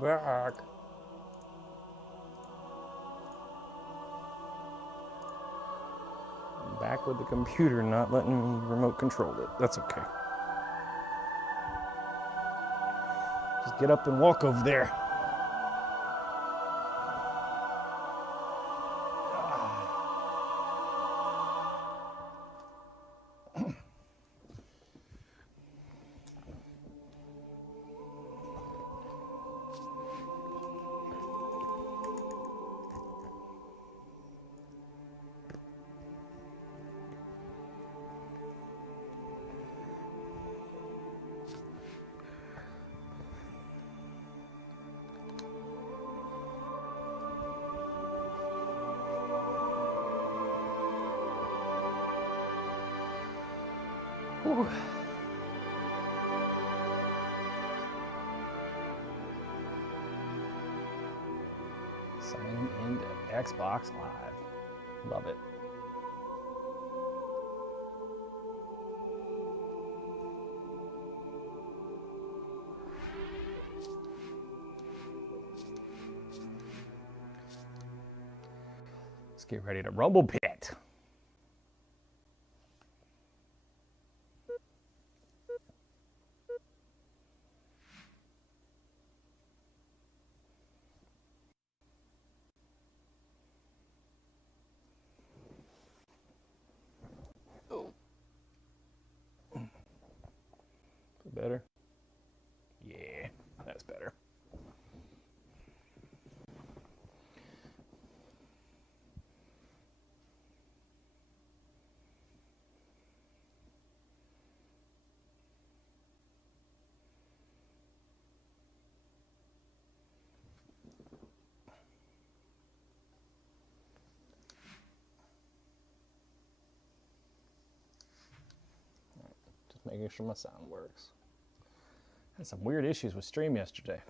back. I'm back with the computer not letting me remote control it. That's okay. Just get up and walk over there. Whew. Signing into Xbox Live. Love it. Let's get ready to rumble pit. Better? Yeah, that's better. Just making sure my sound works. Had some weird issues with stream yesterday.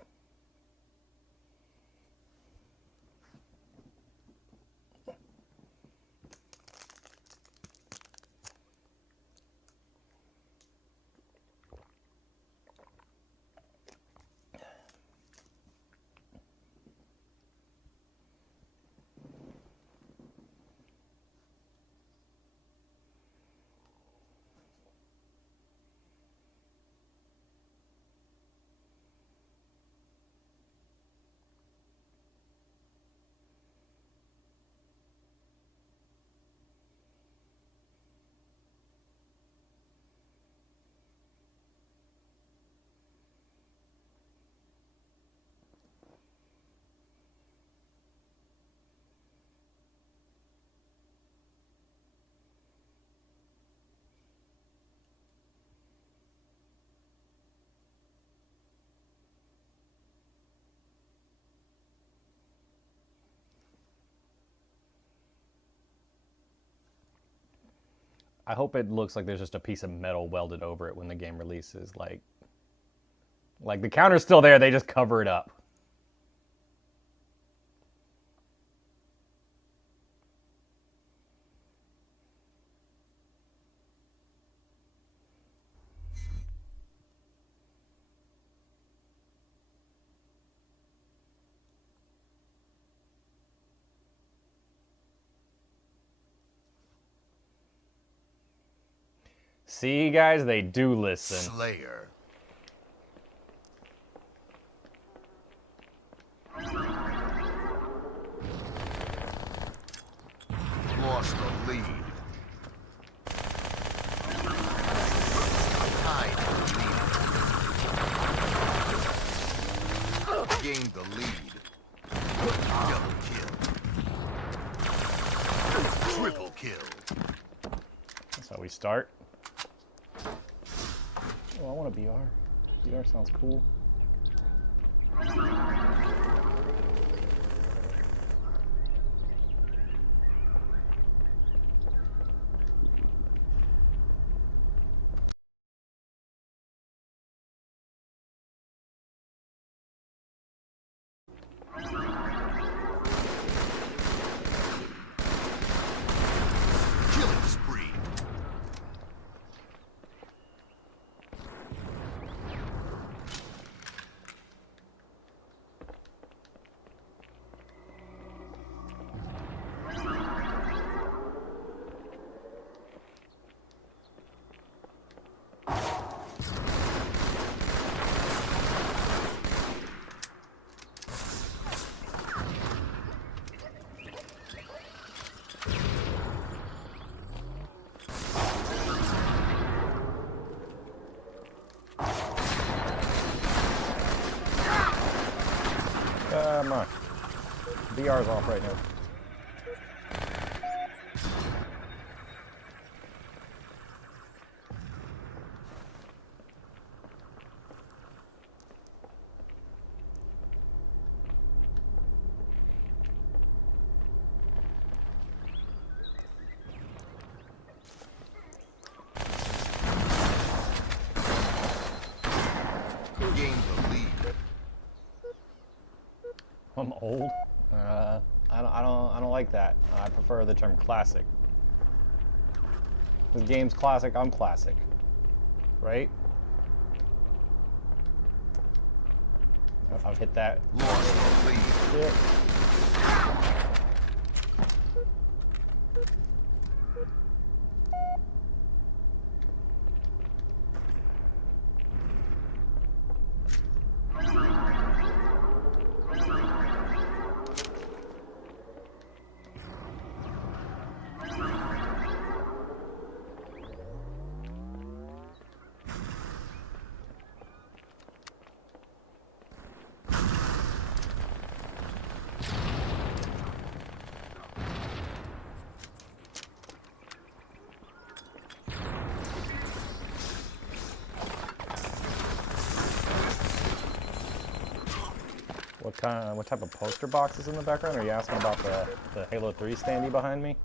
I hope it looks like there's just a piece of metal welded over it when the game releases. Like the counter's still there, they just cover it up. See, guys, they do listen. Slayer. Lost the lead. Tied the lead. Gained the lead. Double kill. Triple kill. That's how we start. Oh, I want a BR. BR sounds cool. Killing spree. my VR's off right now. Gained the lead. I'm old. I don't like that. I prefer the term classic. This game's classic. I'm classic, right? I've hit that. Lost the lead. Shit. What type of poster box is in the background? Are you asking about the Halo 3 standee behind me?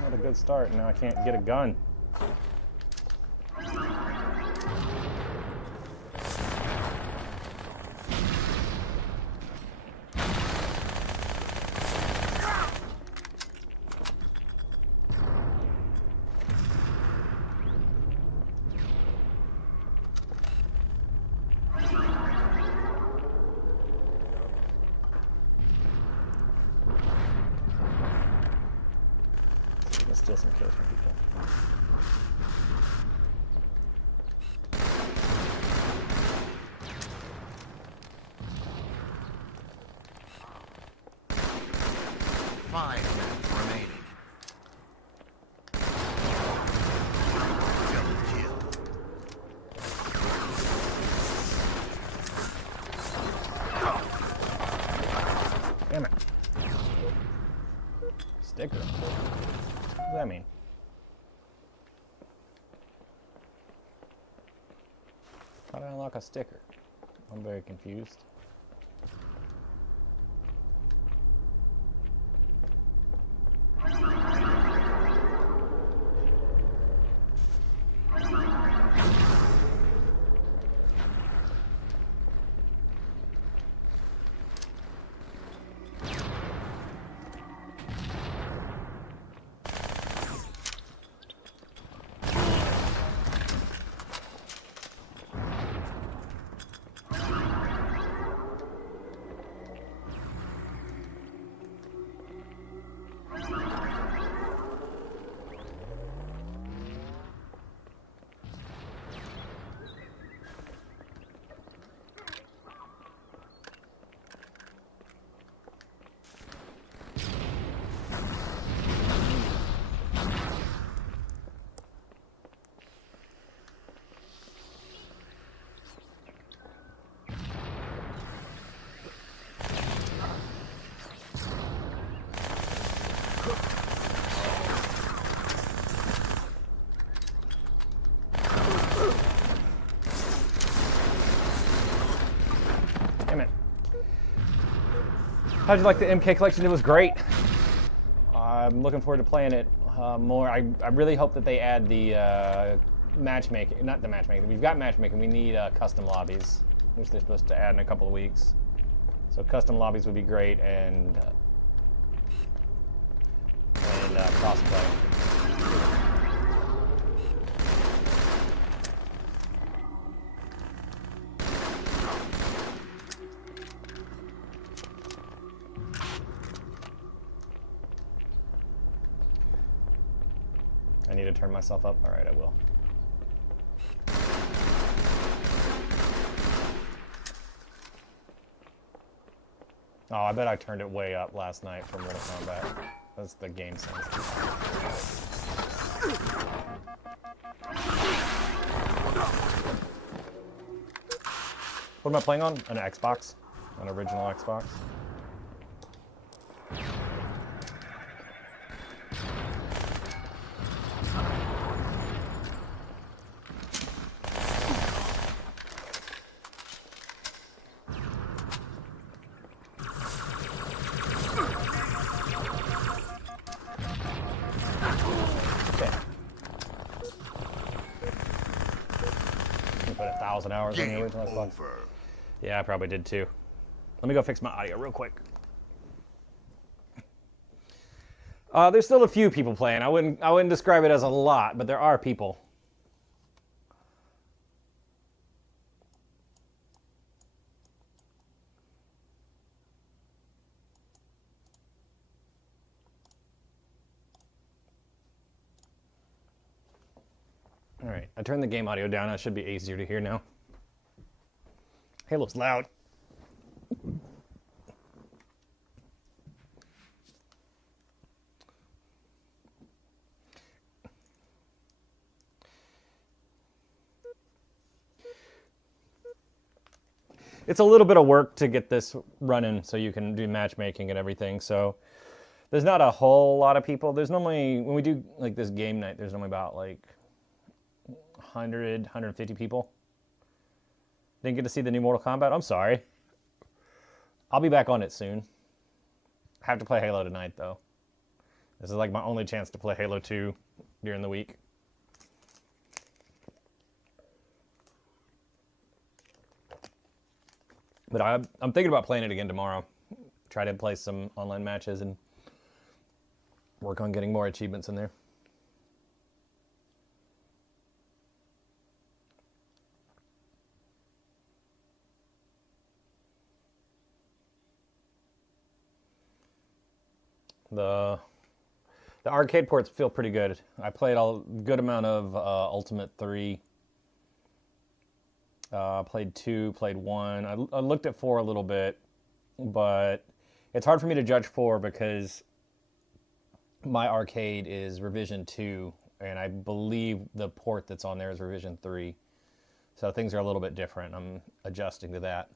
Not a good start. Now I can't get a gun. Let's steal some kills from people. Five minutes remaining. Double kill. Damn it. Sticker. What does that mean? How do I unlock a sticker? I'm very confused. How'd you like the MK collection? It was great. I'm looking forward to playing it more. I really hope that they add the matchmaking, not the matchmaking. We've got matchmaking. We need custom lobbies, which they're supposed to add in a couple of weeks. So custom lobbies would be great, and crossplay. I need to turn myself up. All right, I will. Oh, I bet I turned it way up last night for Mortal Kombat. That's the game sense. What am I playing on? An Xbox? An original Xbox? Put 1,000 hours on the original Xbox. Yeah, I probably did too. Let me go fix my audio real quick. There's still a few people playing. I wouldn't describe it as a lot, but there are people. All right, I turned the game audio down. It should be easier to hear now. Halo's loud. It's a little bit of work to get this running so you can do matchmaking and everything. So there's not a whole lot of people. There's normally, when we do like this game night, there's normally about like 100, 150 people. Didn't get to see the new Mortal Kombat? I'm sorry. I'll be back on it soon. I have to play Halo tonight, though. This is like my only chance to play Halo 2 during the week. But I'm thinking about playing it again tomorrow. Try to play some online matches and work on getting more achievements in there. The arcade ports feel pretty good. I played a good amount of Ultimate 3. Played 2, played 1. I looked at 4 a little bit, but it's hard for me to judge 4 because my arcade is revision 2, and I believe the port that's on there is revision 3. So things are a little bit different. I'm adjusting to that.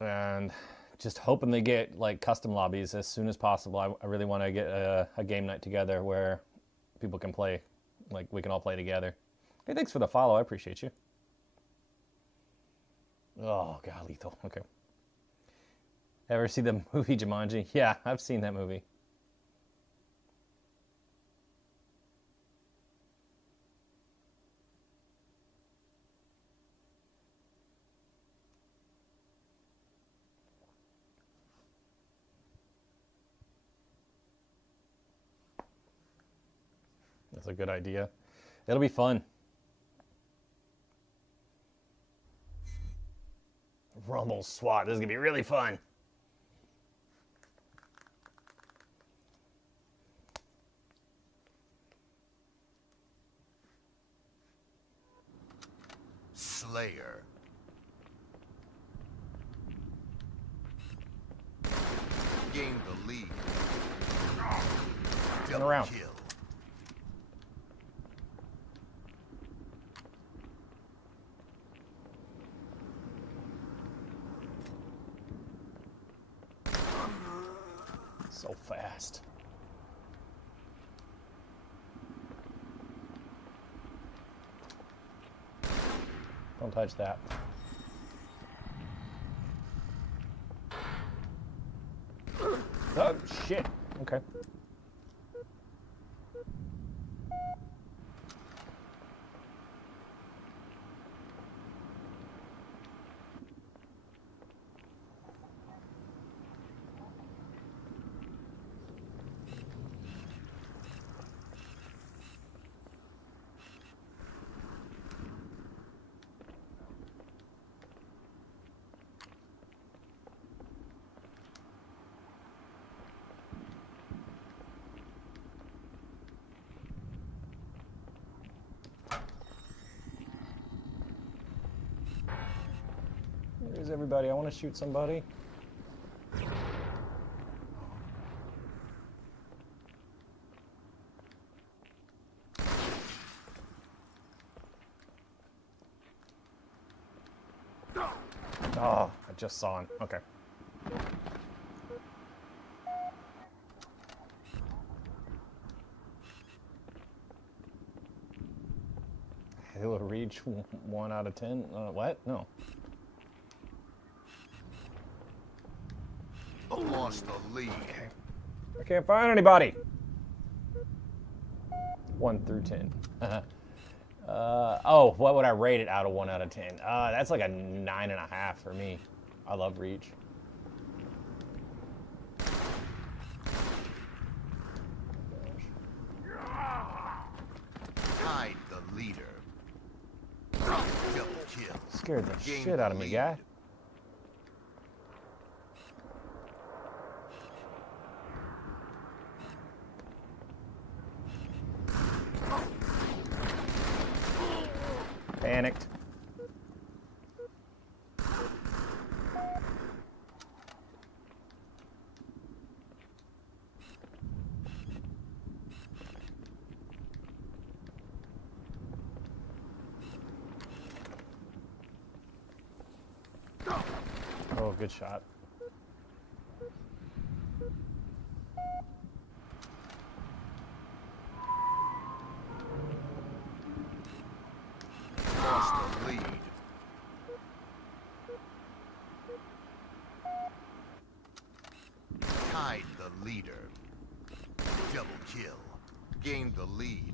And just hoping they get like custom lobbies as soon as possible. I really want to get a game night together where people can play, like we can all play together. Hey, thanks for the follow. I appreciate you. Oh, God, lethal. Okay. Ever see the movie Jumanji? Yeah, I've seen that movie. That's a good idea. It'll be fun. Rumble SWAT. This is going to be really fun. Slayer. Gain the lead. Turn around. Kill. So fast. Don't touch that. shit. Okay. Where's everybody? I want to shoot somebody. Oh, I just saw him. Okay. He'll reach 1 out of 10. What? No. Lost the lead. I can't find anybody. 1 through 10. Oh, what would I rate it out of 1 out of 10? That's like a 9.5 for me. I love Reach. Tied the leader. Double kill. Scared the Gained shit out of me, lead. guy. Panicked. Oh, good shot. Lost the lead. Tied the leader. Double kill. Gained the lead.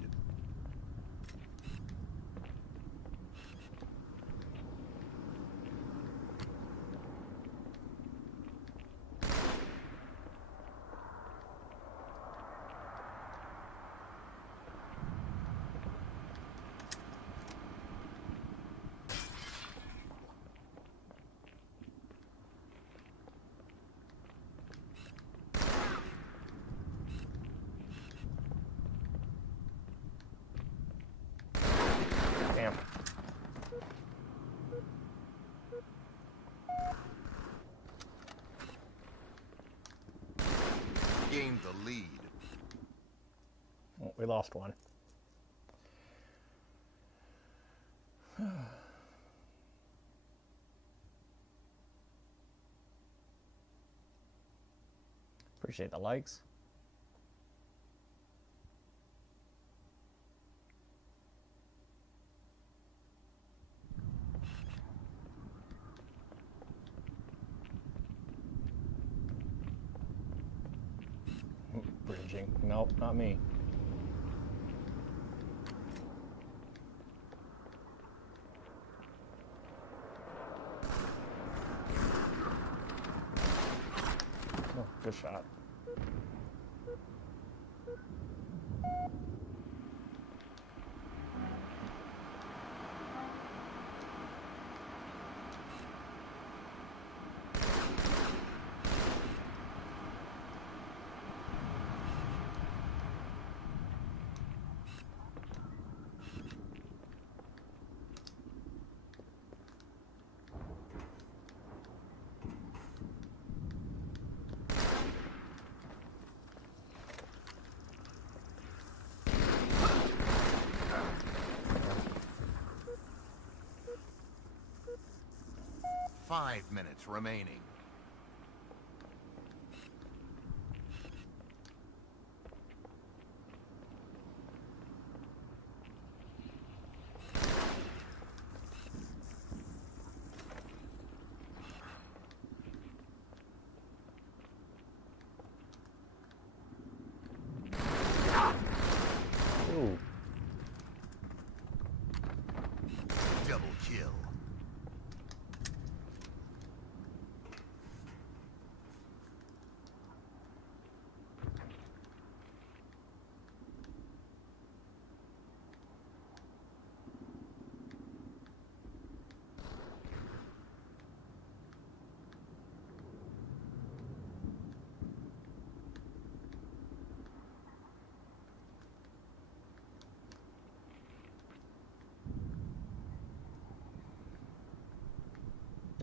Damn. Gained the lead. Oh, we lost one. Appreciate the likes. Bridging. Nope, not me. Oh, good shot. Five minutes remaining.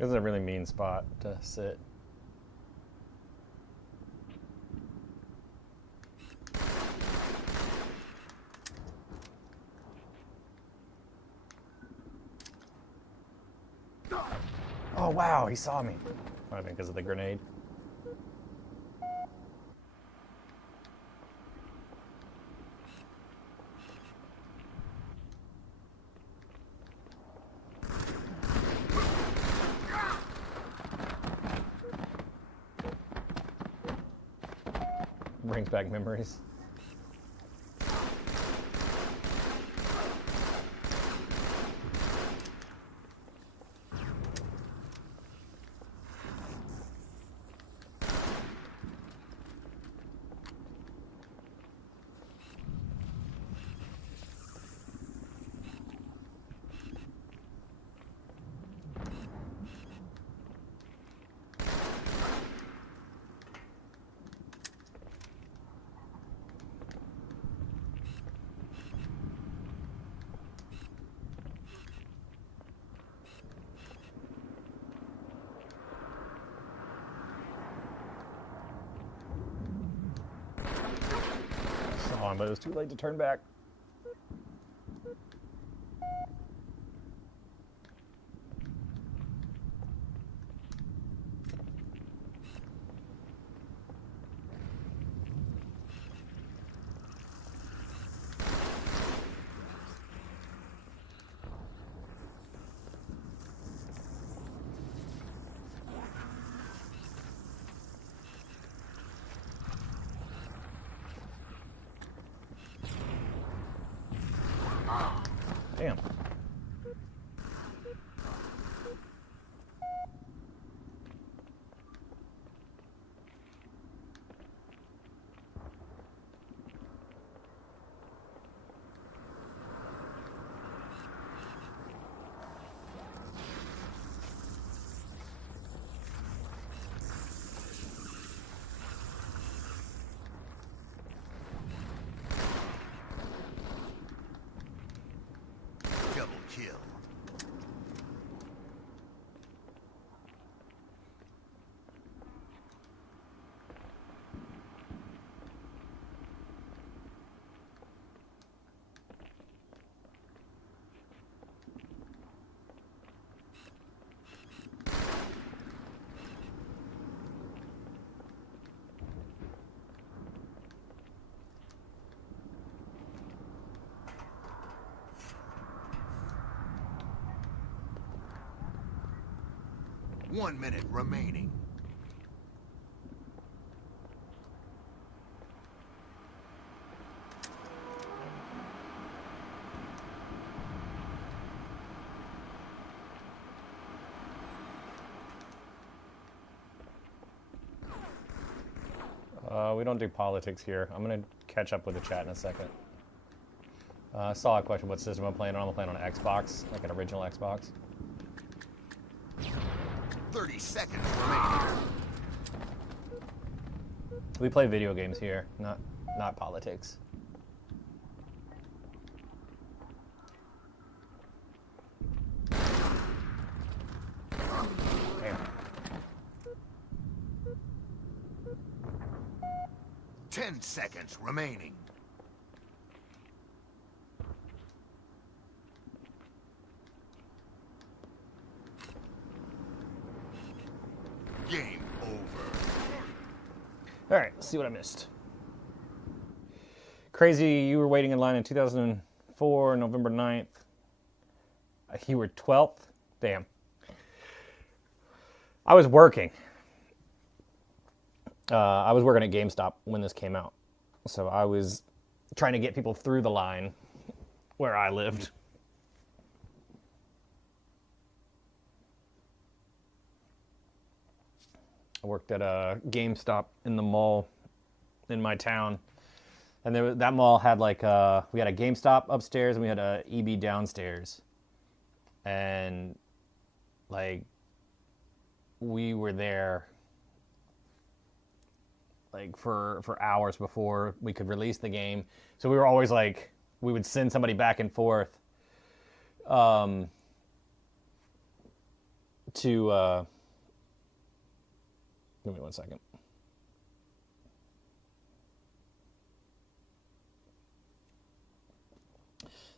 This is a really mean spot to sit. Oh wow, he saw me. I think because of the grenade. Brings back memories. But it was too late to turn back. Damn. Double kill. One minute remaining. We don't do politics here. I'm gonna catch up with the chat in a second. I saw a question what system I'm playing on. I'm playing on Xbox, like an original Xbox. 30 seconds remaining. We play video games here, not politics. Damn. 10 seconds remaining. Game over. All right, let's see what I missed. Crazy, you were waiting in line in 2004, November 9th. You were 12th? Damn. I was working. I was working at GameStop when this came out. So I was trying to get people through the line where I lived. I worked at a GameStop in the mall in my town. And that mall had we had a GameStop upstairs and we had a EB downstairs. And we were there for hours before we could release the game. So we were always we would send somebody back and forth to give me 1 second.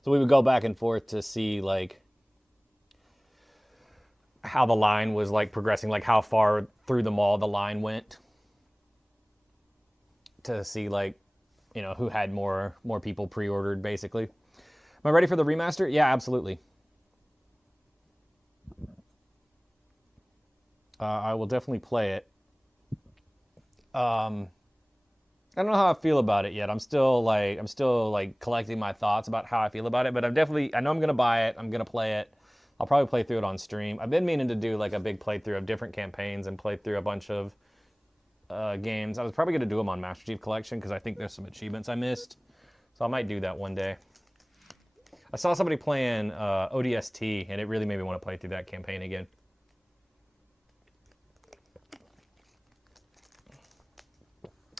So we would go back and forth to see like how the line was like progressing, like how far through the mall the line went, to see like, you know, who had more people pre-ordered basically. Am I ready for the remaster? Yeah, absolutely. I will definitely play it. I don't know how I feel about it yet. I'm still like collecting my thoughts about how I feel about it, but I know I'm going to buy it. I'm going to play it. I'll probably play through it on stream. I've been meaning to do like a big playthrough of different campaigns and play through a bunch of games. I was probably going to do them on Master Chief Collection because I think there's some achievements I missed. So I might do that one day. I saw somebody playing ODST, and it really made me want to play through that campaign again.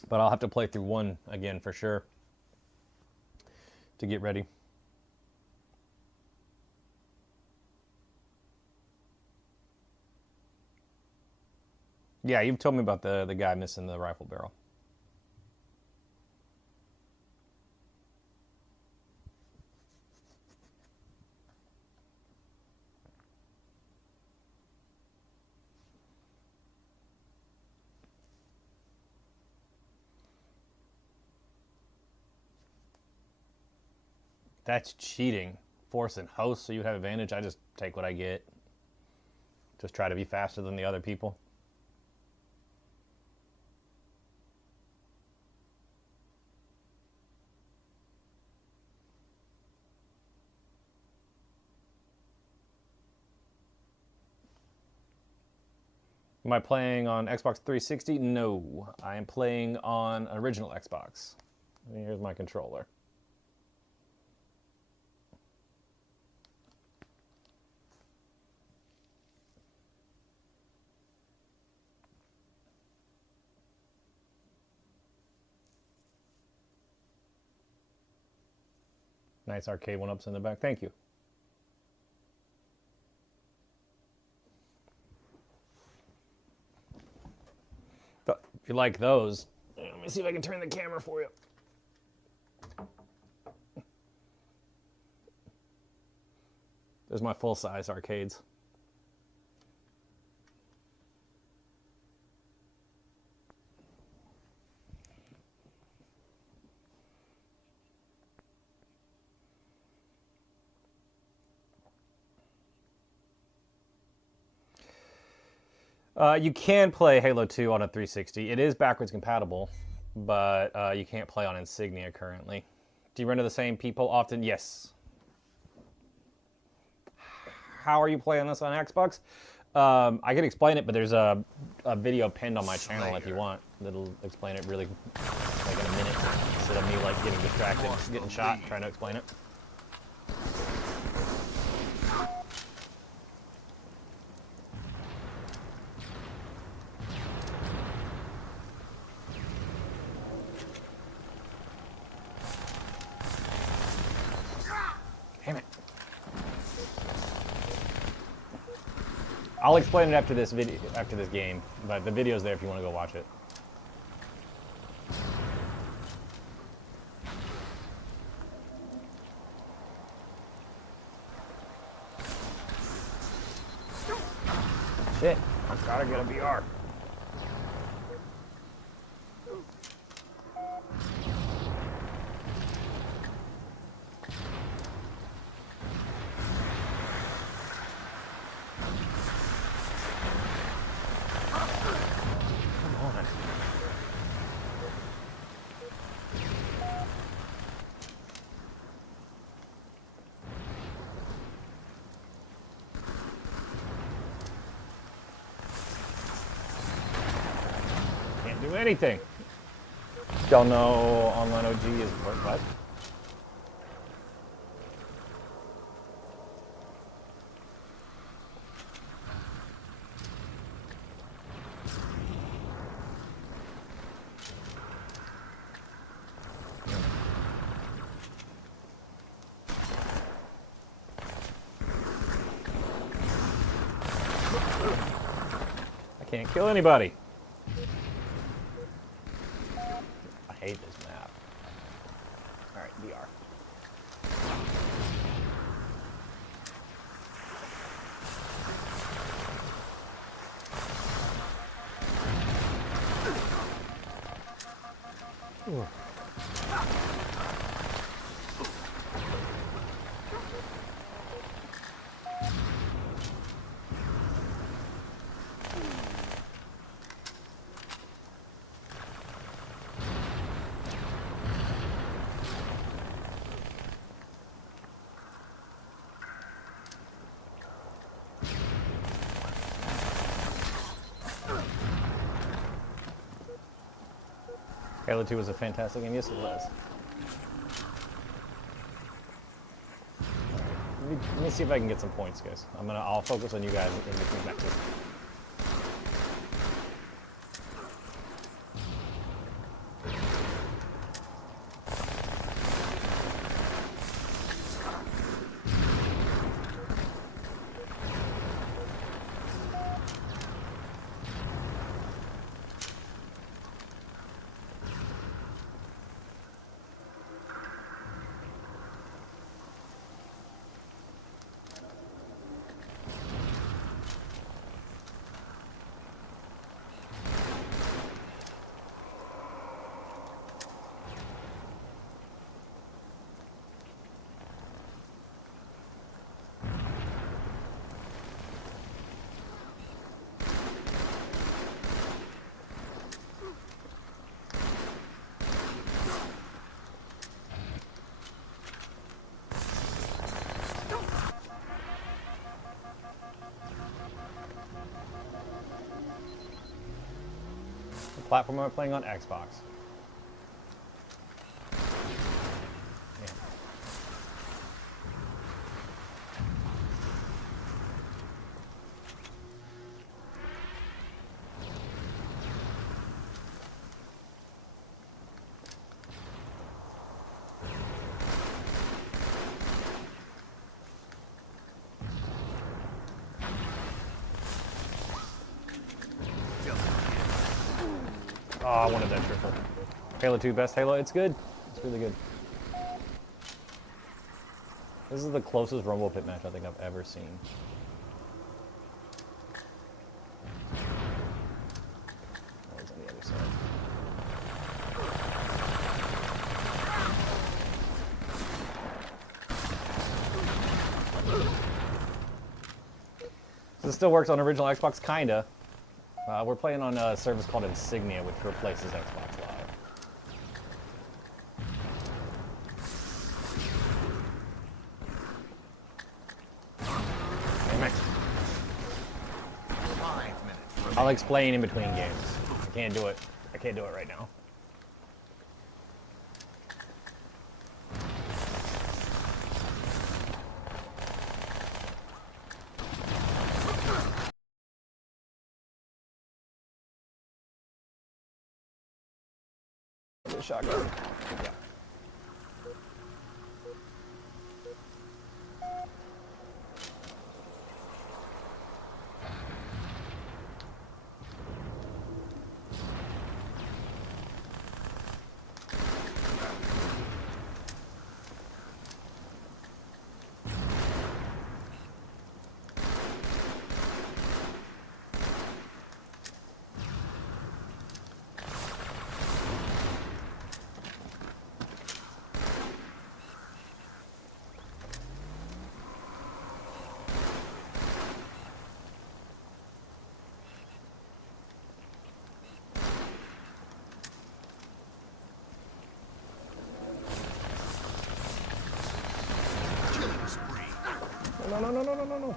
But I'll have to play through one again for sure to get ready. Yeah, you've told me about the guy missing the rifle barrel. That's cheating. Force and host so you have advantage. I just take what I get. Just try to be faster than the other people. Am I playing on Xbox 360? No. I am playing on original Xbox. Here's my controller. Nice arcade one-ups in the back. Thank you. If you like those, let me see if I can turn the camera for you. There's my full-size arcades. You can play Halo 2 on a 360. It is backwards compatible, but you can't play on Insignia currently. Do you run into the same people often? Yes. How are you playing this on Xbox? I can explain it, but there's a video pinned on my channel if you want. That'll explain it really like in a minute instead of me like getting distracted, getting shot, trying to explain it. Damn it. I'll explain it after this video, after this game, but the video's there if you want to go watch it. Shit, I gotta get a VR. Do anything. Y'all know online OG is what? can't kill anybody. I hate this map. Alright, DR. Ooh. Halo 2 was a fantastic game. Yes, it was. Let me see if I can get some points, guys. I'll focus on you guys in between matches. Platform I'm playing on Xbox. Yeah. Oh, I wanted that triple. Halo 2, best Halo. It's good. It's really good. This is the closest Rumble Pit match I think I've ever seen. Oh, it's on the other side. So this still works on original Xbox, kinda. We're playing on a service called Insignia, which replaces Xbox Live. Damn it. 5 minutes. I'll explain in between games. I can't do it. I can't do it right now. Shotgun. Yeah. No.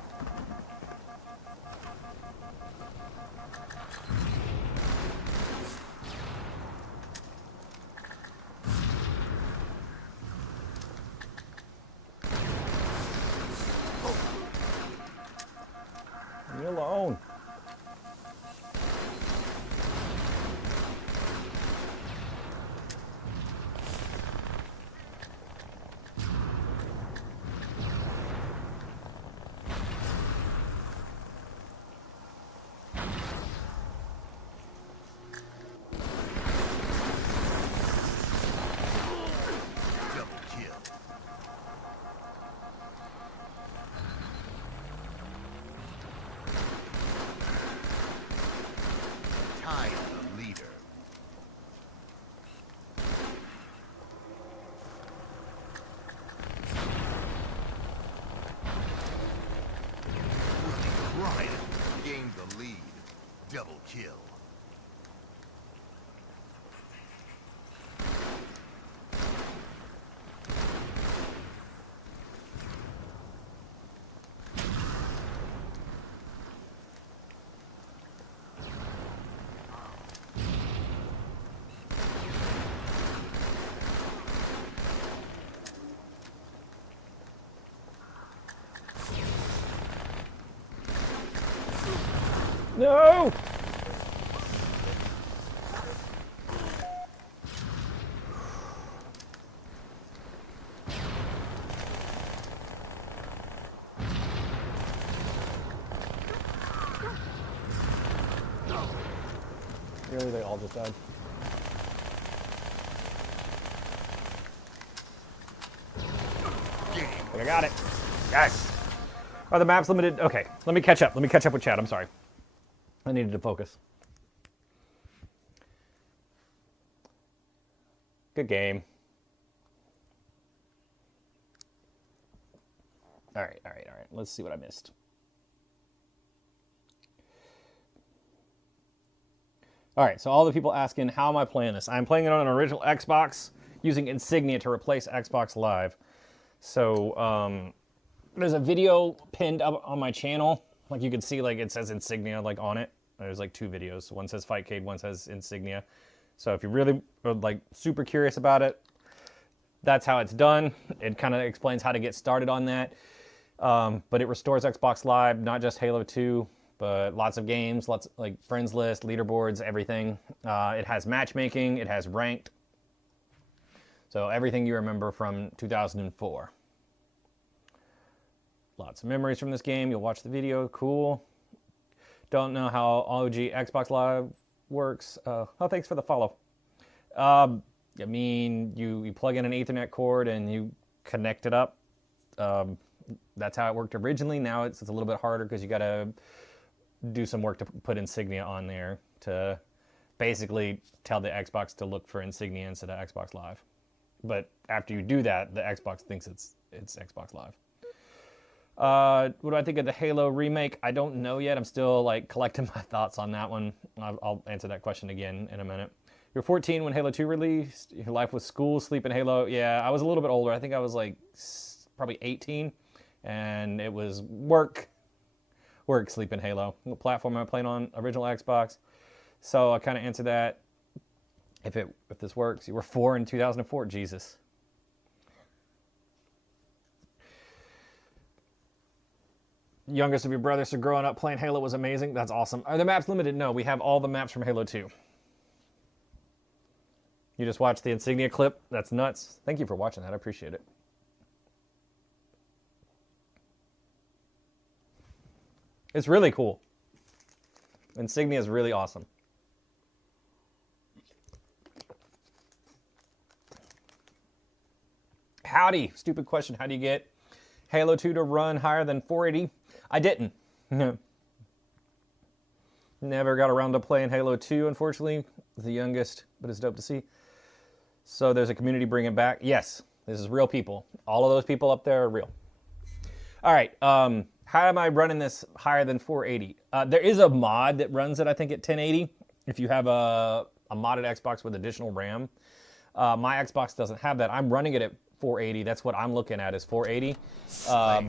Leave me alone. Double kill. No! Really, they all just died. I got it. Yes. Are the maps limited? Okay, let me catch up. Let me catch up with chat. I'm sorry. I needed to focus. Good game. All right. Let's see what I missed. All right, so all the people asking, how am I playing this? I'm playing it on an original Xbox using Insignia to replace Xbox Live. So there's a video pinned up on my channel. Like you can see, like it says Insignia like on it. There's like 2 videos. One says Fightcade, one says Insignia. So if you really are like super curious about it, that's how it's done. It kind of explains how to get started on that. But it restores Xbox Live, not just Halo 2. But lots of games, lots like friends list, leaderboards, everything. It has matchmaking, it has ranked. So everything you remember from 2004. Lots of memories from this game. You'll watch the video, cool. Don't know how OG Xbox Live works. Oh, thanks for the follow. I mean, you plug in an Ethernet cord and you connect it up. That's how it worked originally. Now it's a little bit harder because you got to do some work to put Insignia on there to basically tell the Xbox to look for Insignia instead of Xbox Live. But after you do that, the Xbox thinks it's Xbox Live. What do I think of the Halo remake? I don't know yet. I'm still like collecting my thoughts on that one. I'll answer that question again in a minute. You're 14 when Halo 2 released. Your life was school, sleep, and Halo. Yeah, I was a little bit older. I think I was like probably 18, and it was work, sleep, and Halo. What platform am I playing on? Original Xbox. So I kind of answered that. If this works, you were 4 in 2004. Jesus. Youngest of your brothers, so growing up playing Halo was amazing. That's awesome. Are the maps limited? No, we have all the maps from Halo 2. You just watched the Insignia clip? That's nuts. Thank you for watching that. I appreciate it. It's really cool. Insignia is really awesome. Howdy. Stupid question. How do you get Halo 2 to run higher than 480? I didn't. Never got around to playing Halo 2, unfortunately. The youngest, but it's dope to see. So there's a community bringing back. Yes, this is real people. All of those people up there are real. All right. How am I running this higher than 480? There is a mod that runs it, I think, at 1080. If you have a modded Xbox with additional RAM. My Xbox doesn't have that. I'm running it at 480. That's what I'm looking at is 480.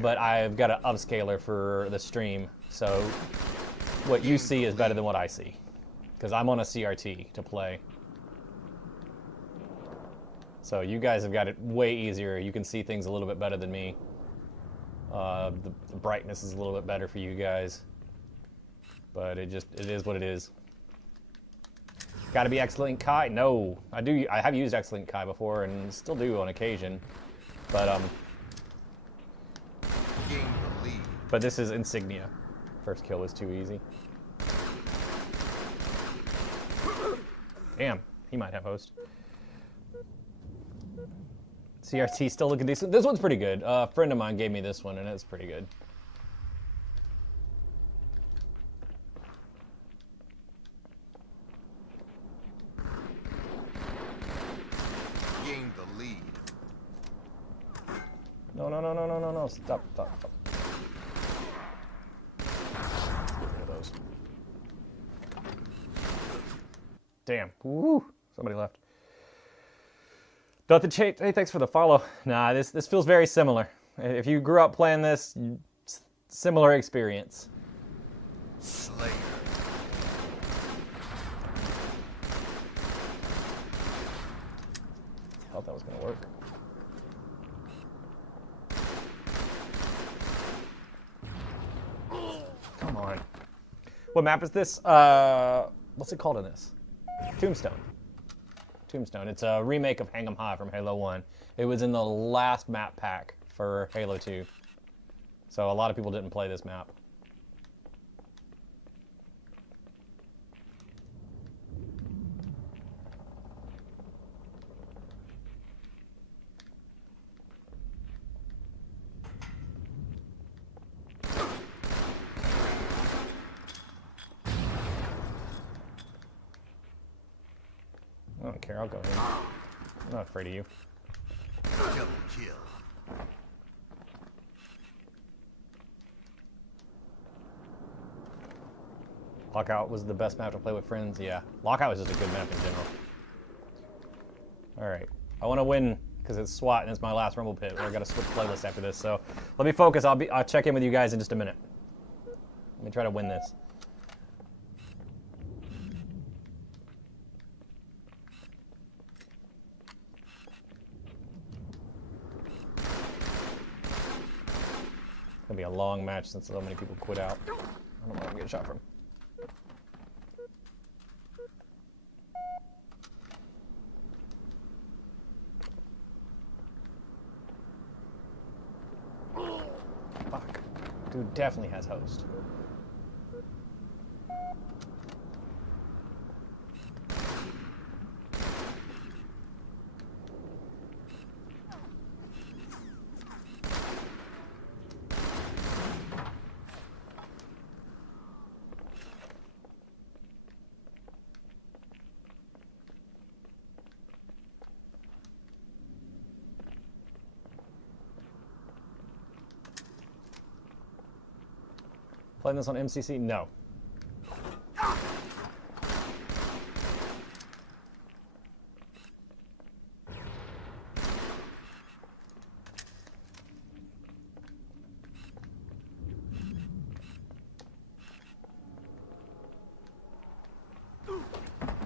But I've got an upscaler for the stream. So what you see is better than what I see. Because I'm on a CRT to play. So you guys have got it way easier. You can see things a little bit better than me. The brightness is a little bit better for you guys. But it is what it is. Got to be X-Link Kai? No, I have used X-Link Kai before and still do on occasion, but this is Insignia. First kill was too easy. Damn, he might have host. CRT still looking decent. This one's pretty good. A friend of mine gave me this one and it's pretty good. No. Stop. Get rid of those. Damn. Woo. Somebody left. Don't the hey, thanks for the follow. Nah, this feels very similar. If you grew up playing this, similar experience. Slayer. I thought that was gonna work. Come on. What map is this? What's it called in this? Tombstone. Tombstone. It's a remake of Hang 'em High from Halo 1. It was in the last map pack for Halo 2. So a lot of people didn't play this map. I don't care, I'll go in. I'm not afraid of you. Double kill. Lockout was the best map to play with friends, yeah. Lockout was just a good map in general. Alright, I want to win because it's SWAT and it's my last Rumble Pit. I got to switch playlists after this, so let me focus. I'll check in with you guys in just a minute. Let me try to win this. It's gonna be a long match since so many people quit out. I don't know where I'm getting shot from. Fuck. Dude definitely has host. Playing this on MCC? No.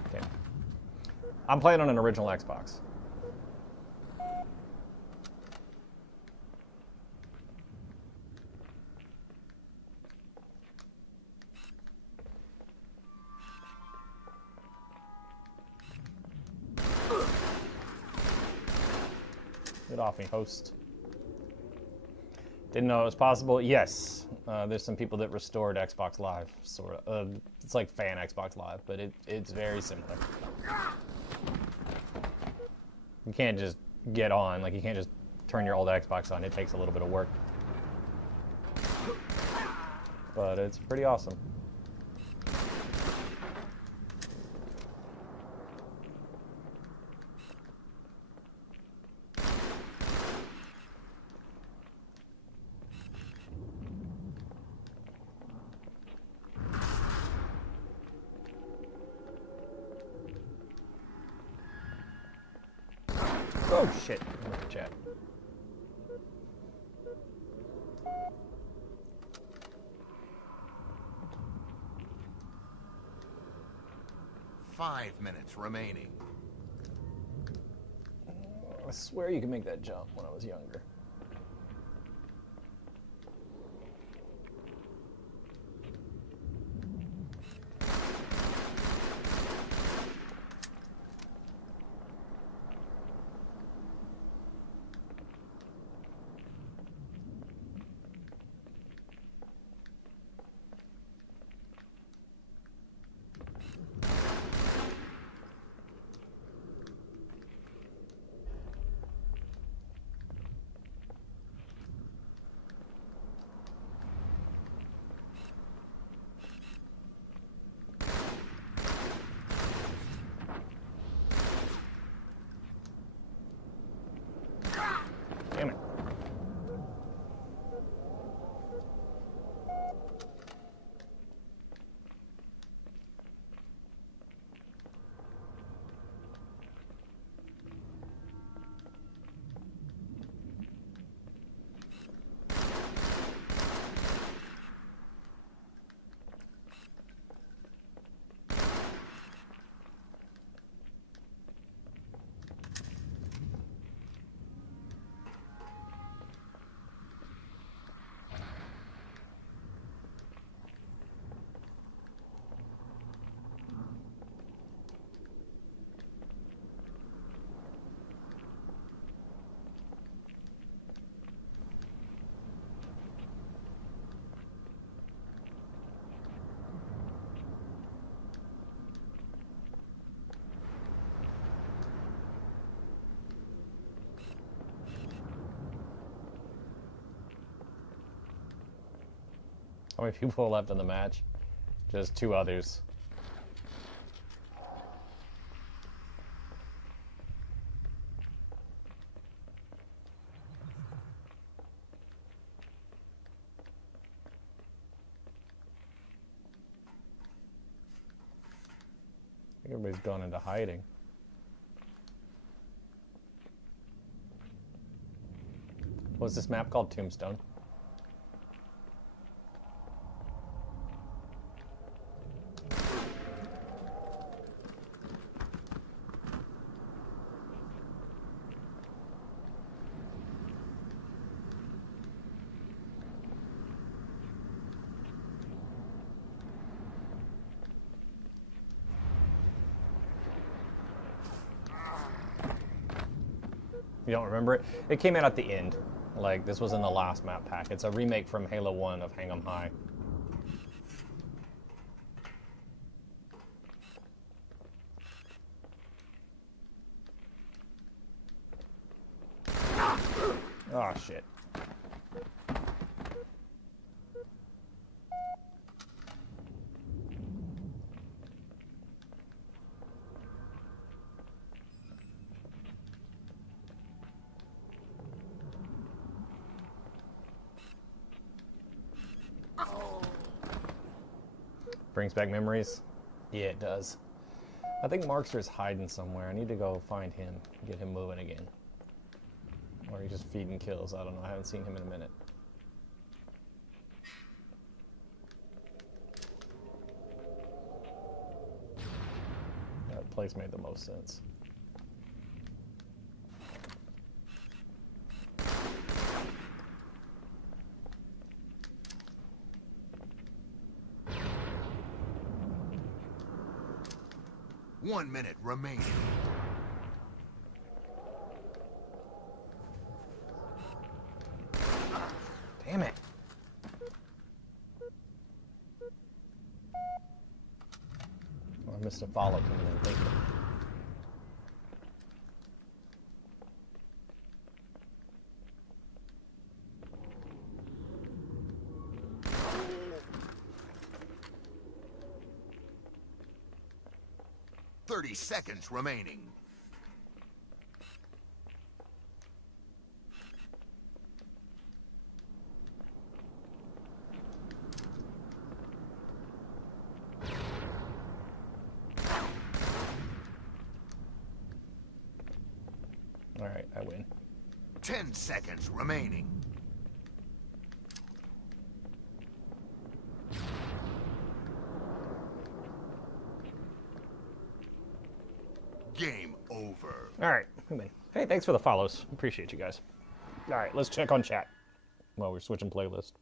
Okay. I'm playing on an original Xbox. Get off me, host. Didn't know it was possible. Yes, there's some people that restored Xbox Live, sort of. It's like fan Xbox Live, but it's very similar. You can't just get on, like you can't just turn your old Xbox on. It takes a little bit of work. But it's pretty awesome. Oh shit, I'm in the chat. Five minutes remaining. I swear you could make that jump when I was younger. How many people left in the match? Just 2 others. I think everybody's gone into hiding. What's this map called? Tombstone. You don't remember it? It came out at the end. Like, this was in the last map pack. It's a remake from Halo 1 of Hang 'em High. Oh, shit. Brings back memories? Yeah, it does. I think Markster's hiding somewhere. I need to go find him, get him moving again. Or he's just feeding kills. I don't know. I haven't seen him in a minute. That place made the most sense. One minute remaining. Damn it. Oh, I missed a follow coming in. Thank you. Seconds remaining. All right, I win. 10 seconds remaining. Game over. All right, we win. Hey, thanks for the follows. Appreciate you guys. All right, let's check on chat while we're switching playlist.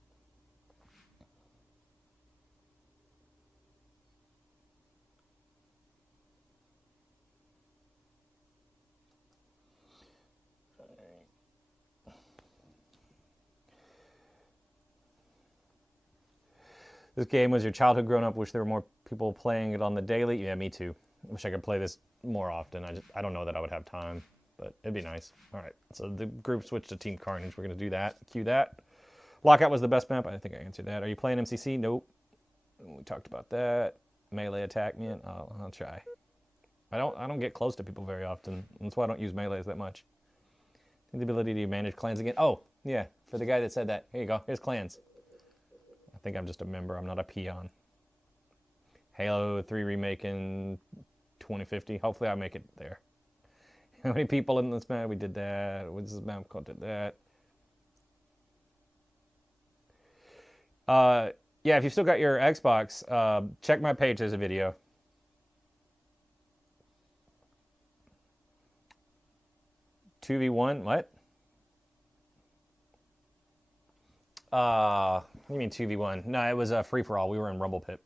This game was your childhood growing up. Wish there were more people playing it on the daily. Yeah, me too. Wish I could play this more often. I don't know that I would have time, but it'd be nice. All right, so the group switched to Team Carnage. We're going to do that. Cue that. Lockout was the best map. I think I answered that. Are you playing MCC? Nope. We talked about that. Melee attack, man. I'll try. I don't get close to people very often. That's why I don't use melees that much. The ability to manage clans again. Oh, yeah. For the guy that said that. Here you go. Here's clans. I think I'm just a member. I'm not a peon. Halo 3 remake in 2050. Hopefully I make it there. How many people in this map? We did that. What's this map called? Did that. Yeah, if you've still got your Xbox, check my page. There's a video. $2v1? What? What do you mean 2v1? No, it was a free-for-all. We were in Rumble Pit.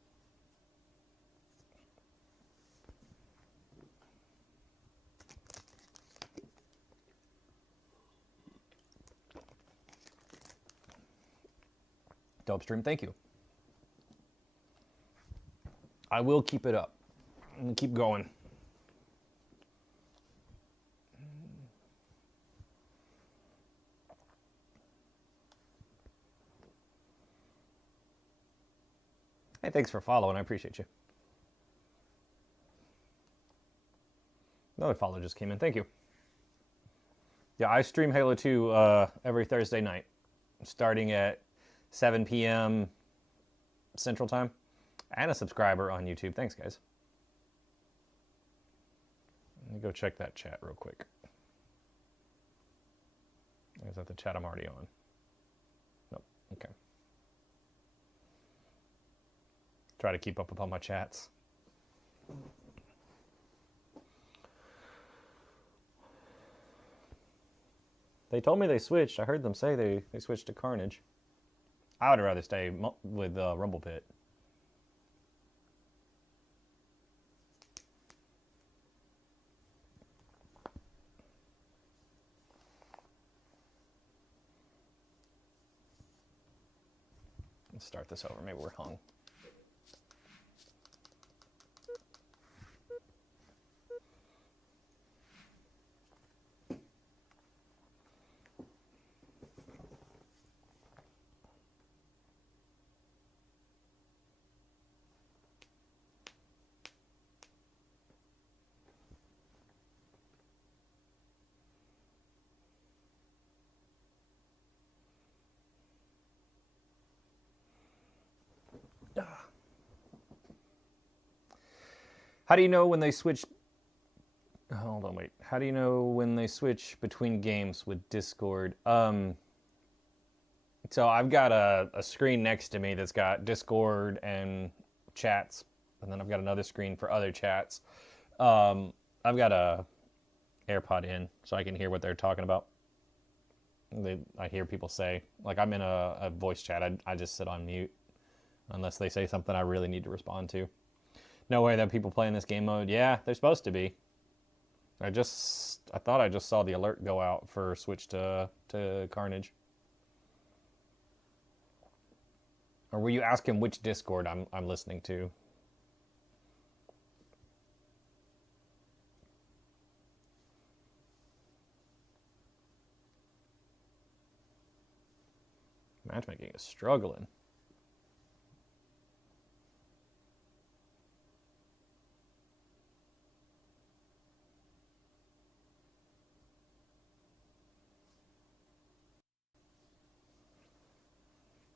Dope stream. Thank you. I will keep it up. I'm going to keep going. Hey, thanks for following. I appreciate you. Another follow just came in. Thank you. Yeah, I stream Halo 2 every Thursday night, starting at 7 p.m. Central Time, and a subscriber on YouTube. Thanks, guys. Let me go check that chat real quick. Is that the chat I'm already on? Nope. Okay. Try to keep up with all my chats. They told me they switched. I heard them say they switched to Carnage. I would rather stay with Rumble Pit. Let's start this over. Maybe we're hung. How do you know when they switch? Hold on, wait. How do you know when they switch between games with Discord? So I've got a screen next to me that's got Discord and chats, and then I've got another screen for other chats. I've got a AirPod in so I can hear what they're talking about. I hear people say, like I'm in a voice chat, I just sit on mute unless they say something I really need to respond to. No way that people play in this game mode. Yeah, they're supposed to be. I thought I just saw the alert go out for switch to Carnage. Or were you asking which Discord I'm listening to? Matchmaking is struggling.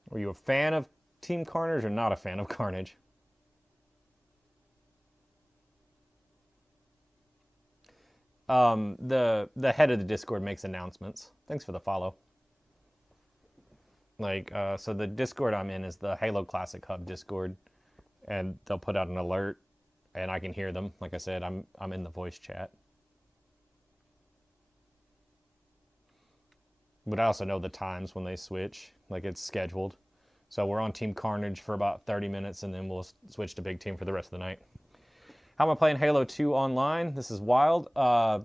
Were you a fan of Team Carnage or not a fan of Carnage? The head of the Discord makes announcements. Thanks for the follow. So the Discord I'm in is the Halo Classic Hub Discord, and they'll put out an alert, and I can hear them. Like I said, I'm in the voice chat. But I also know the times when they switch, like it's scheduled. So we're on Team Carnage for about 30 minutes, and then we'll switch to Big Team for the rest of the night. How am I playing Halo 2 online? This is wild.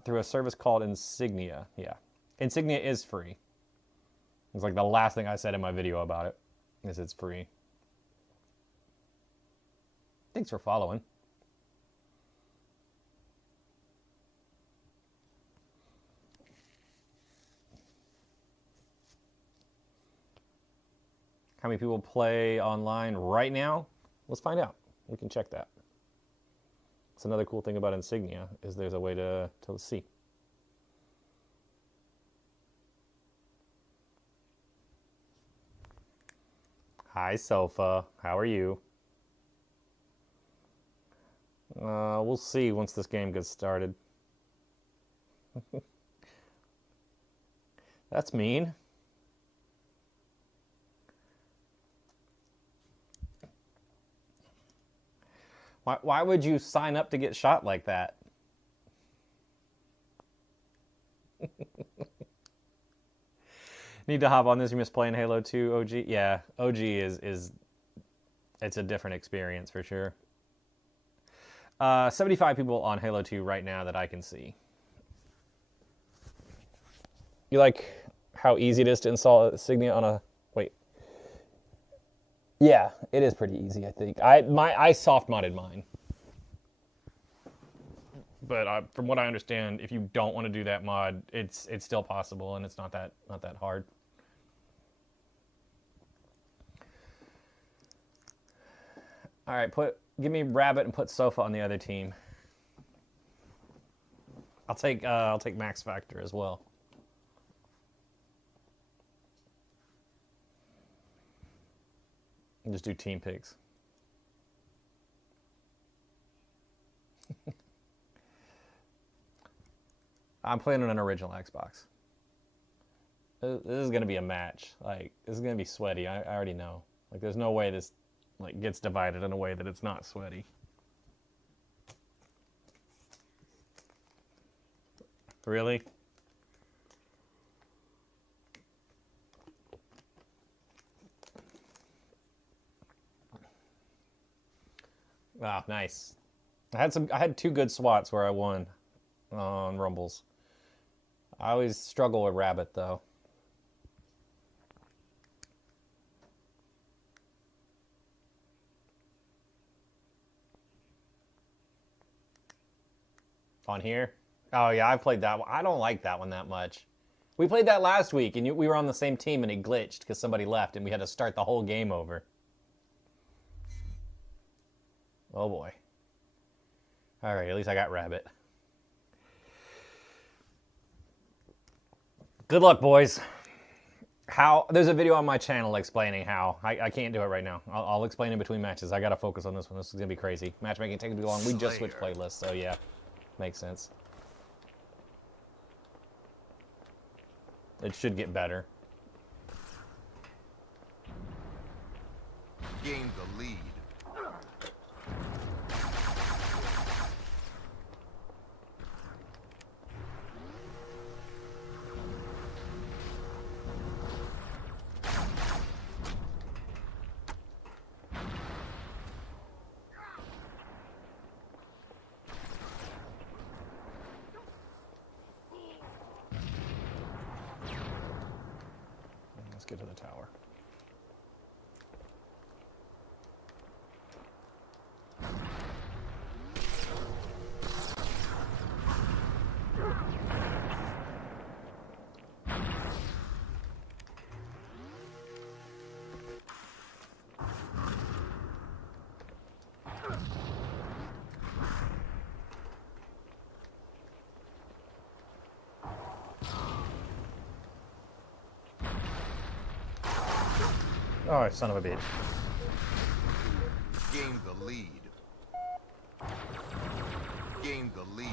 Through a service called Insignia. Yeah. Insignia is free. It's like the last thing I said in my video about it, is it's free. Thanks for following. How many people play online right now? Let's find out. We can check that. It's another cool thing about Insignia is there's a way to see. Hi, Sofa. How are you? We'll see once this game gets started. That's mean. Why would you sign up to get shot like that? Need to hop on this. You miss playing Halo 2 OG? Yeah, OG is it's a different experience for sure. 75 people on Halo 2 right now that I can see. You like how easy it is to install Insignia on a... Wait. Yeah, it is pretty easy, I think. I soft modded mine. But from what I understand, if you don't want to do that mod, it's still possible, and it's not that hard. All right, give me Rabbit and put Sofa on the other team. I'll take Max Factor as well. And just do team picks. I'm playing on an original Xbox. This is gonna be a match. Like, this is gonna be sweaty. I already know. Like, there's no way this like gets divided in a way that it's not sweaty. Really? Wow, nice. I had two good swats where I won on Rumbles. I always struggle with Rabbit though. On here? Oh yeah, I've played that one. I don't like that one that much. We played that last week, and we were on the same team, and it glitched because somebody left, and we had to start the whole game over. Oh boy. All right, at least I got Rabbit. Good luck, boys. There's a video on my channel explaining how. I can't do it right now. I'll explain in between matches. I gotta focus on this one. This is gonna be crazy. Matchmaking taking too long. We just switched playlists, so yeah, makes sense. It should get better. Gain the lead. Let's get to the tower. Oh, son of a bitch. Gain the lead. Gain the lead.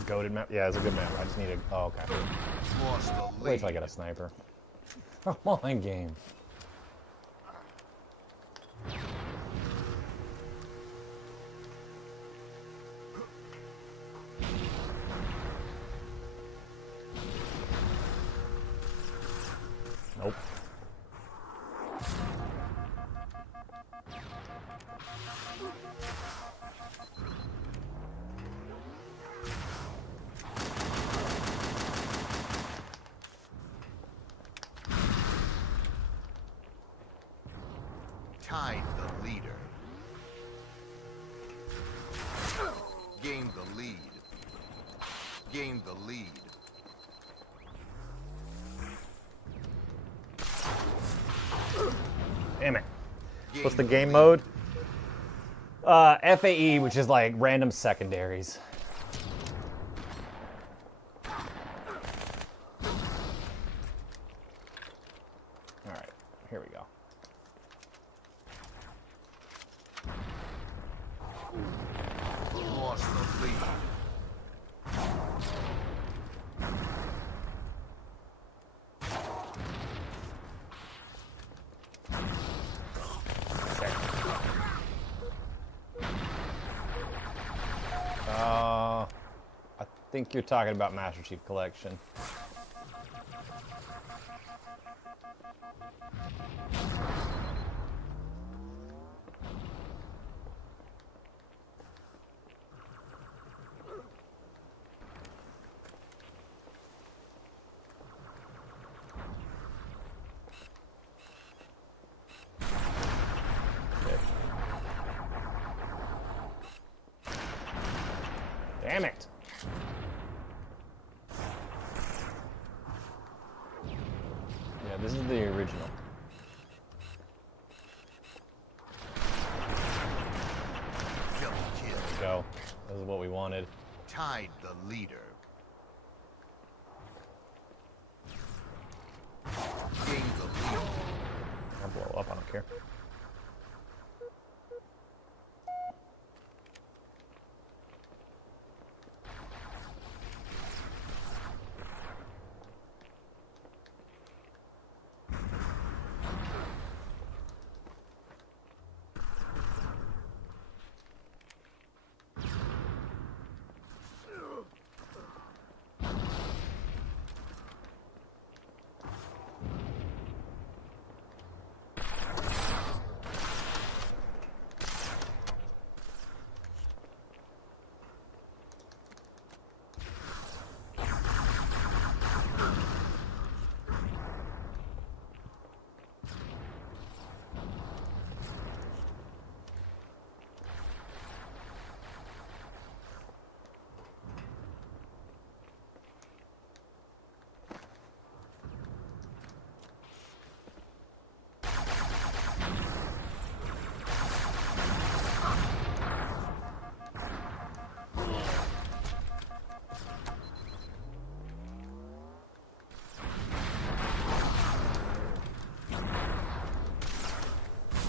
Goated map? Yeah, it's a good map. I just need a... Oh, okay. Lost the lead. Wait till I get a sniper. Come on, game. Nope. Tied the leader. Gain the lead. Gain the lead. Damn it. Gain What's the game mode? FAE, which is like random secondaries. Alright, here we go. Lost the lead. I think you're talking about Master Chief Collection. Damn it. Yeah, this is the original. Double kill. There we go. This is what we wanted. Tied the leader. Gain the lead. I'll blow up, I don't care.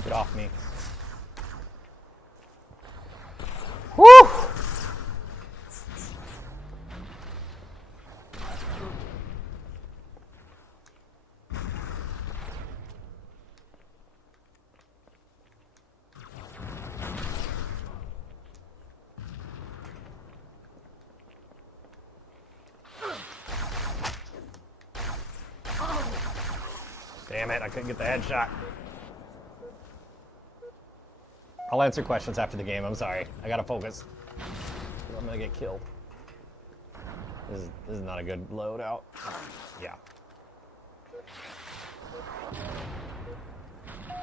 Get off me. Woo! Damn it, I couldn't get the headshot. I'll answer questions after the game, I'm sorry. I gotta focus. I'm gonna get killed. This is not a good loadout. Yeah.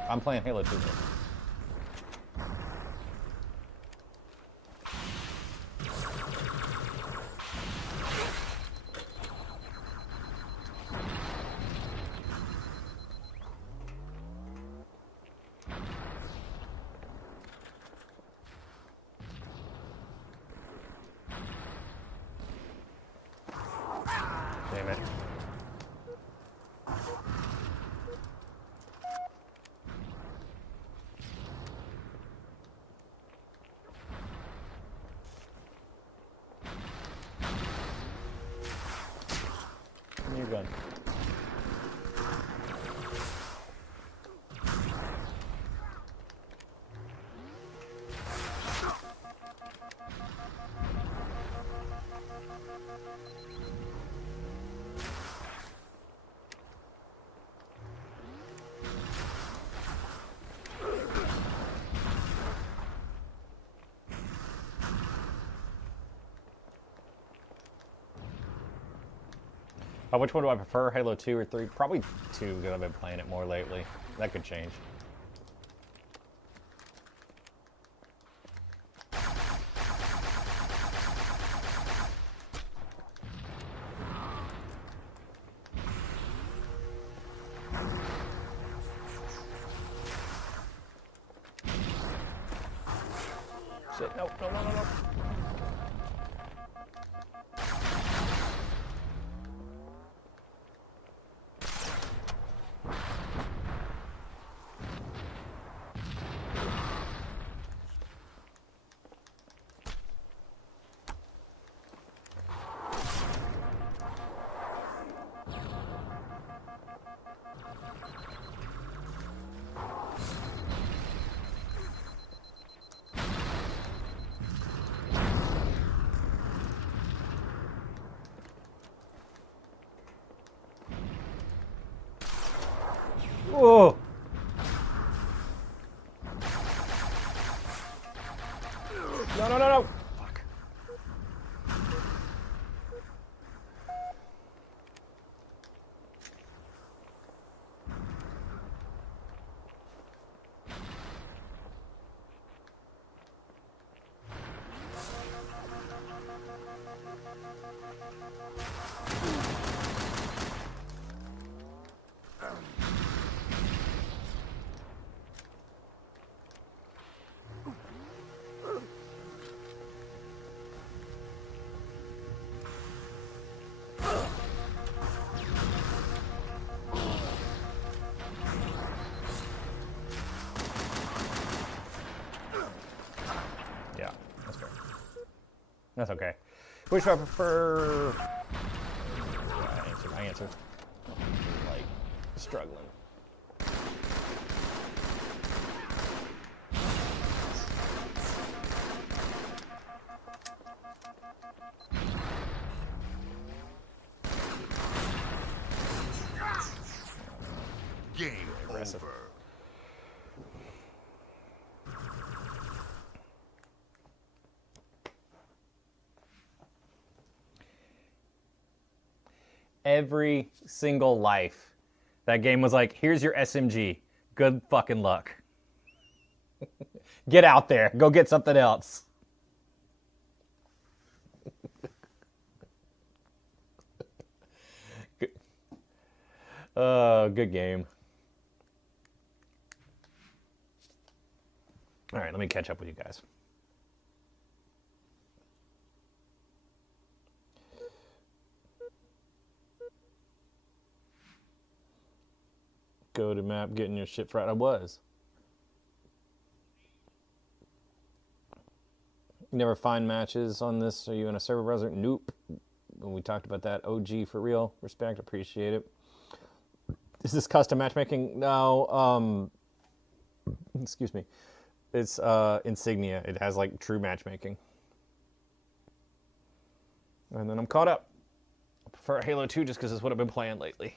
I'm playing Halo 2. Damn it. Give me your gun. Which one do I prefer, Halo 2 or 3? Probably 2, because I've been playing it more lately. That could change. Shit, no, no, no, no, no. That's okay. Which do I prefer? Yeah, I answered. Like, struggling. Game Aggressive. over. Every single life, that game was like, here's your SMG. Good fucking luck. Get out there. Go get something else. Good game. All right, let me catch up with you guys. Go to map, getting your shit fried. I was. You never find matches on this. Are you in a server browser? Nope. When we talked about that, OG for real. Respect, appreciate it. Is this custom matchmaking? No. Excuse me. It's insignia. It has like true matchmaking. And then I'm caught up. I prefer Halo 2 just because it's what I've been playing lately.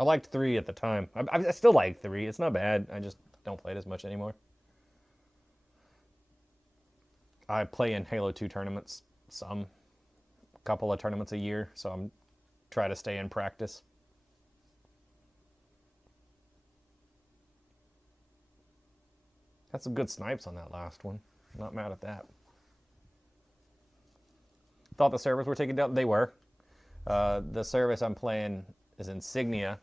I liked 3 at the time. I still like 3. It's not bad. I just don't play it as much anymore. I play in Halo 2 tournaments, a couple of tournaments a year, so I'm trying to stay in practice. Had some good snipes on that last one. Not mad at that. Thought the servers were taken down. They were. The service I'm playing is Insignia,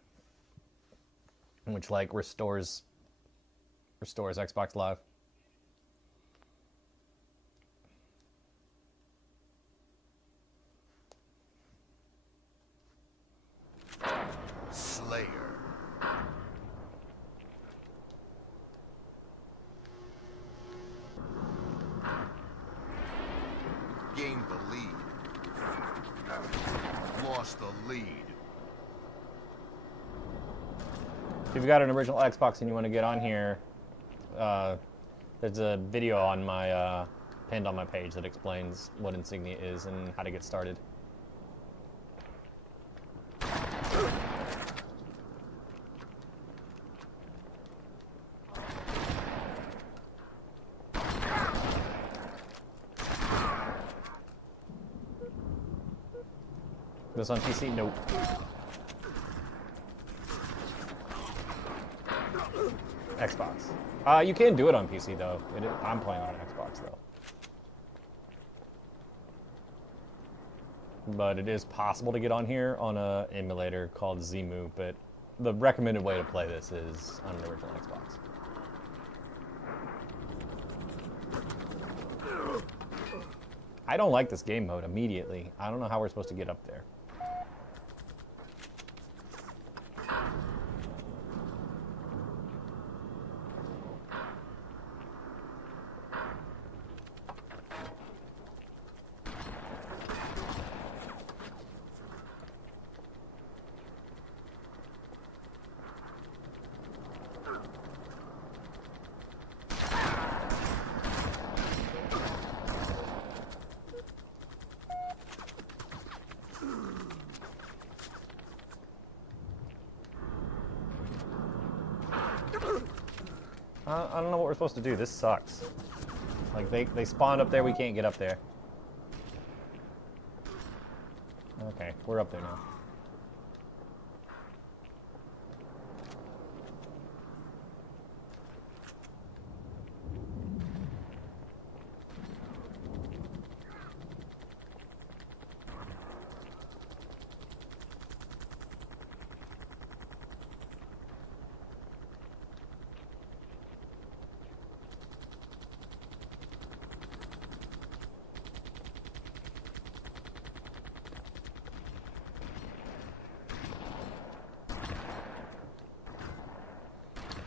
which like restores Xbox Live. Slayer. Gained the lead. Lost the lead. If you've got an original Xbox and you want to get on here, there's a video on my pinned on my page that explains what Insignia is and how to get started. This on PC? Nope. Xbox. You can do it on PC though. I'm playing on an Xbox though. But it is possible to get on here on an emulator called Zemu, but the recommended way to play this is on an original Xbox. I don't like this game mode immediately. I don't know how we're supposed to get up there. I don't know what we're supposed to do. This sucks. Like, they spawned up there, we can't get up there. Okay, we're up there now.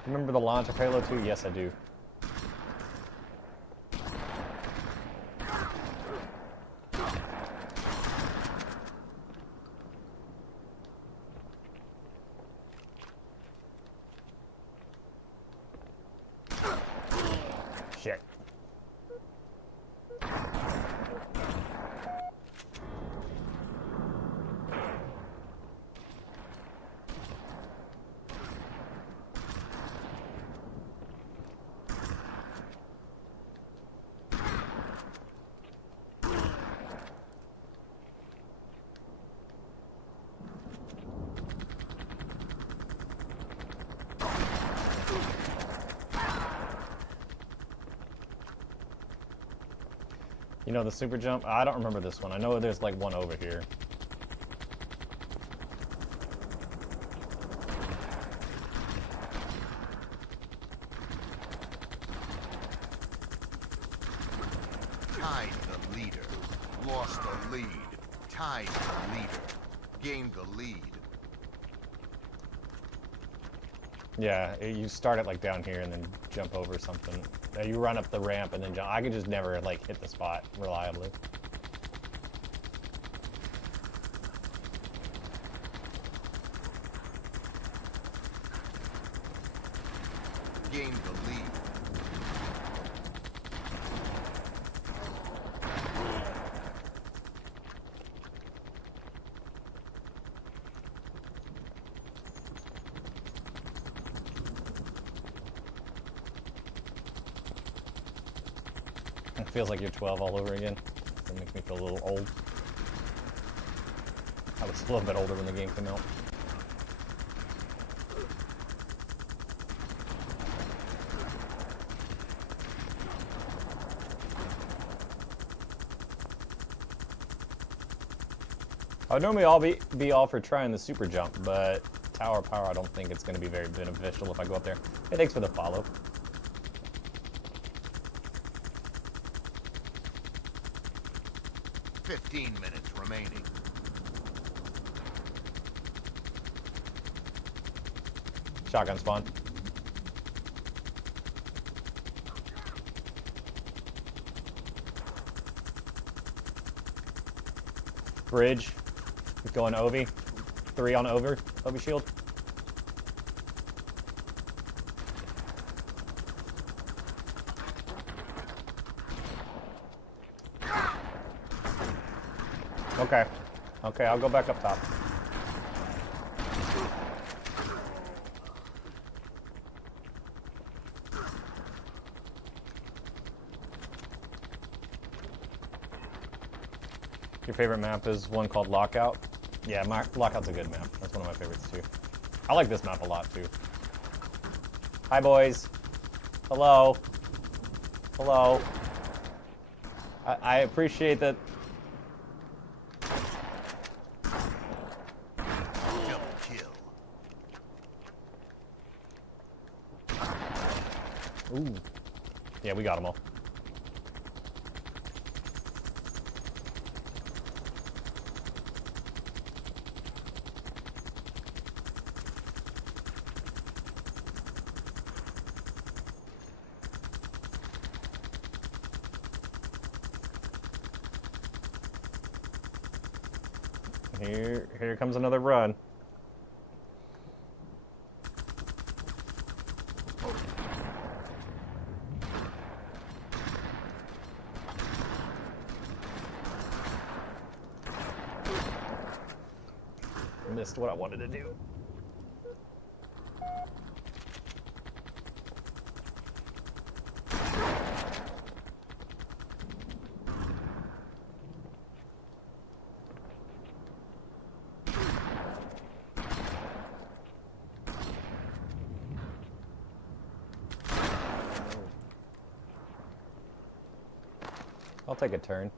Remember the launch of Halo 2? Yes, I do. You know the super jump? I don't remember this one. I know there's like one over here. Tied the leader. Lost the lead. Tied the leader. Gained the lead. Yeah, you start it like down here and then jump over something. You run up the ramp and then jump. I could just never like hit the spot reliably. Gained the lead. It feels like you're 12 all over again. It makes me feel a little old. I was a little bit older when the game came out. I would normally be all for trying the super jump, but tower power, I don't think it's going to be very beneficial if I go up there. Hey, thanks for the follow. "15 minutes remaining." Shotgun spawn. Bridge. Going Ovi. 3 on over. Ovi shield. Okay. Okay, I'll go back up top. Your favorite map is one called Lockout? Yeah, Lockout's a good map. That's one of my favorites too. I like this map a lot too. Hi boys. Hello. Hello. I appreciate that. Double kill. Ooh. Yeah, we got them all. Here comes another run. Missed what I wanted to do. I'll take a turn.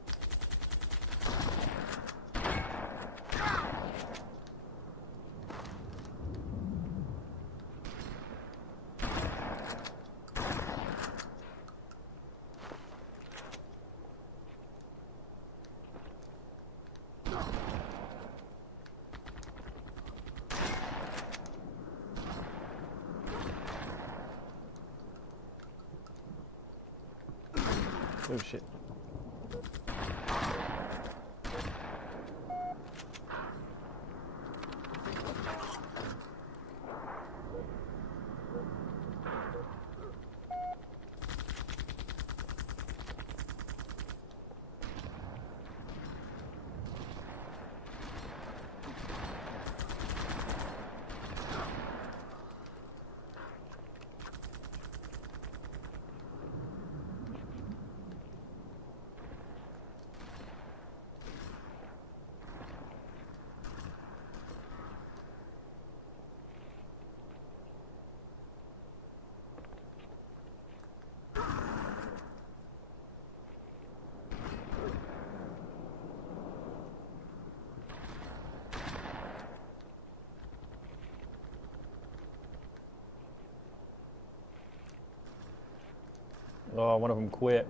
Oh shit. Oh, one of them quit.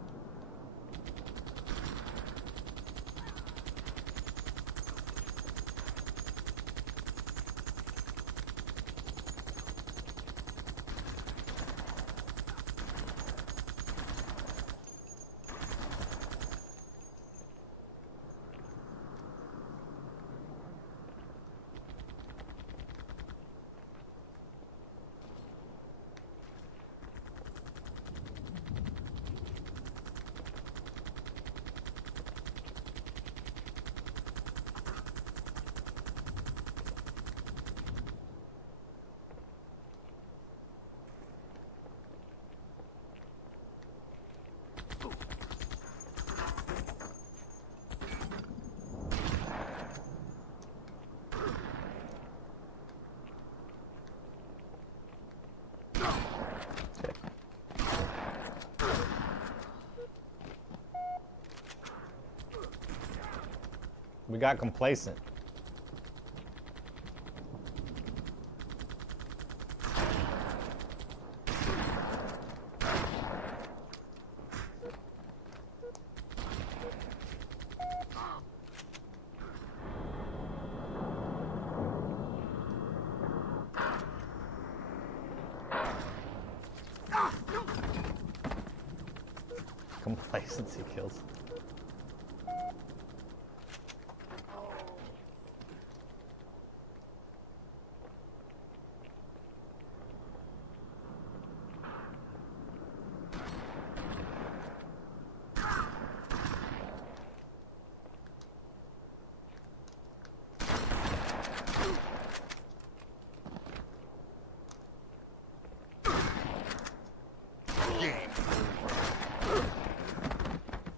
We got complacent. Complacency kills. Game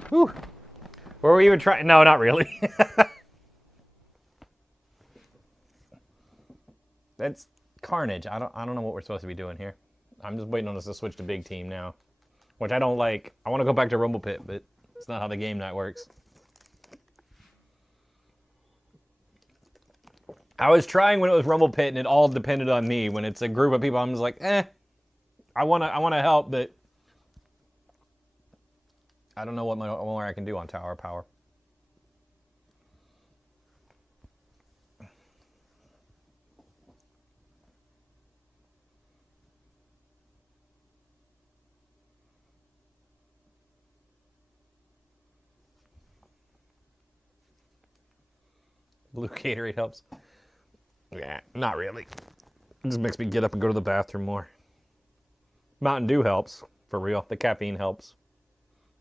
Whew. Were we even trying? No, not really. That's carnage. I don't know what we're supposed to be doing here. I'm just waiting on us to switch to big team now, which I don't like. I want to go back to Rumble Pit, but it's not how the game night works. I was trying when it was Rumble Pit, and it all depended on me. When it's a group of people, I'm just like, I wanna help, but I don't know what more I can do on Tower Power. Blue Gatorade helps. Yeah, not really. It just makes me get up and go to the bathroom more. Mountain Dew helps, for real. The caffeine helps.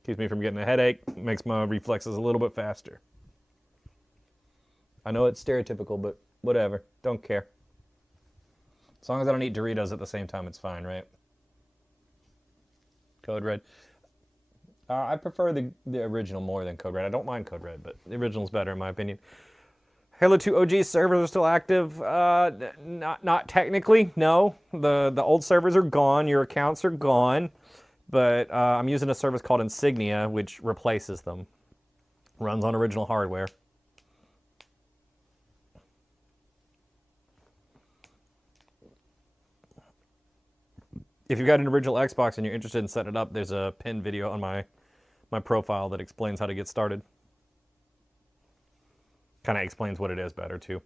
Keeps me from getting a headache, makes my reflexes a little bit faster. I know it's stereotypical, but whatever. Don't care. As long as I don't eat Doritos at the same time, it's fine, right? Code Red. I prefer the original more than Code Red. I don't mind Code Red, but the original's better in my opinion. Halo 2 OG servers are still active. Not technically, no. The old servers are gone. Your accounts are gone. But I'm using a service called Insignia, which replaces them. Runs on original hardware. If you've got an original Xbox and you're interested in setting it up, there's a pinned video on my profile that explains how to get started. Kind of explains what it is better, too.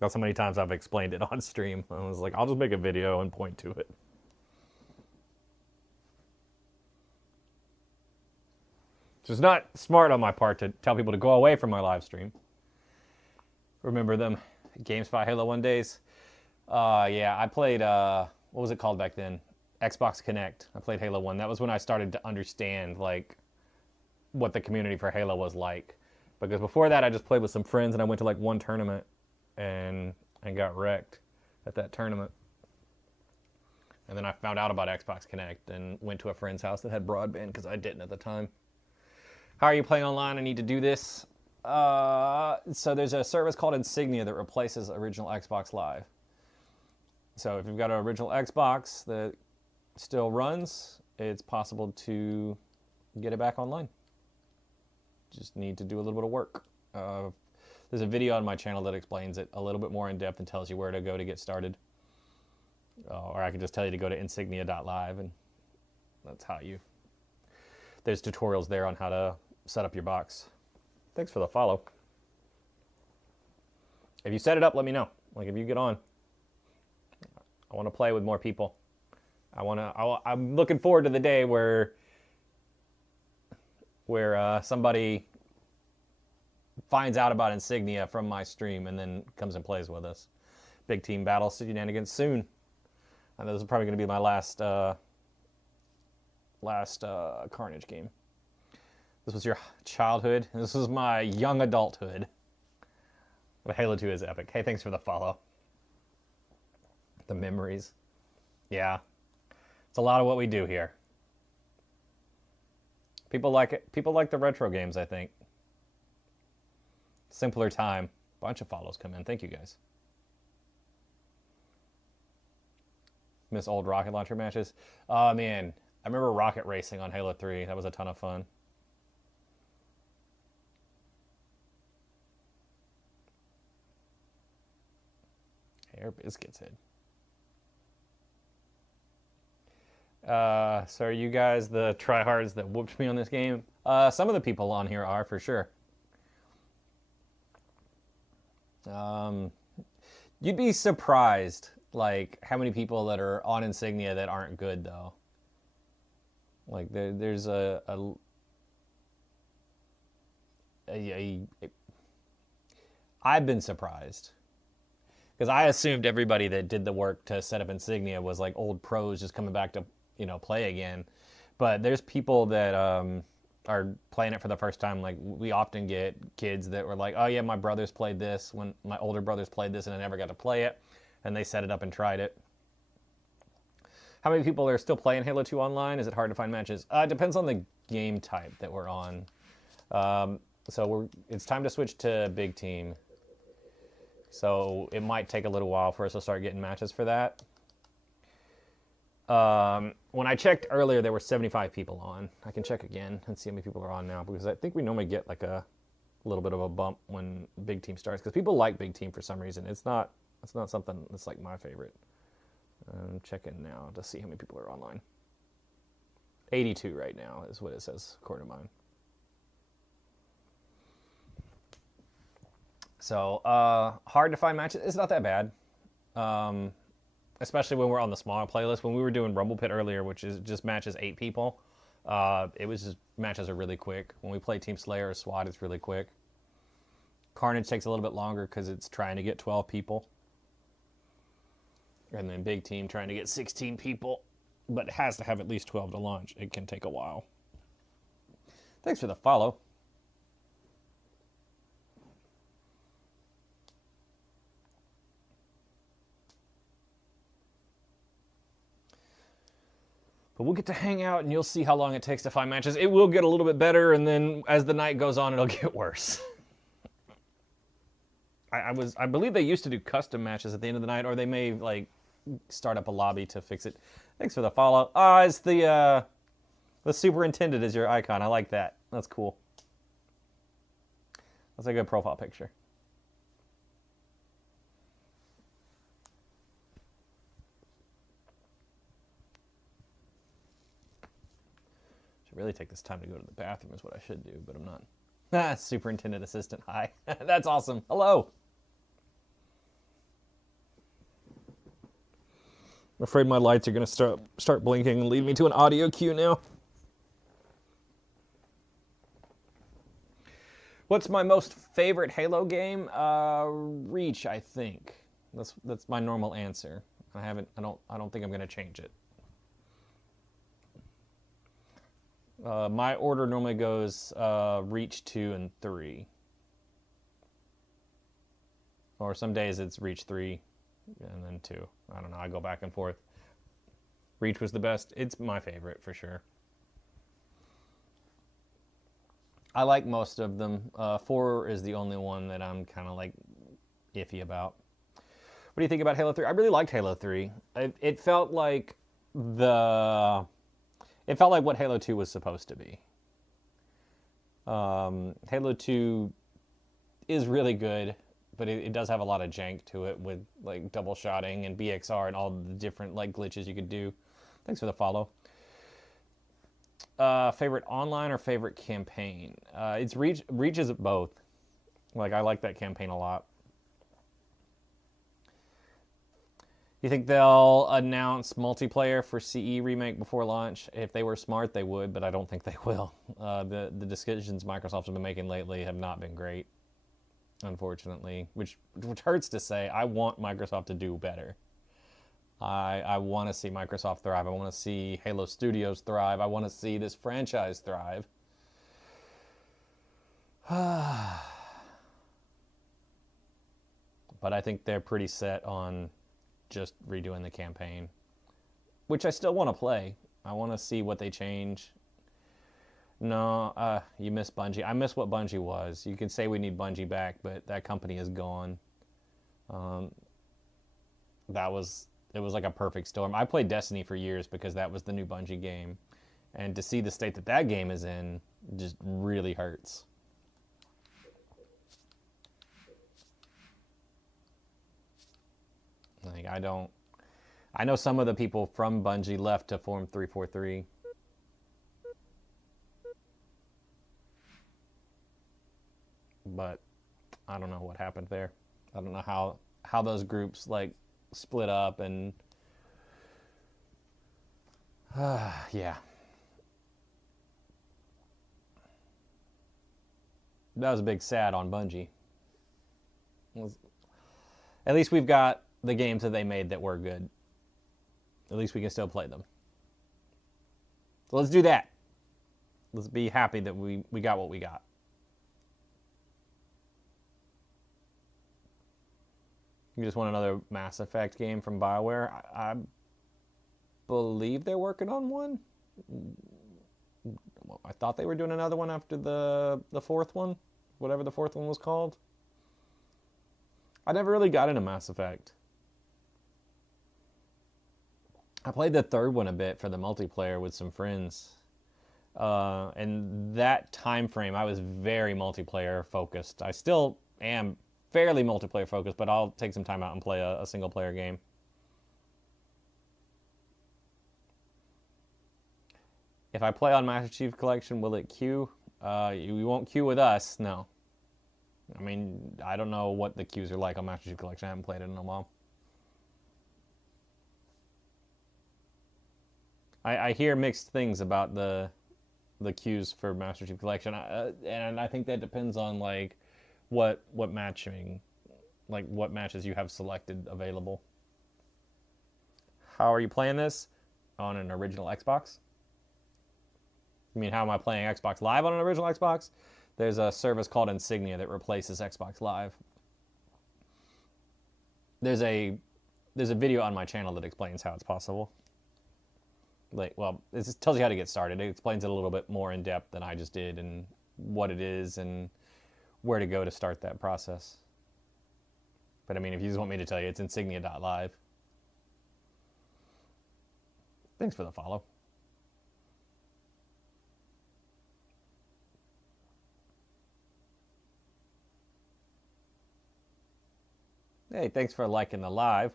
That's how many times I've explained it on stream. I was like, I'll just make a video and point to it. So it's not smart on my part to tell people to go away from my live stream. Remember them GameSpot Halo 1 days? Yeah, I played, what was it called back then? Xbox Connect. I played Halo 1. That was when I started to understand, like, what the community for Halo was like. Because before that, I just played with some friends and I went to like one tournament and got wrecked at that tournament. And then I found out about Xbox Connect and went to a friend's house that had broadband because I didn't at the time. How are you playing online? I need to do this. So there's a service called Insignia that replaces original Xbox Live. So if you've got an original Xbox that still runs, it's possible to get it back online. Just need to do a little bit of work. There's a video on my channel that explains it a little bit more in depth and tells you where to go to get started. Or I could just tell you to go to insignia.live, and that's how you... There's tutorials there on how to set up your box. Thanks for the follow. If you set it up, let me know. Like, if you get on, I want to play with more people. I'm looking forward to the day where somebody finds out about Insignia from my stream and then comes and plays with us. Big team battle shenanigans soon. And this is probably going to be my last Carnage game. This was your childhood. This was my young adulthood. But Halo 2 is epic. Hey, thanks for the follow. The memories. Yeah. It's a lot of what we do here. People like it. People like the retro games, I think. Simpler time. Bunch of follows come in. Thank you, guys. Miss old rocket launcher matches. Oh, man. I remember rocket racing on Halo 3. That was a ton of fun. Air Biscuits head. So are you guys the tryhards that whooped me on this game? Some of the people on here are, for sure. You'd be surprised, like, how many people that are on Insignia that aren't good, though. Like, there's I've been surprised. Because I assumed everybody that did the work to set up Insignia was like old pros just coming back to, play again. But there's people that are playing it for the first time. Like, we often get kids that were like, oh yeah, my brothers played this when my older brothers played this and I never got to play it. And they set it up and tried it. How many people are still playing Halo 2 online? Is it hard to find matches? It depends on the game type that we're on. So it's time to switch to big team. So it might take a little while for us to start getting matches for that. When I checked earlier, there were 75 people on. I can check again and see how many people are on now, because I think we normally get like a little bit of a bump when big team starts, because people like big team for some reason. It's not something that's like my favorite. I'm checking now to see how many people are online. 82 right now is what it says according to mine. So, hard to find matches. It's not that bad. Especially when we're on the smaller playlist. When we were doing Rumble Pit earlier, which is just matches 8 people, it was just, matches are really quick. When we play Team Slayer or SWAT, it's really quick. Carnage takes a little bit longer because it's trying to get 12 people. And then Big Team trying to get 16 people, but it has to have at least 12 to launch. It can take a while. Thanks for the follow. But we'll get to hang out, and you'll see how long it takes to find matches. It will get a little bit better, and then as the night goes on, it'll get worse. I believe they used to do custom matches at the end of the night, or they may like start up a lobby to fix it. Thanks for the follow. It's the superintendent is your icon. I like that. That's cool. That's a good profile picture. Really take this time to go to the bathroom is what I should do, but I'm not. Superintendent assistant, hi. That's awesome. Hello. I'm afraid my lights are going to start blinking and lead me to an audio cue now. What's my most favorite Halo game? Reach, I think. That's my normal answer. I don't think I'm going to change it. My order normally goes Reach 2 and 3. Or some days it's Reach 3 and then 2. I don't know, I go back and forth. Reach was the best. It's my favorite for sure. I like most of them. 4 is the only one that I'm kind of like iffy about. What do you think about Halo 3? I really liked Halo 3. It felt like It felt like what Halo 2 was supposed to be. Halo 2 is really good, but it does have a lot of jank to it with like double shotting and BXR and all the different like glitches you could do. Thanks for the follow. Favorite online or favorite campaign? It's Reach is both. Like, I like that campaign a lot. You think they'll announce multiplayer for CE Remake before launch? If they were smart, they would, but I don't think they will. The decisions Microsoft has been making lately have not been great, unfortunately, which hurts to say. I want Microsoft to do better. I want to see Microsoft thrive. I want to see Halo Studios thrive. I want to see this franchise thrive. But I think they're pretty set on just redoing the campaign, which I still want to play. I want to see what they change. No, you miss Bungie. I miss what Bungie was. You could say we need Bungie back, but that company is gone. It was like a perfect storm. I played Destiny for years because that was the new Bungie game, and to see the state that game is in just really hurts. Like, I know some of the people from Bungie left to form 343. But I don't know what happened there. I don't know how those groups like split up and yeah. That was a big sad on Bungie. At least we've got the games that they made that were good. At least we can still play them. So let's do that. Let's be happy that we got what we got. You just want another Mass Effect game from BioWare? I believe they're working on one. I thought they were doing another one after the fourth one, whatever the fourth one was called. I never really got into Mass Effect. I played the third one a bit for the multiplayer with some friends. And that time frame, I was very multiplayer focused. I still am fairly multiplayer focused, but I'll take some time out and play a single player game. If I play on Master Chief Collection, will it queue? You won't queue with us, no. I mean, I don't know what the queues are like on Master Chief Collection. I haven't played it in a while. I hear mixed things about the queues for Master Chief Collection, and I think that depends on like what matching, like what matches you have selected available. How are you playing this? On an original Xbox? I mean, how am I playing Xbox Live on an original Xbox? There's a service called Insignia that replaces Xbox Live. There's a video on my channel that explains how it's possible. Like, well, it just tells you how to get started. It explains it a little bit more in depth than I just did, and what it is and where to go to start that process. But I mean, if you just want me to tell you, it's insignia.live. Thanks for the follow. Hey, thanks for liking the live.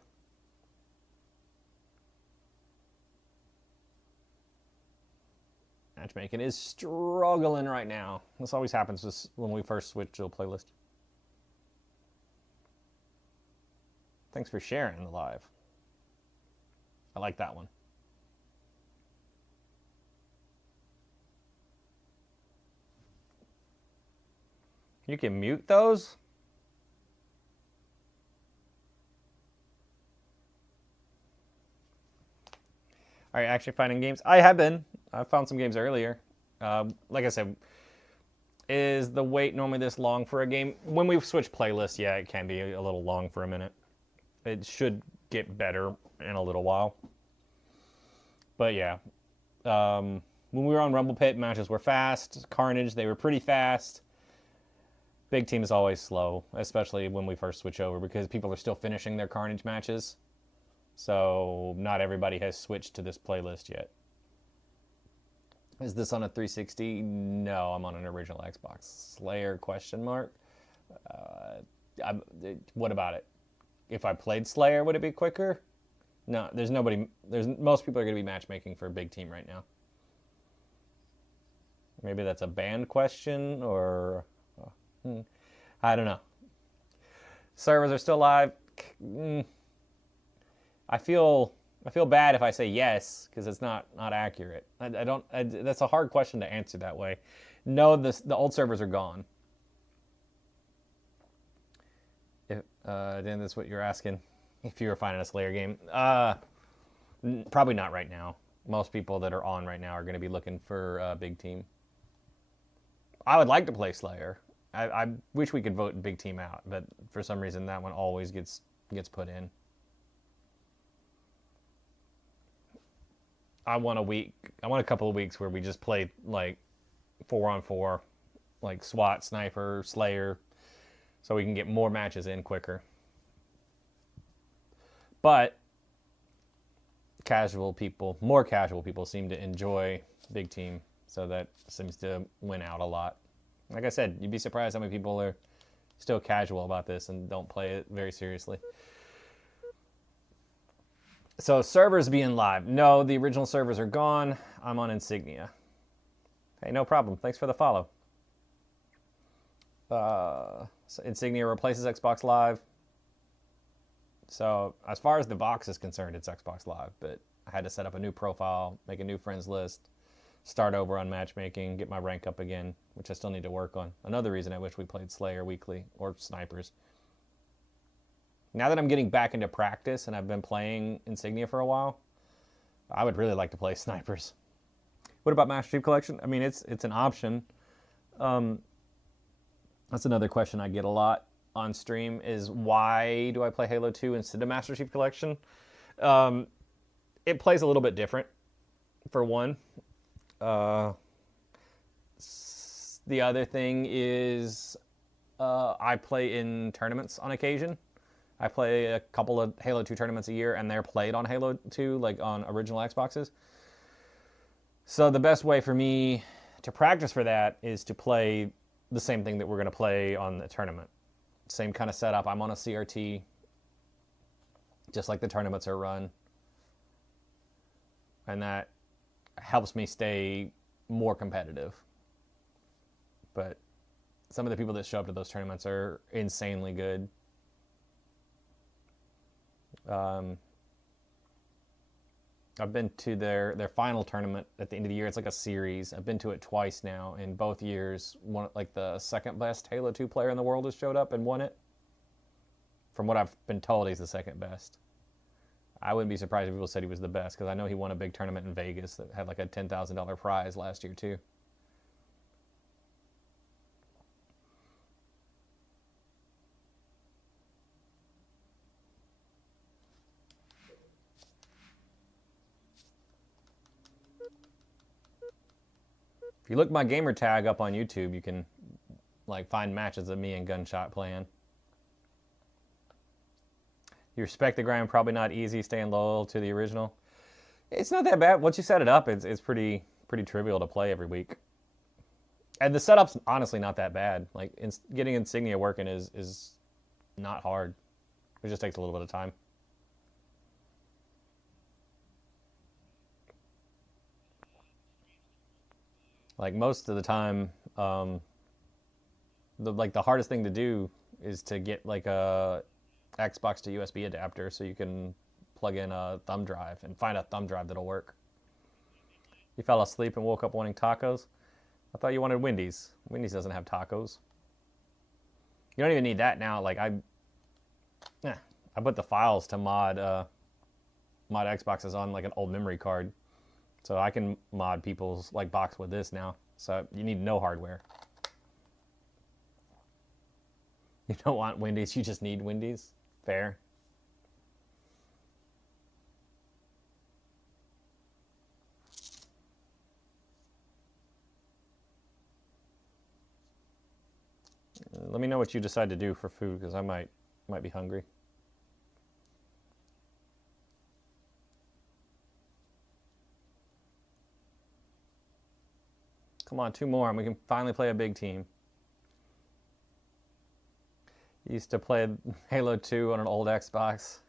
Matchmaking is struggling right now. This always happens when we first switch to a playlist. Thanks for sharing the live. I like that one. You can mute those? Are you actually finding games? I have been. I found some games earlier. Like I said, is the wait normally this long for a game? When we switch playlists, yeah, it can be a little long for a minute. It should get better in a little while. But yeah, when we were on Rumble Pit, matches were fast. Carnage, they were pretty fast. Big Team is always slow, especially when we first switch over, because people are still finishing their Carnage matches. So not everybody has switched to this playlist yet. Is this on a 360? No, I'm on an original Xbox. Slayer question mark. What about it? If I played Slayer, would it be quicker? No, there's nobody. Most people are going to be matchmaking for a big team right now. Maybe that's a banned question, or I don't know. Servers are still live. I feel bad if I say yes because it's not accurate. I don't. That's a hard question to answer that way. No, the old servers are gone. If then that's what you're asking. If you were finding a Slayer game, probably not right now. Most people that are on right now are going to be looking for a big team. I would like to play Slayer. I wish we could vote big team out, but for some reason that one always gets put in. I want a couple of weeks where we just play like 4-on-4, like SWAT, Sniper, Slayer, so we can get more matches in quicker. But more casual people seem to enjoy big team, so that seems to win out a lot. Like I said, you'd be surprised how many people are still casual about this and don't play it very seriously. So servers being live. No, the original servers are gone. I'm on Insignia. Hey, no problem. Thanks for the follow. So Insignia replaces Xbox Live. So as far as the box is concerned, it's Xbox Live, but I had to set up a new profile, make a new friends list, start over on matchmaking, get my rank up again, which I still need to work on. Another reason I wish we played Slayer weekly or Snipers. Now that I'm getting back into practice and I've been playing Insignia for a while, I would really like to play Snipers. What about Master Chief Collection? I mean, it's an option. That's another question I get a lot on stream is why do I play Halo 2 instead of Master Chief Collection? It plays a little bit different, for one. The other thing is I play in tournaments on occasion. I play a couple of Halo 2 tournaments a year, and they're played on Halo 2, like on original Xboxes. So the best way for me to practice for that is to play the same thing that we're going to play on the tournament. Same kind of setup. I'm on a CRT, just like the tournaments are run. And that helps me stay more competitive. But some of the people that show up to those tournaments are insanely good. I've been to their final tournament at the end of the year. It's like a series. I've been to it twice now. In both years, like the second best Halo 2 player in the world has showed up and won it. From what I've been told, he's the second best. I wouldn't be surprised if people said he was the best, because I know he won a big tournament in Vegas that had like a $10,000 prize last year too. If you look my gamer tag up on YouTube, you can like find matches of me and Gunshot playing. You respect the grind, probably not easy staying loyal to the original. It's not that bad. Once you set it up, it's pretty trivial to play every week. And the setup's honestly not that bad. Like getting Insignia working is not hard. It just takes a little bit of time. Like most of the time, the hardest thing to do is to get like a Xbox to USB adapter so you can plug in a thumb drive and find a thumb drive that'll work. You fell asleep and woke up wanting tacos? I thought you wanted Wendy's. Wendy's doesn't have tacos. You don't even need that now. Like I put the files to mod Xboxes on like an old memory card. So I can mod people's like box with this now. So you need no hardware. You don't want Wendy's, you just need Wendy's. Fair. Let me know what you decide to do for food, because I might be hungry. Come on, 2 more and we can finally play a big team. Used to play Halo 2 on an old Xbox.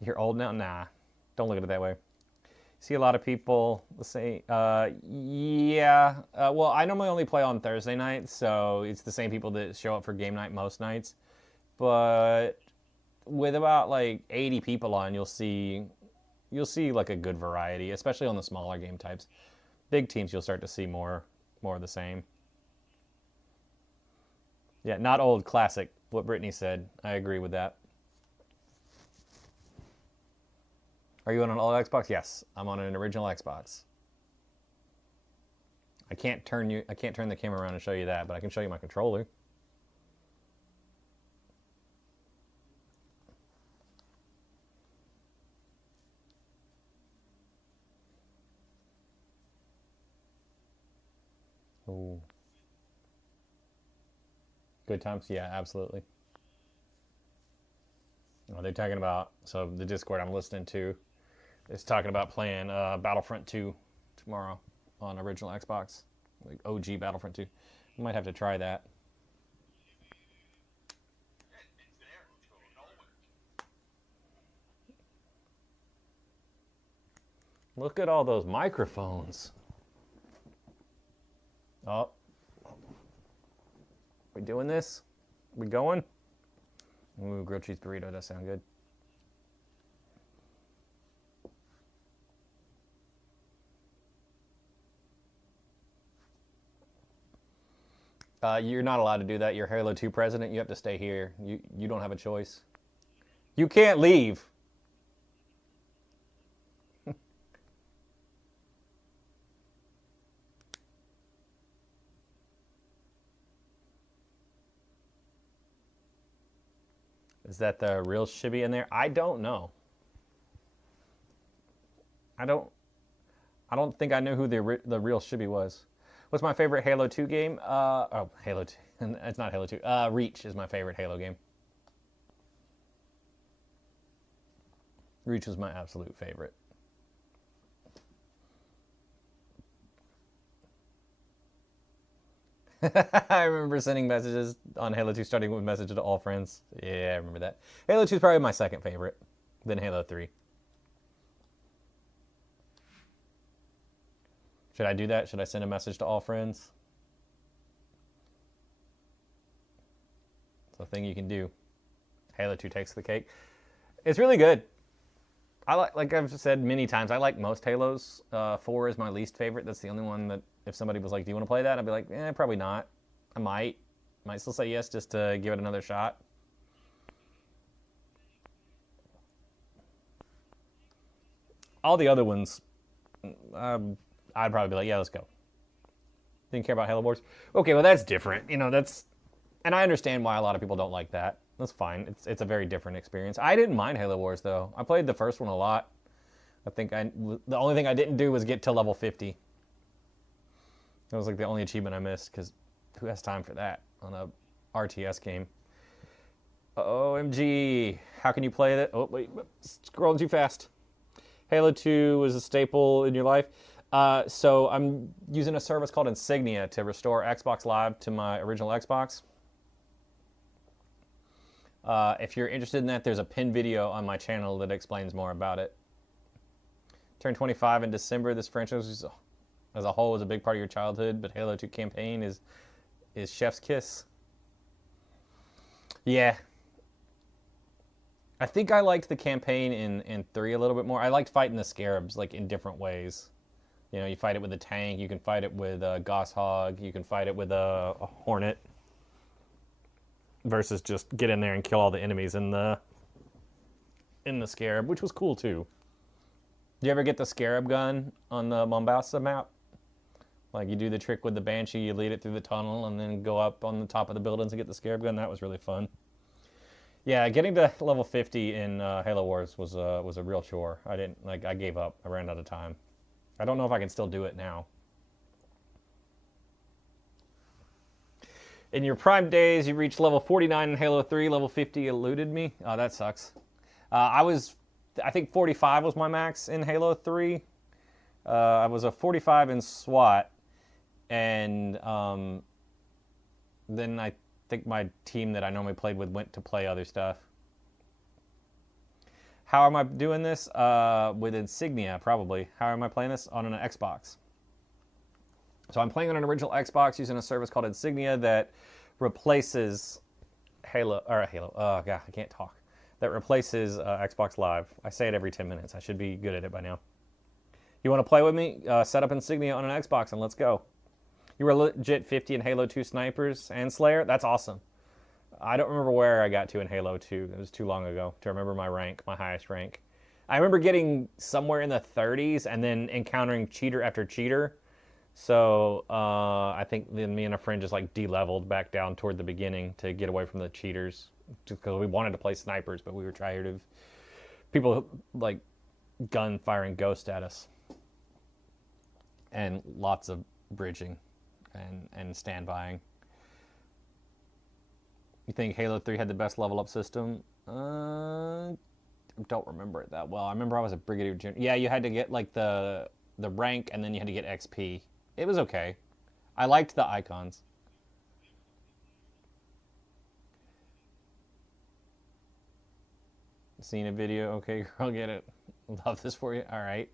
You're old now? Nah. Don't look at it that way. See a lot of people say, yeah. Well, I normally only play on Thursday nights, so it's the same people that show up for game night most nights. But with about like 80 people on, you'll see like a good variety, especially on the smaller game types. Big teams, you'll start to see more of the same. Yeah, not old, classic. What Brittany said, I agree with that. Are you on an old Xbox? Yes, I'm on an original Xbox. I can't turn the camera around and show you that, but I can show you my controller. Ooh. Good times? Yeah, absolutely. Oh, they're talking about, so the Discord I'm listening to is talking about playing Battlefront 2 tomorrow on original Xbox. Like OG Battlefront 2. You might have to try that. Look at all those microphones. Oh. We doing this? We going? Ooh, grilled cheese burrito does sound good. You're not allowed to do that. You're Halo 2 president. You have to stay here. You don't have a choice. You can't leave. Is that the real Shibby in there? I don't know. I don't think I knew who the real Shibby was. What's my favorite Halo 2 game? Halo 2. It's not Halo 2. Reach is my favorite Halo game. Reach was my absolute favorite. I remember sending messages on Halo 2, starting with message to all friends. Yeah, I remember that. Halo 2 is probably my second favorite, then Halo 3. Should I do that? Should I send a message to all friends? It's a thing you can do. Halo 2 takes the cake. It's really good. I like I've said many times, I like most Halos. 4 is my least favorite. That's the only one that if somebody was like, do you want to play that? I'd be like, probably not. I might still say yes just to give it another shot. All the other ones, I'd probably be like, yeah, let's go. Didn't care about Halo Wars. Okay, well that's different. And I understand why a lot of people don't like that. That's fine. It's a very different experience. I didn't mind Halo Wars though. I played the first one a lot. I think the only thing I didn't do was get to level 50. That was like the only achievement I missed because who has time for that on a RTS game? OMG. How can you play that? Oh, wait. Scrolling too fast. Halo 2 was a staple in your life. So I'm using a service called Insignia to restore Xbox Live to my original Xbox. If you're interested in that, there's a pinned video on my channel that explains more about it. Turned 25 in December. This franchise as a whole was a big part of your childhood, but Halo 2 campaign is chef's kiss. Yeah. I think I liked the campaign in 3 a little bit more. I liked fighting the scarabs like in different ways. You fight it with a tank, you can fight it with a Gosshog, you can fight it with a Hornet. Versus just get in there and kill all the enemies in the scarab, which was cool too. Did you ever get the scarab gun on the Mombasa map? Like you do the trick with the Banshee, you lead it through the tunnel and then go up on the top of the buildings and get the scarab gun. That was really fun. Yeah, getting to level 50 in Halo Wars was a real chore. I gave up. I ran out of time. I don't know if I can still do it now. In your prime days, you reached level 49 in Halo 3. Level 50 eluded me. Oh, that sucks. I think 45 was my max in Halo 3. I was a 45 in SWAT. And then I think my team that I normally played with went to play other stuff. How am I doing this? With Insignia, probably. How am I playing this? On an Xbox. So I'm playing on an original Xbox using a service called Insignia that replaces Halo. Oh, God, I can't talk. That replaces Xbox Live. I say it every 10 minutes. I should be good at it by now. You want to play with me? Set up Insignia on an Xbox and let's go. You were legit 50 in Halo 2 Snipers and Slayer? That's awesome. I don't remember where I got to in Halo 2. It was too long ago to remember my rank, my highest rank. I remember getting somewhere in the 30s and then encountering cheater after cheater. So I think then me and a friend just like de-leveled back down toward the beginning to get away from the cheaters. Just because we wanted to play snipers, but we were tired of people like gun firing ghost at us. And lots of bridging and standbying. You think Halo 3 had the best level up system? Don't remember it that well. I remember I was a Brigadier General. Yeah, you had to get like the rank and then you had to get XP. It was okay. I liked the icons. Seen a video? Okay, girl, get it. Love this for you. All right.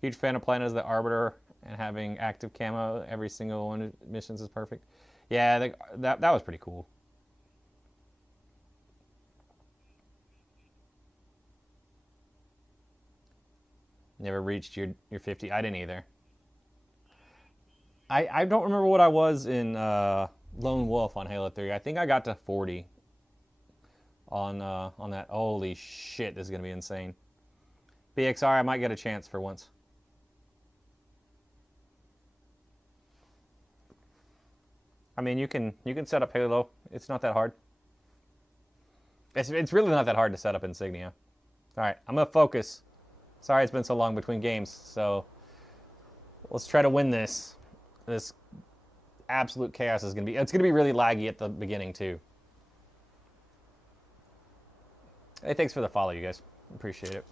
Huge fan of playing as the Arbiter and having active camo. Every single one of missions is perfect. Yeah, that was pretty cool. Never reached your 50. I didn't either. I don't remember what I was in Lone Wolf on Halo 3. I think I got to 40 on that. Holy shit, this is going to be insane. BXR, I might get a chance for once. I mean, you can set up Halo. It's not that hard. It's really not that hard to set up Insignia. All right, I'm going to focus. Sorry it's been so long between games, so let's try to win this. This absolute chaos is going to be... It's going to be really laggy at the beginning, too. Hey, thanks for the follow, you guys. Appreciate it.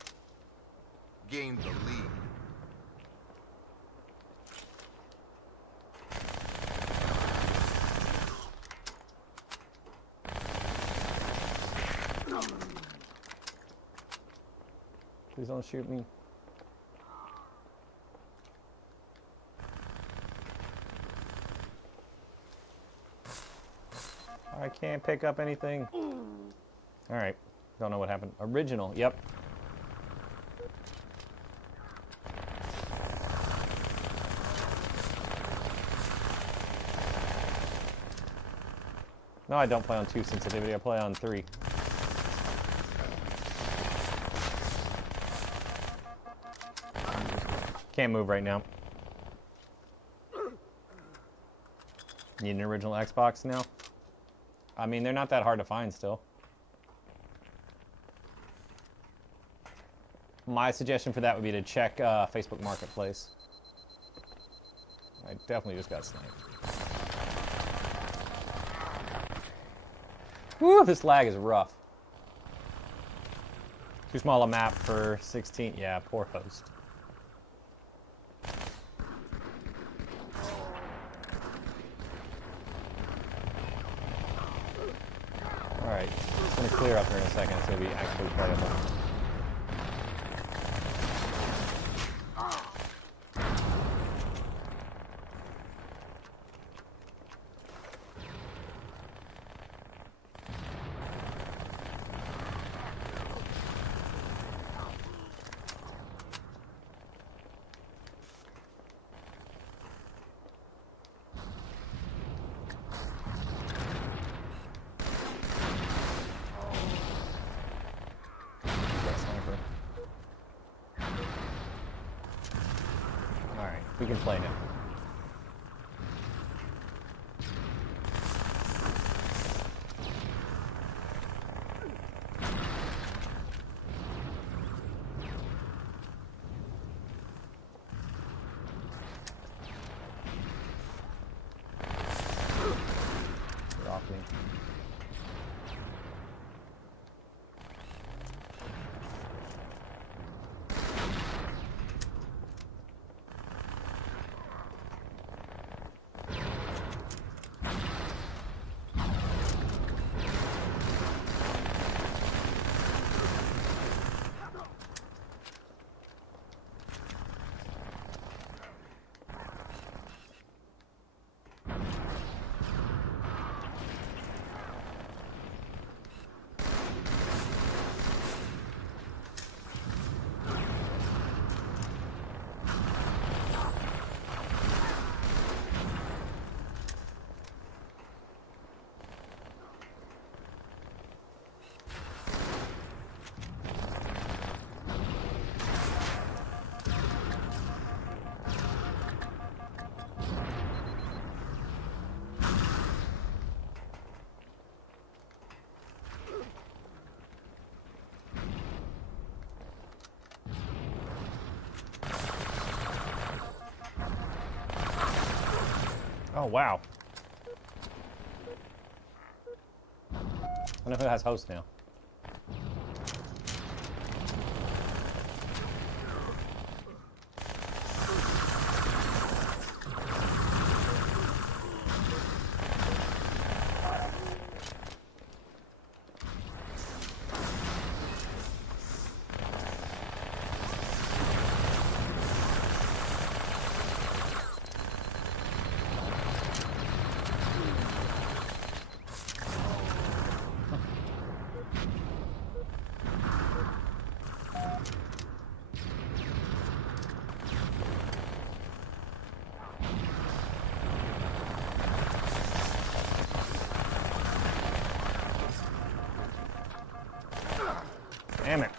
Gain the lead. Please don't shoot me. I can't pick up anything. All right. Don't know what happened. Original. Yep. No, I don't play on 2 sensitivity. I play on 3. Can't move right now. Need an original Xbox now? I mean, they're not that hard to find still. My suggestion for that would be to check Facebook Marketplace. I definitely just got sniped. Woo, this lag is rough. Too small a map for 16. Yeah, poor host. Alright, it's going to clear up here in a second. It's going to be actually playable. We can play now. Get off me. Oh, wow. I don't know who has host now. Damn it.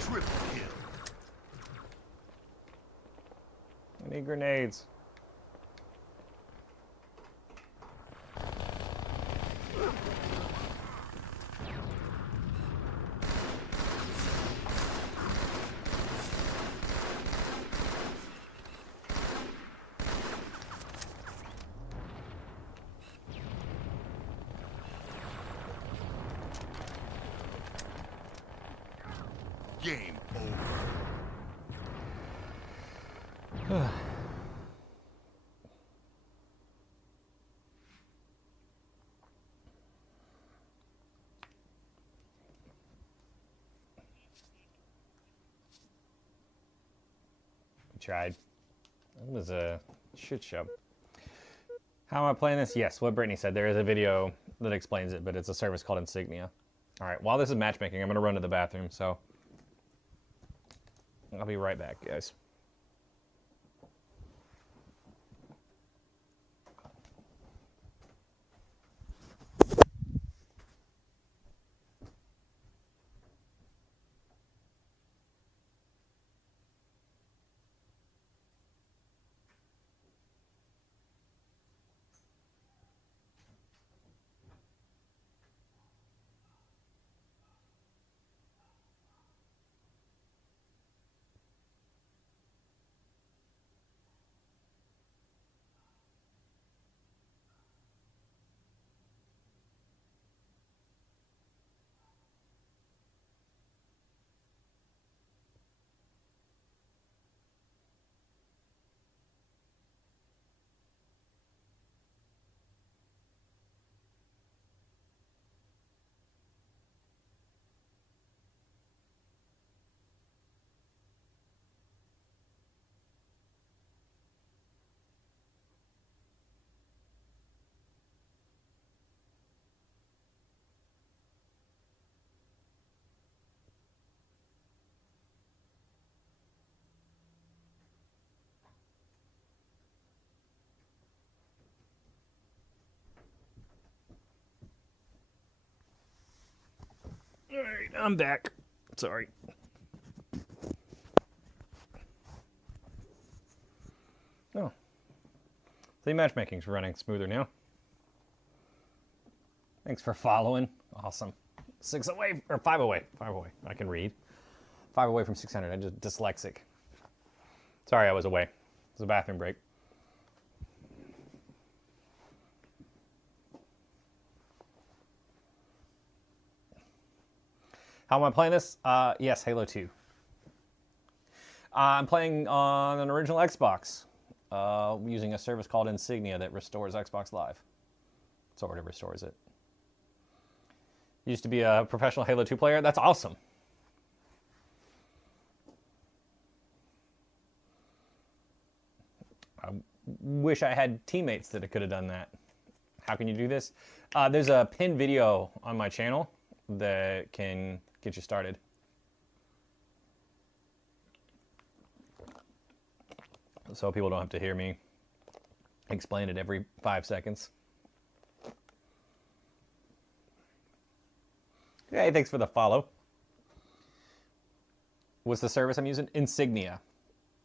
Triple kill. I need grenades. Game over. We tried. It was a shit show. How am I playing this? Yes, what Brittany said. There is a video that explains it, but it's a service called Insignia. All right, while this is matchmaking, I'm going to run to the bathroom, so I'll be right back, guys. All right, I'm back. Sorry. Oh. The matchmaking's running smoother now. Thanks for following. Awesome. 6 away, or 5 away. 5 away. I can read. 5 away from 600. I'm just dyslexic. Sorry I was away. It was a bathroom break. How am I playing this? Yes, Halo 2. I'm playing on an original Xbox using a service called Insignia that restores Xbox Live. Sort of restores it. Used to be a professional Halo 2 player. That's awesome. I wish I had teammates that could have done that. How can you do this? There's a pinned video on my channel that can get you started. So people don't have to hear me explain it every 5 seconds. Hey, thanks for the follow. What's the service I'm using? Insignia.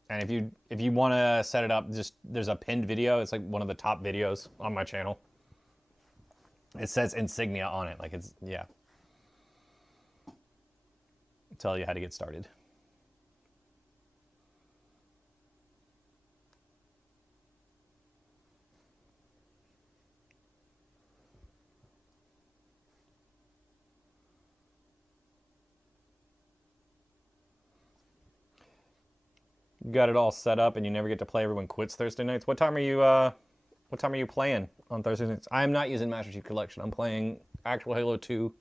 And if you want to set it up, just there's a pinned video. It's like one of the top videos on my channel. It says Insignia on it. Like it's, yeah. Tell you how to get started. Got it all set up and you never get to play. Everyone quits Thursday nights. What time are you playing on Thursday nights? I'm not using Master Chief Collection. I'm playing actual Halo 2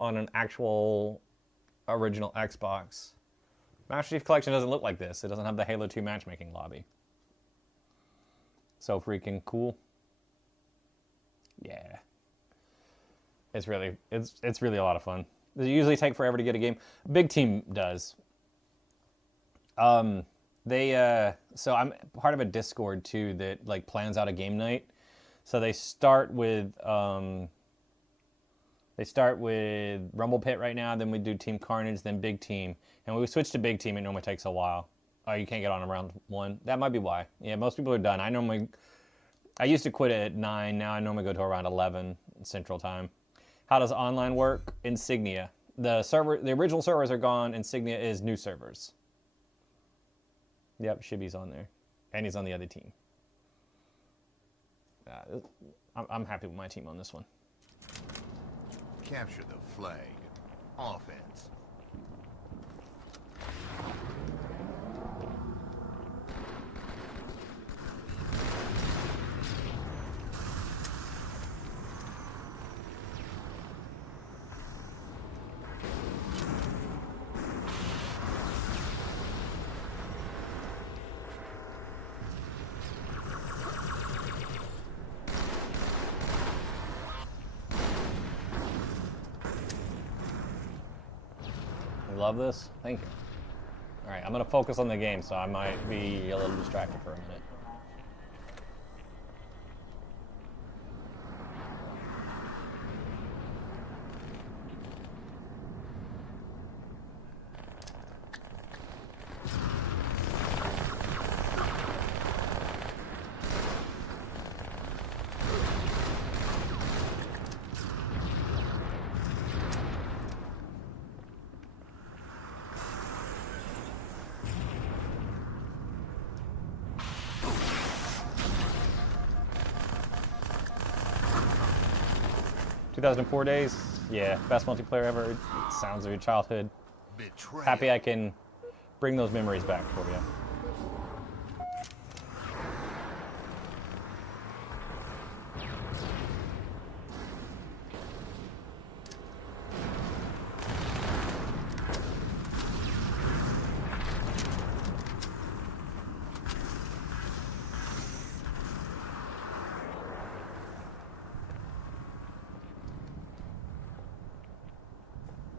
on an actual original Xbox. Master Chief Collection doesn't look like this. It doesn't have the Halo 2 matchmaking lobby. So freaking cool. Yeah. It's really a lot of fun. Does it usually take forever to get a game? Big Team does. So I'm part of a Discord too that like plans out a game night. So they start with Rumble Pit right now, then we do Team Carnage, then Big Team. And when we switch to Big Team, it normally takes a while. Oh, you can't get on around 1. That might be why. Yeah, most people are done. I used to quit at 9, now I normally go to around 11 Central Time. How does online work? Insignia. The original servers are gone. Insignia is new servers. Yep, Shibby's on there. And he's on the other team. I'm happy with my team on this one. Capture the flag. Offense. Love this? Thank you. All right, I'm going to focus on the game, so I might be a little distracted for a minute. Days, yeah, best multiplayer ever. It sounds of your childhood. Betrayal. Happy I can bring those memories back for you.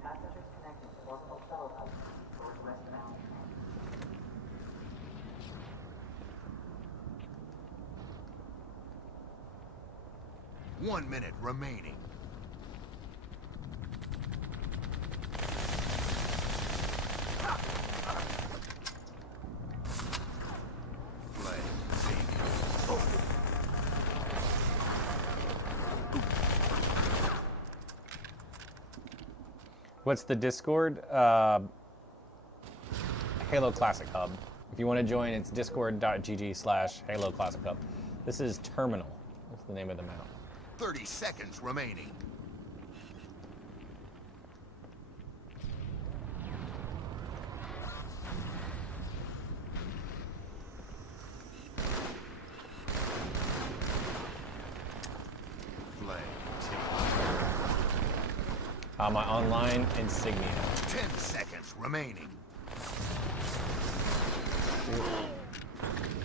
Passengers connected to orbital shuttle hub towards westbound. 1 minute remaining. Flag savior. What's the Discord? Halo Classic Hub. If you want to join, it's discord.gg/Halo Classic Hub. This is Terminal. That's the name of the map. 30 seconds remaining. Flag taken. My online insignia. 10 seconds remaining.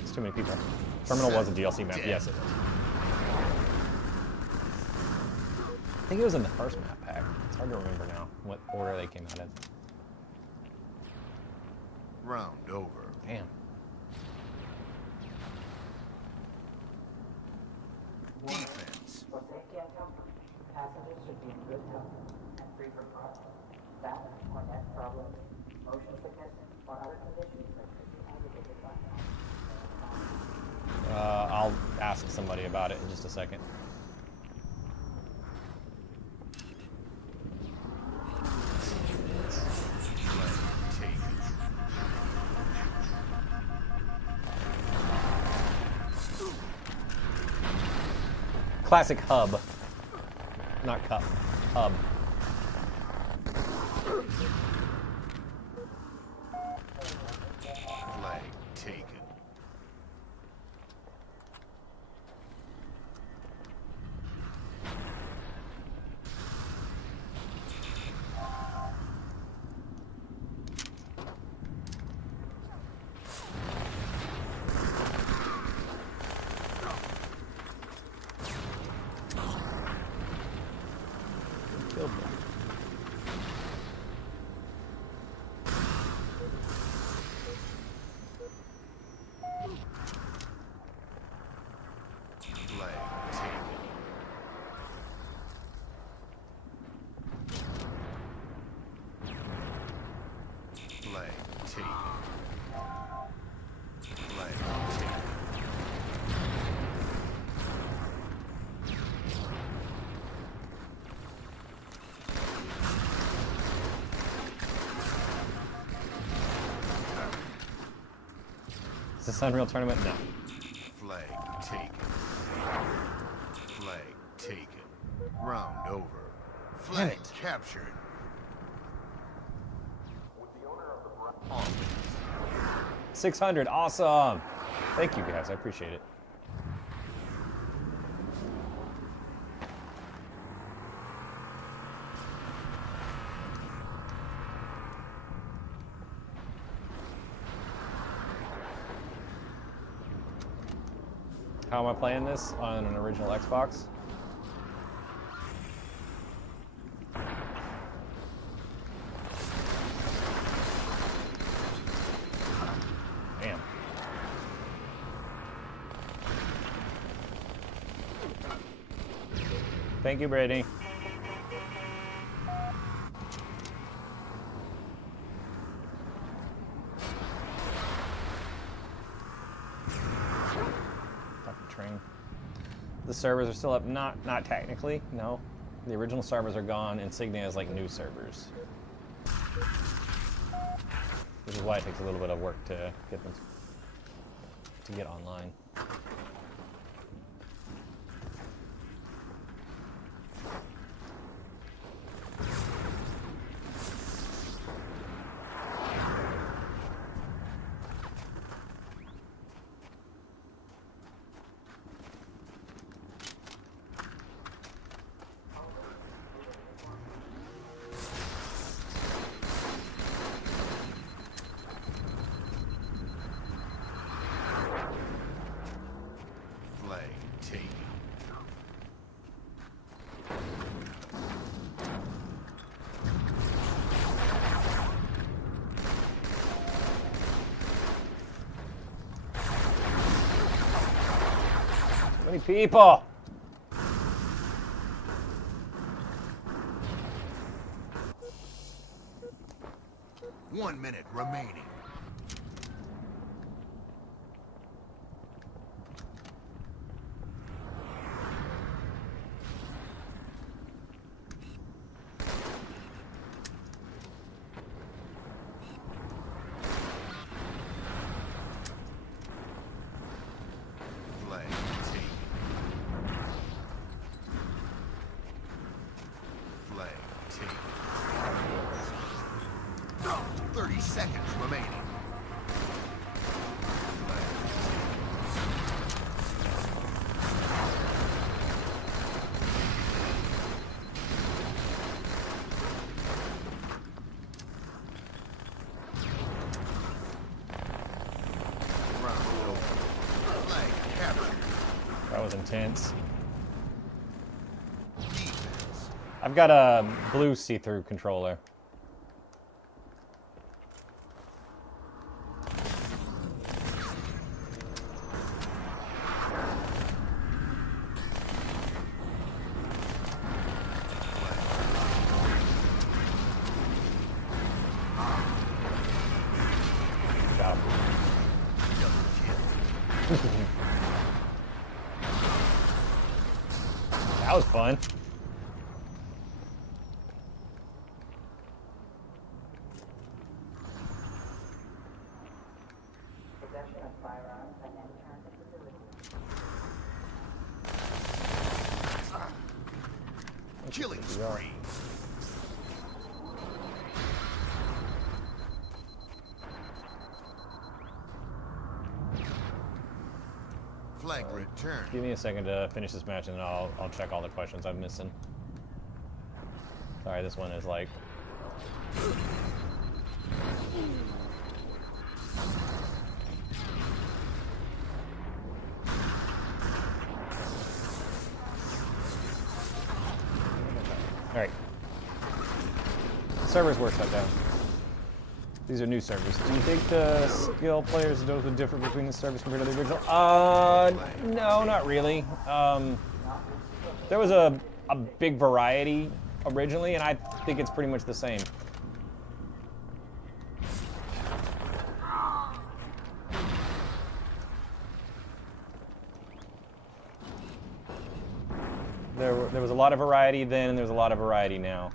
It's too many people. Terminal was a DLC map. Dead. Yes, it was. I think it was in the first map pack. It's hard to remember now what order they came out in. Round over. Damn. Defense. For safety and comfort, passengers should be in good health and free from rust, sap or neck problems, motion sickness, or other conditions that could be aggravated by I'll ask somebody about it in just a second. Classic hub. Not cup. Hub. Flag taken. Killed me. Flag taken. Flag taken. Flag taken. Is this Unreal Tournament? No. Flag taken. Flag taken. Round over. Flag it. captured. Awesome. 600. Awesome. Thank you guys. I appreciate it. How am I playing this on an original Xbox? Damn. Thank you, Brady. Fucking train. The servers are still up. Not technically, no. The original servers are gone. Insignia is like new servers. Which is why it takes a little bit of work to get them to get online. Flag taken. Many people. 1 minute remaining. Flag taken. Flag taken. 30 seconds remaining. Flag taken. Round over. Flag captured. That was intense. Defense. I've got a blue see-through controller. That was fun. Possession of firearms at any transit facility. Killing spree. Flag return. Give me a second to finish this match, and then I'll check all the questions I'm missing. Sorry, this one is like. All right. Servers were shut down. These are new servers. Do you think the skill players know the difference between the servers compared to the original? No, not really. There was a big variety originally, and I think it's pretty much the same. There was a lot of variety then, and there's a lot of variety now.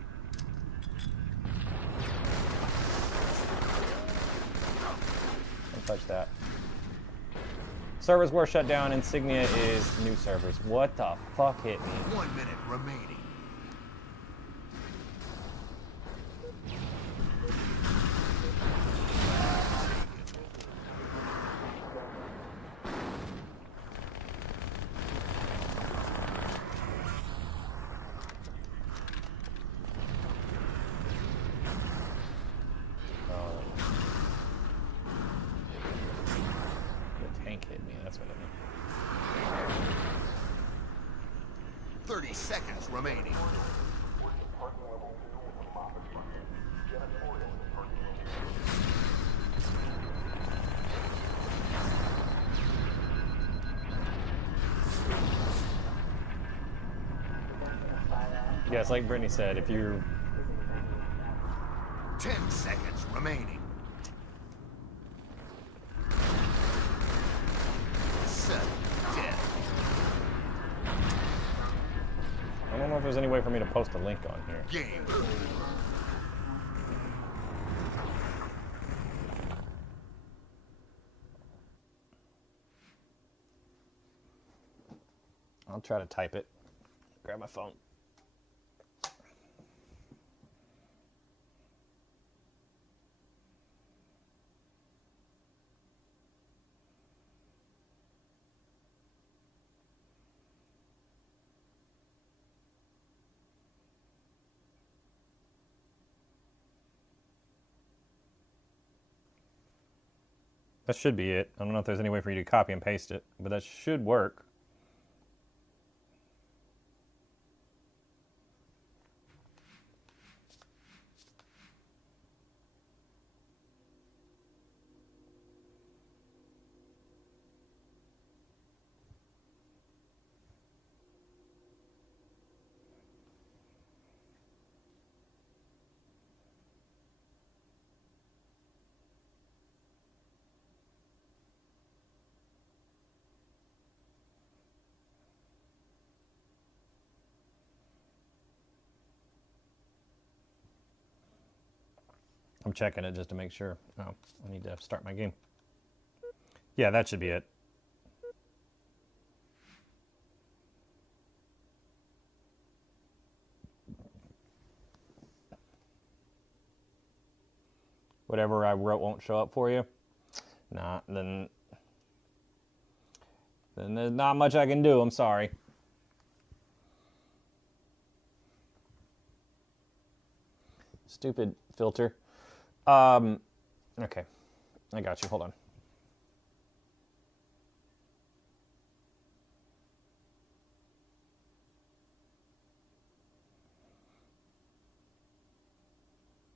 Don't touch that. Servers were shut down. Insignia is new servers. What the fuck hit me? 1 minute remaining. The tank hit me. That's what it meant. 30 seconds remaining. Yeah, it's like Brittany said, if you're 10 seconds remaining. 7 dead. I don't know if there's any way for me to post a link on here. Game. I'll try to type it. Grab my phone. That should be it. I don't know if there's any way for you to copy and paste it, but that should work. I'm checking it just to make sure. Oh, I need to start my game. Yeah, that should be it. Whatever I wrote won't show up for you? Nah, then there's not much I can do. I'm sorry. Stupid filter. Okay. I got you. Hold on.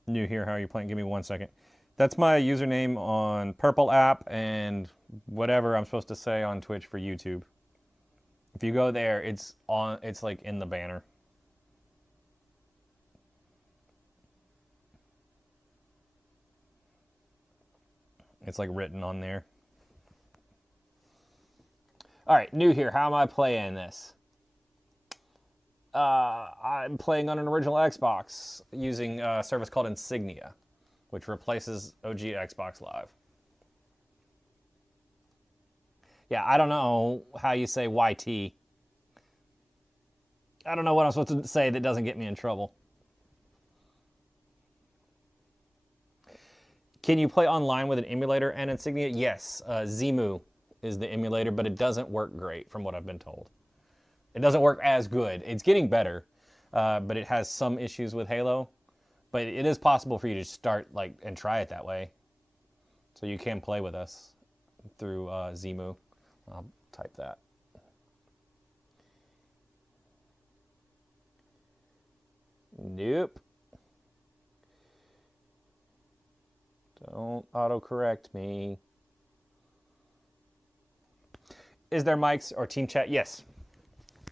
New here. How are you playing? Give me 1 second. That's my username on Purple app and whatever I'm supposed to say on Twitch for YouTube. If you go there, it's on. It's like in the banner. It's like written on there. All right, new here. How am I playing this? I'm playing on an original Xbox using a service called Insignia, which replaces OG Xbox Live. Yeah, I don't know how you say YT. I don't know what I'm supposed to say that doesn't get me in trouble. Can you play online with an emulator and Insignia? Yes, Zemu is the emulator, but it doesn't work great from what I've been told. It doesn't work as good. It's getting better, but it has some issues with Halo. But it is possible for you to start and try it that way. So you can play with us through Zemu. I'll type that. Nope. Don't autocorrect me. Is there mics or team chat? Yes.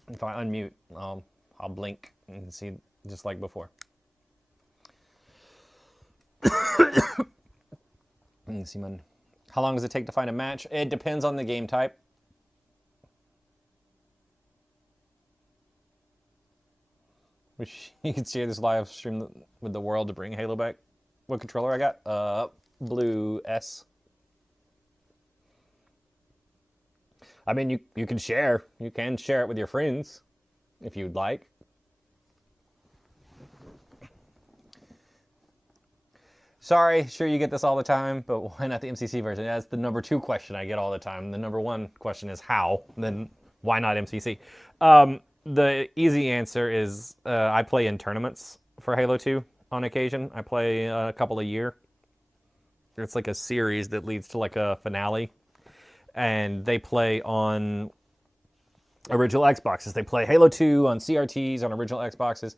If I unmute, I'll blink and see just like before. See, how long does it take to find a match? It depends on the game type. Wish you could share this live stream with the world to bring Halo back. What controller I got? Blue S. I mean, you can share. You can share it with your friends if you'd like. Sorry, sure you get this all the time, but why not the MCC version? That's the number 2 question I get all the time. The number 1 question is how, then why not MCC? The easy answer is I play in tournaments for Halo 2 on occasion. I play a couple a year. It's like a series that leads to like a finale. And they play on original Xboxes. They play Halo 2 on CRTs, on original Xboxes.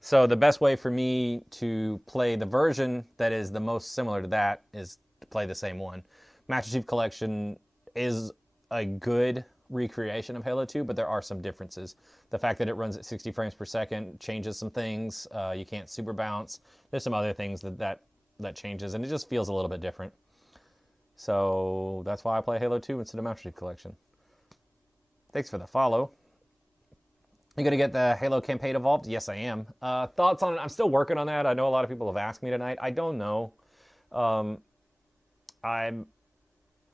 So the best way for me to play the version that is the most similar to that is to play the same one. Master Chief Collection is a good recreation of Halo 2, but there are some differences. The fact that it runs at 60 frames per second changes some things. You can't super bounce. There's some other things that changes, and it just feels a little bit different. So that's why I play Halo 2 instead of Master Chief Collection. Thanks for the follow. You gonna get the Halo campaign evolved? Yes, I am. Thoughts on it? I'm still working on that. I know a lot of people have asked me tonight. I don't know. I'm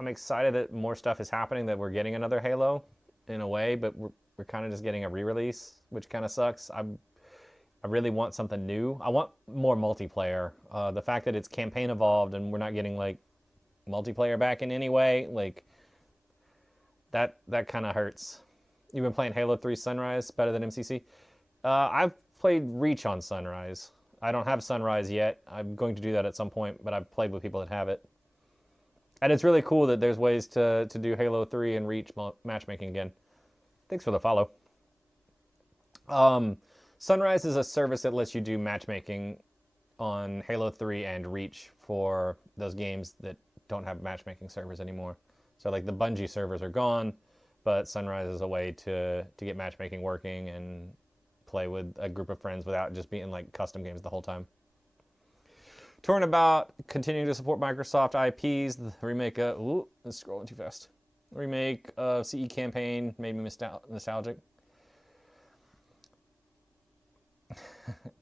excited that more stuff is happening, that we're getting another Halo in a way, but we're kind of just getting a re-release, which kind of sucks. I really want something new. I want more multiplayer. The fact that it's campaign evolved and we're not getting multiplayer back in any way, that kind of hurts. You've been playing Halo 3 Sunrise better than MCC? I've played Reach on Sunrise. I don't have Sunrise yet. I'm going to do that at some point, but I've played with people that have it. And it's really cool that there's ways to do Halo 3 and Reach matchmaking again. Thanks for the follow. Sunrise is a service that lets you do matchmaking on Halo 3 and Reach for those games that don't have matchmaking servers anymore. So the Bungie servers are gone, but Sunrise is a way to get matchmaking working and play with a group of friends without just being custom games the whole time. Torn about continuing to support Microsoft IPs. The remake ooh, it's scrolling too fast. The remake of CE Campaign made me nostalgic.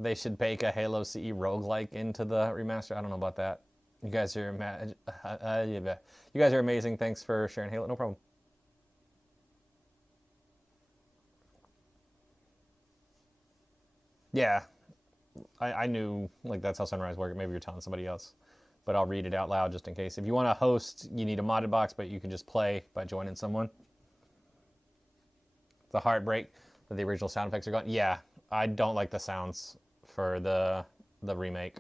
They should bake a Halo CE roguelike into the remaster. I don't know about that. You guys are you guys are amazing. Thanks for sharing Halo. No problem. Yeah, I knew that's how Sunrise worked. Maybe you're telling somebody else, but I'll read it out loud just in case. If you want to host, you need a modded box, but you can just play by joining someone. It's a heartbreak that the original sound effects are gone. Yeah, I don't like the sounds for the remake.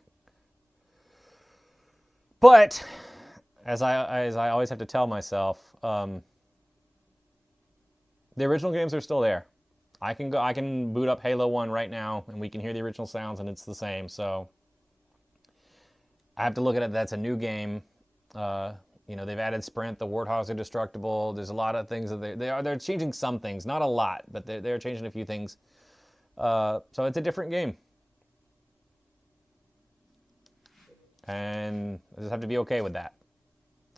But as I always have to tell myself, the original games are still there. I can boot up Halo 1 right now and we can hear the original sounds and it's the same. So I have to look at it. That's a new game. They've added sprint. The warthogs are destructible. There's a lot of things that they're changing some things, not a lot, but they're changing a few things. So it's a different game. And I just have to be okay with that.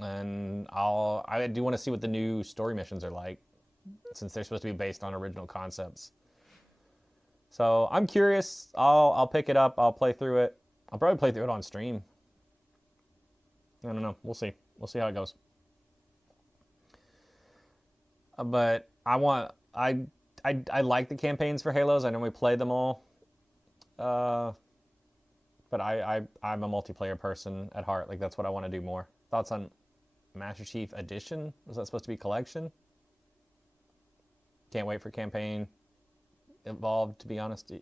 And I do want to see what the new story missions are like. since they're supposed to be based on original concepts. So I'm curious. I'll pick it up. I'll play through it. I'll probably play through it on stream. I don't know. We'll see. We'll see how it goes. But I like the campaigns for Halos. I normally play them all. But I'm a multiplayer person at heart. Like, that's what I want to do more. Thoughts on Master Chief Edition? Was that supposed to be collection? Can't wait for campaign Evolved, to be honest.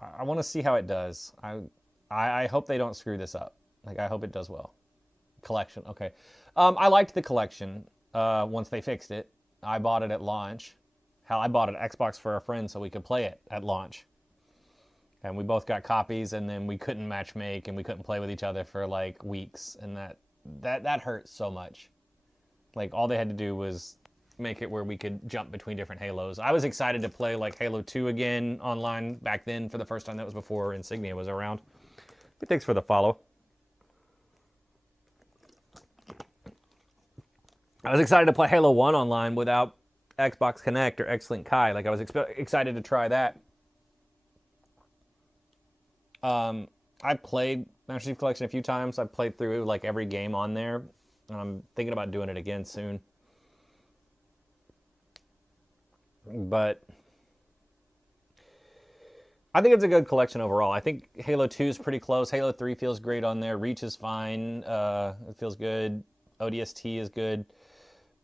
I want to see how it does. I hope they don't screw this up. Like, I hope it does well. Collection, okay. I liked the collection once they fixed it. I bought it at launch. Hell, I bought an Xbox for a friend so we could play it at launch. And we both got copies, and then we couldn't match make, and we couldn't play with each other for like weeks, and that hurt so much. Like, all they had to do was make it where we could jump between different Halos. I was excited to play like Halo 2 again online back then for the first time. That was before Insignia was around. But thanks for the follow. I was excited to play Halo 1 online without Xbox Connect or X-Link Kai. Like, I was excited to try that. I played Master Chief Collection a few times. I've played through like every game on there. And I'm thinking about doing it again soon. But I think it's a good collection overall. I think Halo 2 is pretty close. Halo 3 feels great on there. Reach is fine. It feels good. ODST is good.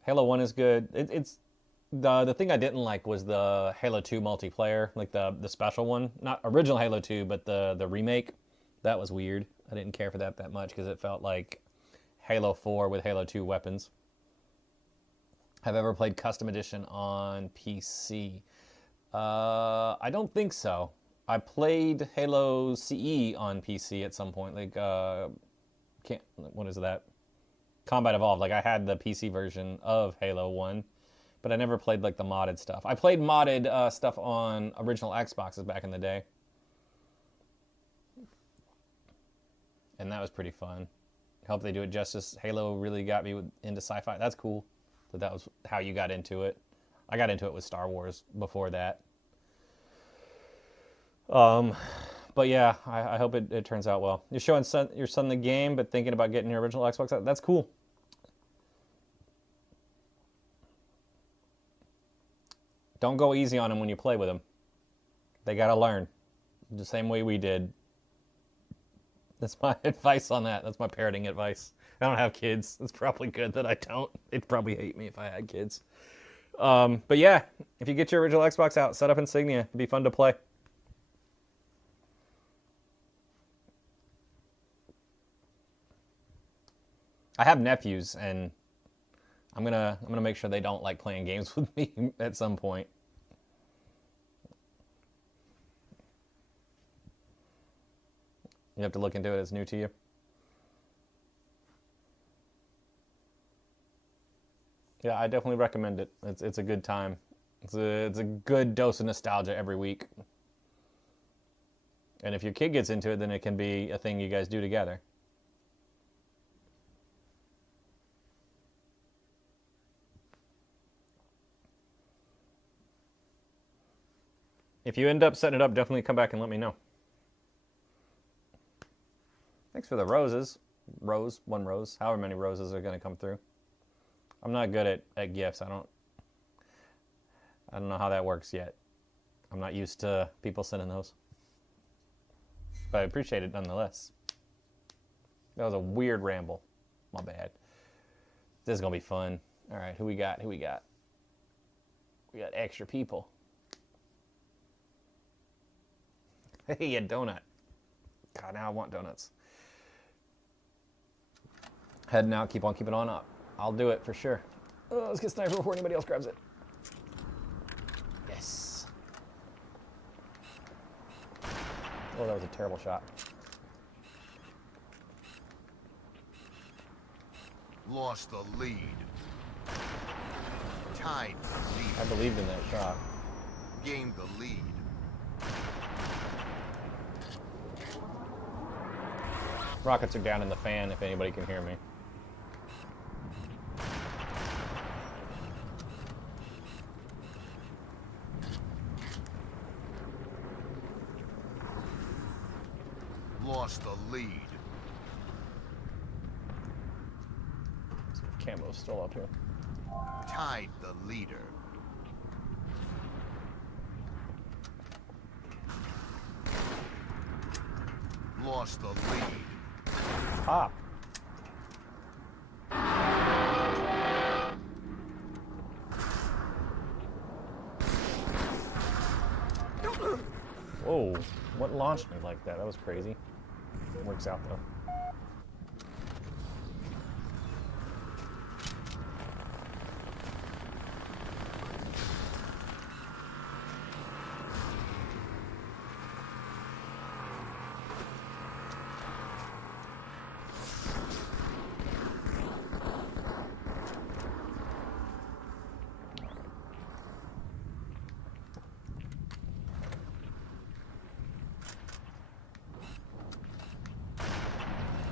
Halo 1 is good. It's the thing I didn't like was the Halo 2 multiplayer, like the special one. Not original Halo 2, but the remake. That was weird. I didn't care for that much because it felt like Halo 4 with Halo 2 weapons. Have ever played Custom Edition on PC? I don't think so. I played Halo CE on PC at some point. Like, what is that? Combat Evolved. Like, I had the PC version of Halo 1, but I never played like the modded stuff. I played modded stuff on original Xboxes back in the day, and that was pretty fun. Hope they do it justice. Halo really got me into sci-fi. That's cool. That was how you got into it. I got into it with Star Wars before that. But yeah, I hope it turns out well. You're showing your son the game, but thinking about getting your original Xbox. That's cool. Don't go easy on them when you play with them. They got to learn the same way we did. That's my advice on that. That's my parenting advice. I don't have kids. It's probably good that I don't. They'd probably hate me if I had kids. But yeah, if you get your original Xbox out, set up Insignia. It'd be fun to play. I have nephews, and I'm gonna make sure they don't like playing games with me at some point. You have to look into it. It's new to you. Yeah, I definitely recommend it. It's a good time. It's a good dose of nostalgia every week. And if your kid gets into it, then it can be a thing you guys do together. If you end up setting it up, definitely come back and let me know. Thanks for the roses. One rose. However many roses are going to come through. I'm not good at gifts. I don't know how that works yet. I'm not used to people sending those. But I appreciate it nonetheless. That was a weird ramble. My bad. This is going to be fun. All right, who we got? We got extra people. Hey, a donut. God, now I want donuts. Heading out, keep on keeping on up. I'll do it for sure. Oh, let's get sniper before anybody else grabs it. Yes. Oh, that was a terrible shot. Lost the lead. Tied the lead. I believed in that shot. Gained the lead. Rockets are down in the fan if anybody can hear me. Lost the lead. Camo's still up here. Tied the leader. Lost the lead. Ah. Whoa, what launched me like that? That was crazy. Works out though.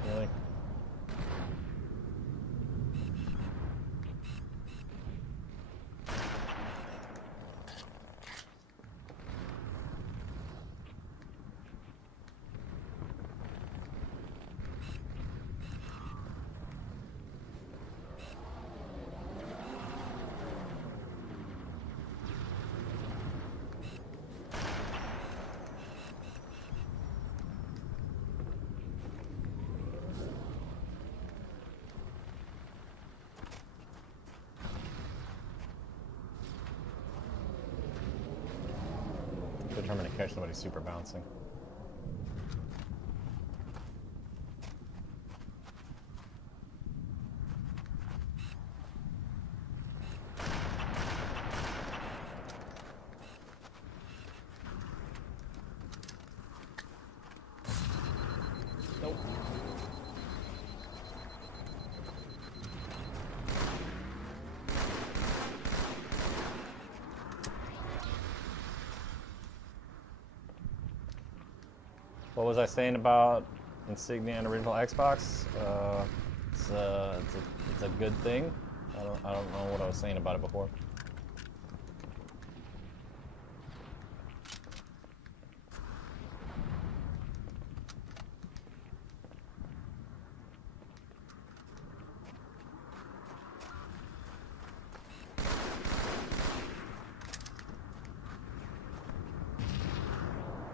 Really? Determined to catch somebody super bouncing. Nope. What was I saying about insignia and original Xbox? It's a good thing. I don't know what I was saying about it before.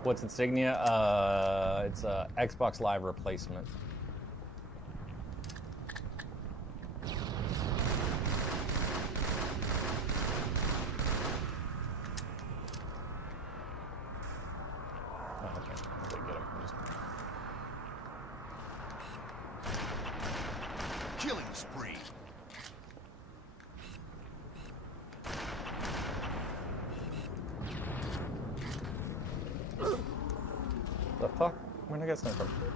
What's insignia? It's a Xbox Live replacement. Oh, okay. I'm gonna get him. Killing spree. The fuck? Where'd I get sniper from?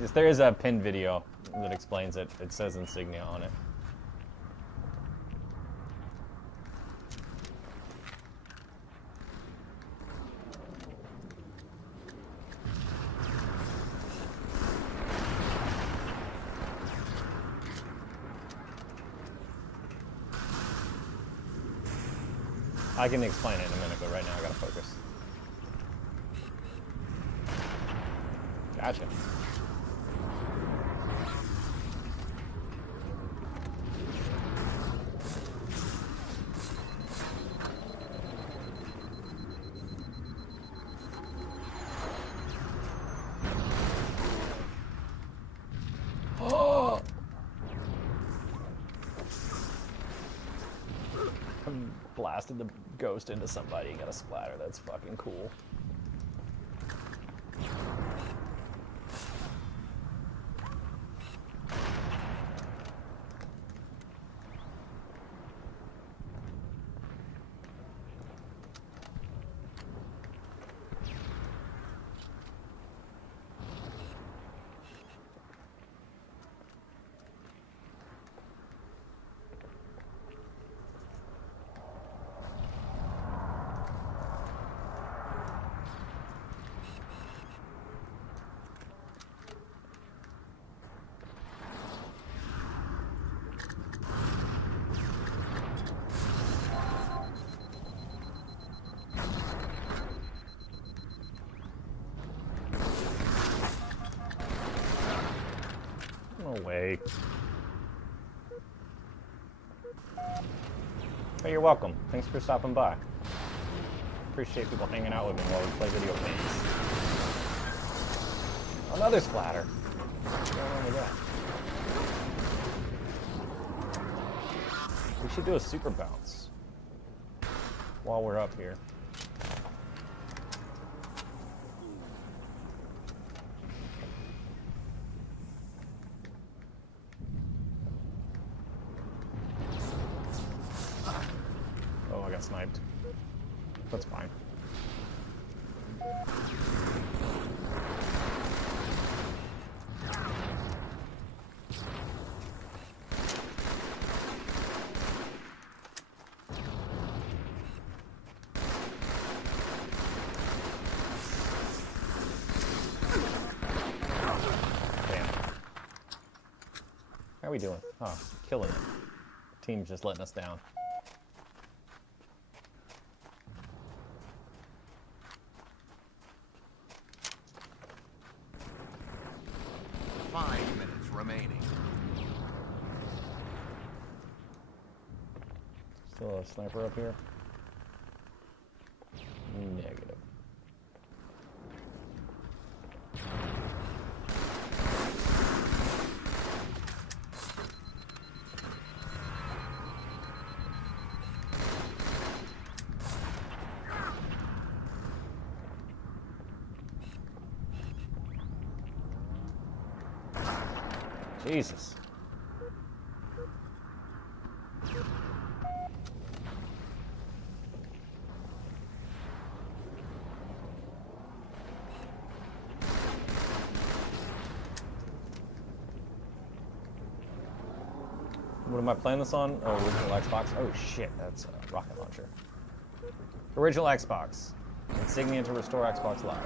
Yes, there is a pinned video that explains it. It says insignia on it. I can explain it in a minute, but right now I gotta focus. Gotcha. Oh! Blasted the ghost into somebody, got a splatter. That's fucking cool. me. Oh, you're welcome. Thanks for stopping by. Appreciate people hanging out with me while we play video games. Another splatter. What's going on with that? We should do a super bounce while we're up here. Oh, I got sniped. That's fine. How are we doing? Oh, killing it. Team's just letting us down. Still a sniper up here? Negative. Jesus. What am I playing this on? Oh, original Xbox. Oh shit, that's a rocket launcher. Original Xbox. Insignia to restore Xbox Live.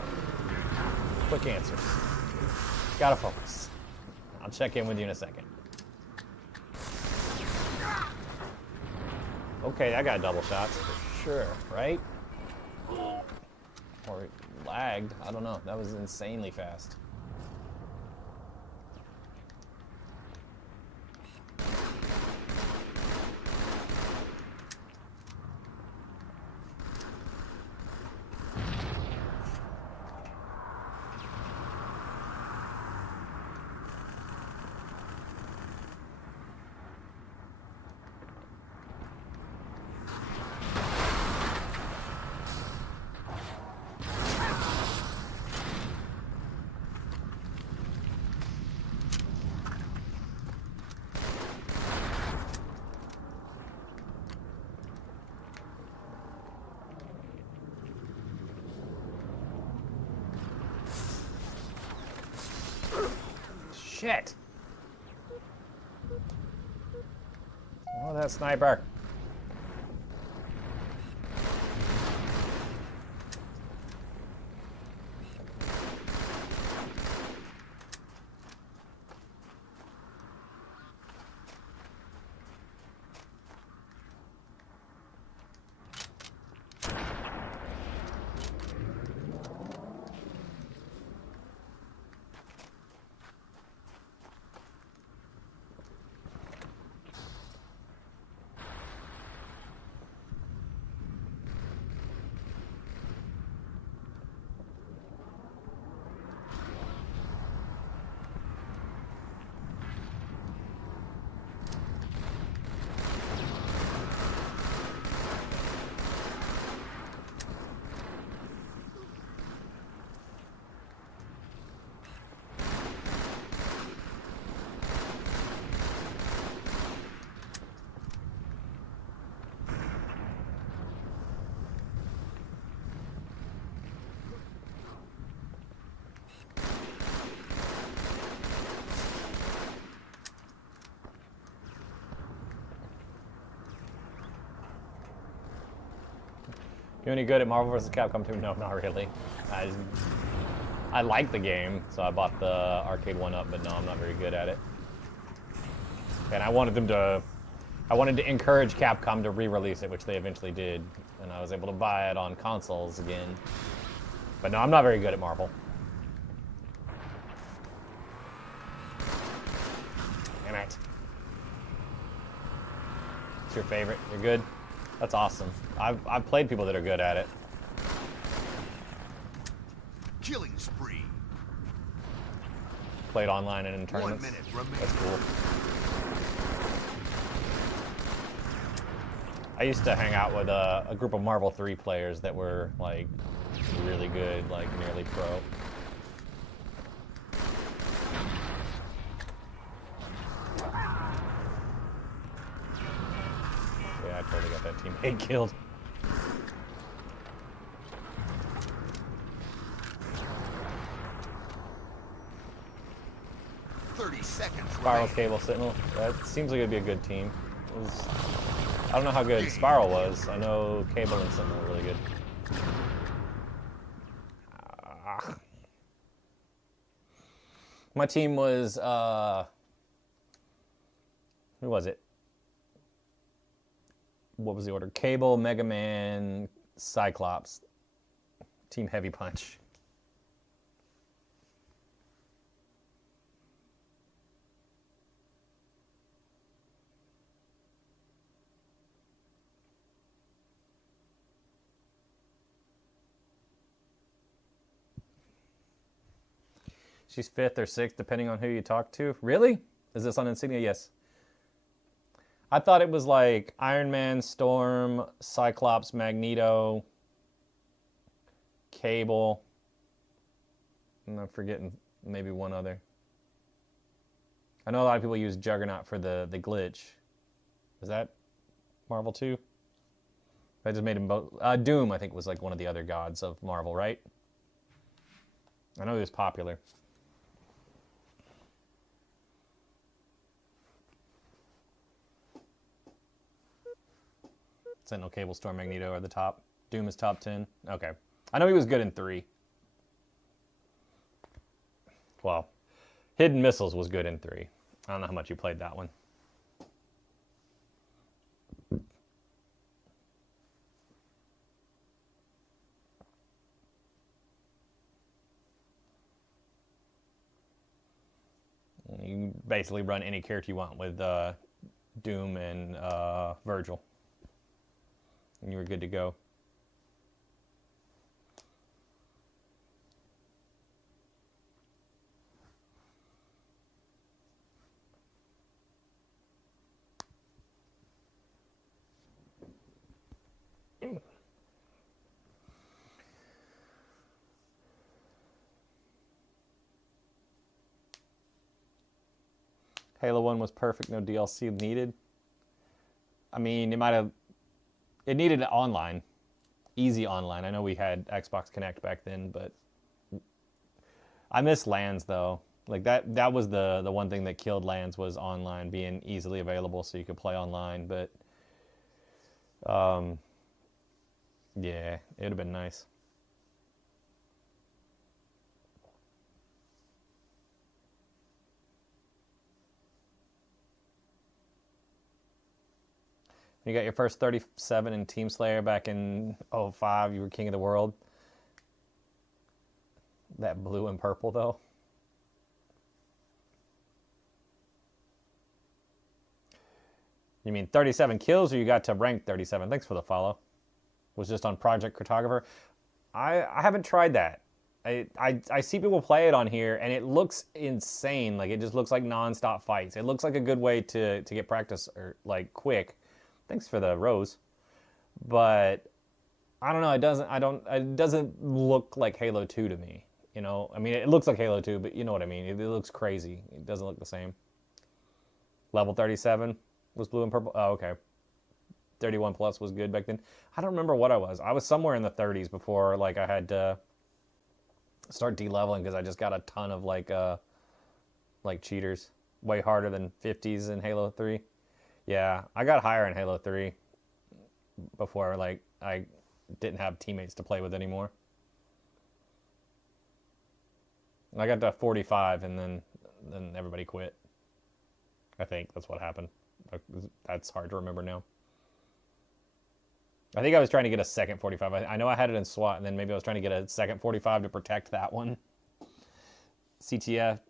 Quick answers. Gotta focus. I'll check in with you in a second. Okay, I got double shots for sure, right? Or it lagged. I don't know. That was insanely fast. Shit! Oh, that sniper. You any good at Marvel vs. Capcom 2? No, not really. I like the game, so I bought the arcade one up, but no, I'm not very good at it. And I wanted to encourage Capcom to re-release it, which they eventually did, and I was able to buy it on consoles again. But no, I'm not very good at Marvel. your favorite. You're good? That's awesome. I've played people that are good at it. Killing spree. Played online and in 1 tournaments. minute remaining. That's cool. I used to hang out with a group of Marvel 3 players that were like really good, like nearly pro. Yeah, I totally got that teammate killed. Spiral, Cable, Sentinel. That seems like it'd be a good team. I don't know how good Spiral was. I know Cable and Sentinel were really good. My team was, who was it? What was the order? Cable, Mega Man, Cyclops. Team Heavy Punch. She's 5th or 6th, depending on who you talk to. Really? Is this on Insignia? Yes. I thought it was like Iron Man, Storm, Cyclops, Magneto, Cable. And I'm forgetting maybe one other. I know a lot of people use Juggernaut for the glitch. Is that Marvel 2? I just made him both. Doom, I think, was like one of the other gods of Marvel, right? I know he was popular. Sentinel, Cable, Storm, Magneto are the top. Doom is top 10. Okay. I know he was good in 3. Well, Hidden Missiles was good in 3. I don't know how much you played that one. You can basically run any character you want with Doom and Virgil. And you were good to go. Halo 1 was perfect, no DLC needed. I mean, it needed online, easy online. I know we had Xbox Connect back then, but I miss LANs though. Like that was the one thing that killed LANs was online being easily available so you could play online, but yeah, it would have been nice. You got your first 37 in Team Slayer back in 05. You were king of the world. That blue and purple, though. You mean 37 kills, or you got to rank 37? Thanks for the follow. Was just on Project Cartographer. I haven't tried that. I see people play it on here, and it looks insane. Like, it just looks like non-stop fights. It looks like a good way to get practice, or like quick. Thanks for the rose. But I don't know, it doesn't look like Halo 2 to me. You know, I mean, it looks like Halo 2, but you know what I mean. It looks crazy. It doesn't look the same. Level 37 was blue and purple. Oh, okay. 31 plus was good back then. I don't remember what I was. I was somewhere in the 30s before, like, I had to start de-leveling because I just got a ton of, like cheaters. Way harder than 50s in Halo 3. Yeah, I got higher in Halo 3 before, like, I didn't have teammates to play with anymore. I got to 45, and then everybody quit. I think that's what happened. That's hard to remember now. I think I was trying to get a second 45. I know I had it in SWAT, and then maybe I was trying to get a second 45 to protect that one. CTF,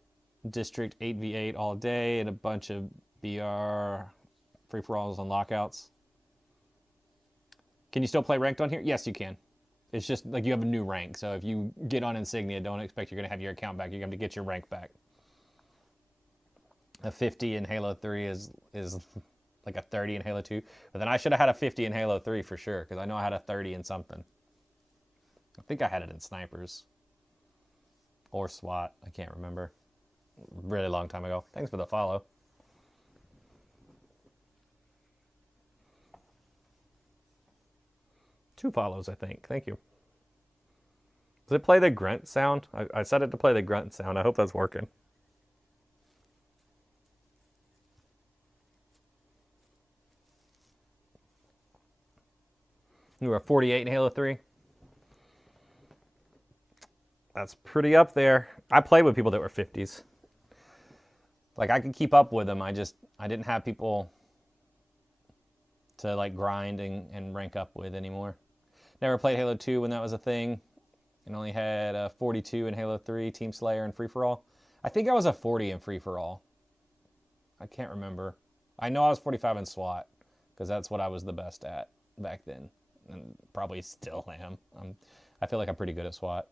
District 8v8 all day, and a bunch of BR free-for-alls and lockouts. Can you still play ranked on here? Yes, you can. It's just like you have a new rank. So if you get on Insignia, don't expect you're going to have your account back. You're going to get your rank back. A 50 in Halo 3 is like a 30 in Halo 2. But then I should have had a 50 in Halo 3 for sure, because I know I had a 30 in something. I think I had it in snipers. Or SWAT. I can't remember. Really long time ago. Thanks for the follow. Two follows, I think. Thank you. Does it play the grunt sound? I set it to play the grunt sound. I hope that's working. You were 48 in Halo 3? That's pretty up there. I played with people that were 50s. Like, I could keep up with them. I didn't have people to, like, grind and rank up with anymore. Never played Halo 2 when that was a thing. And only had a 42 in Halo 3, Team Slayer, and Free For All. I think I was a 40 in Free For All. I can't remember. I know I was 45 in SWAT, because that's what I was the best at back then. And probably still am. I feel like I'm pretty good at SWAT.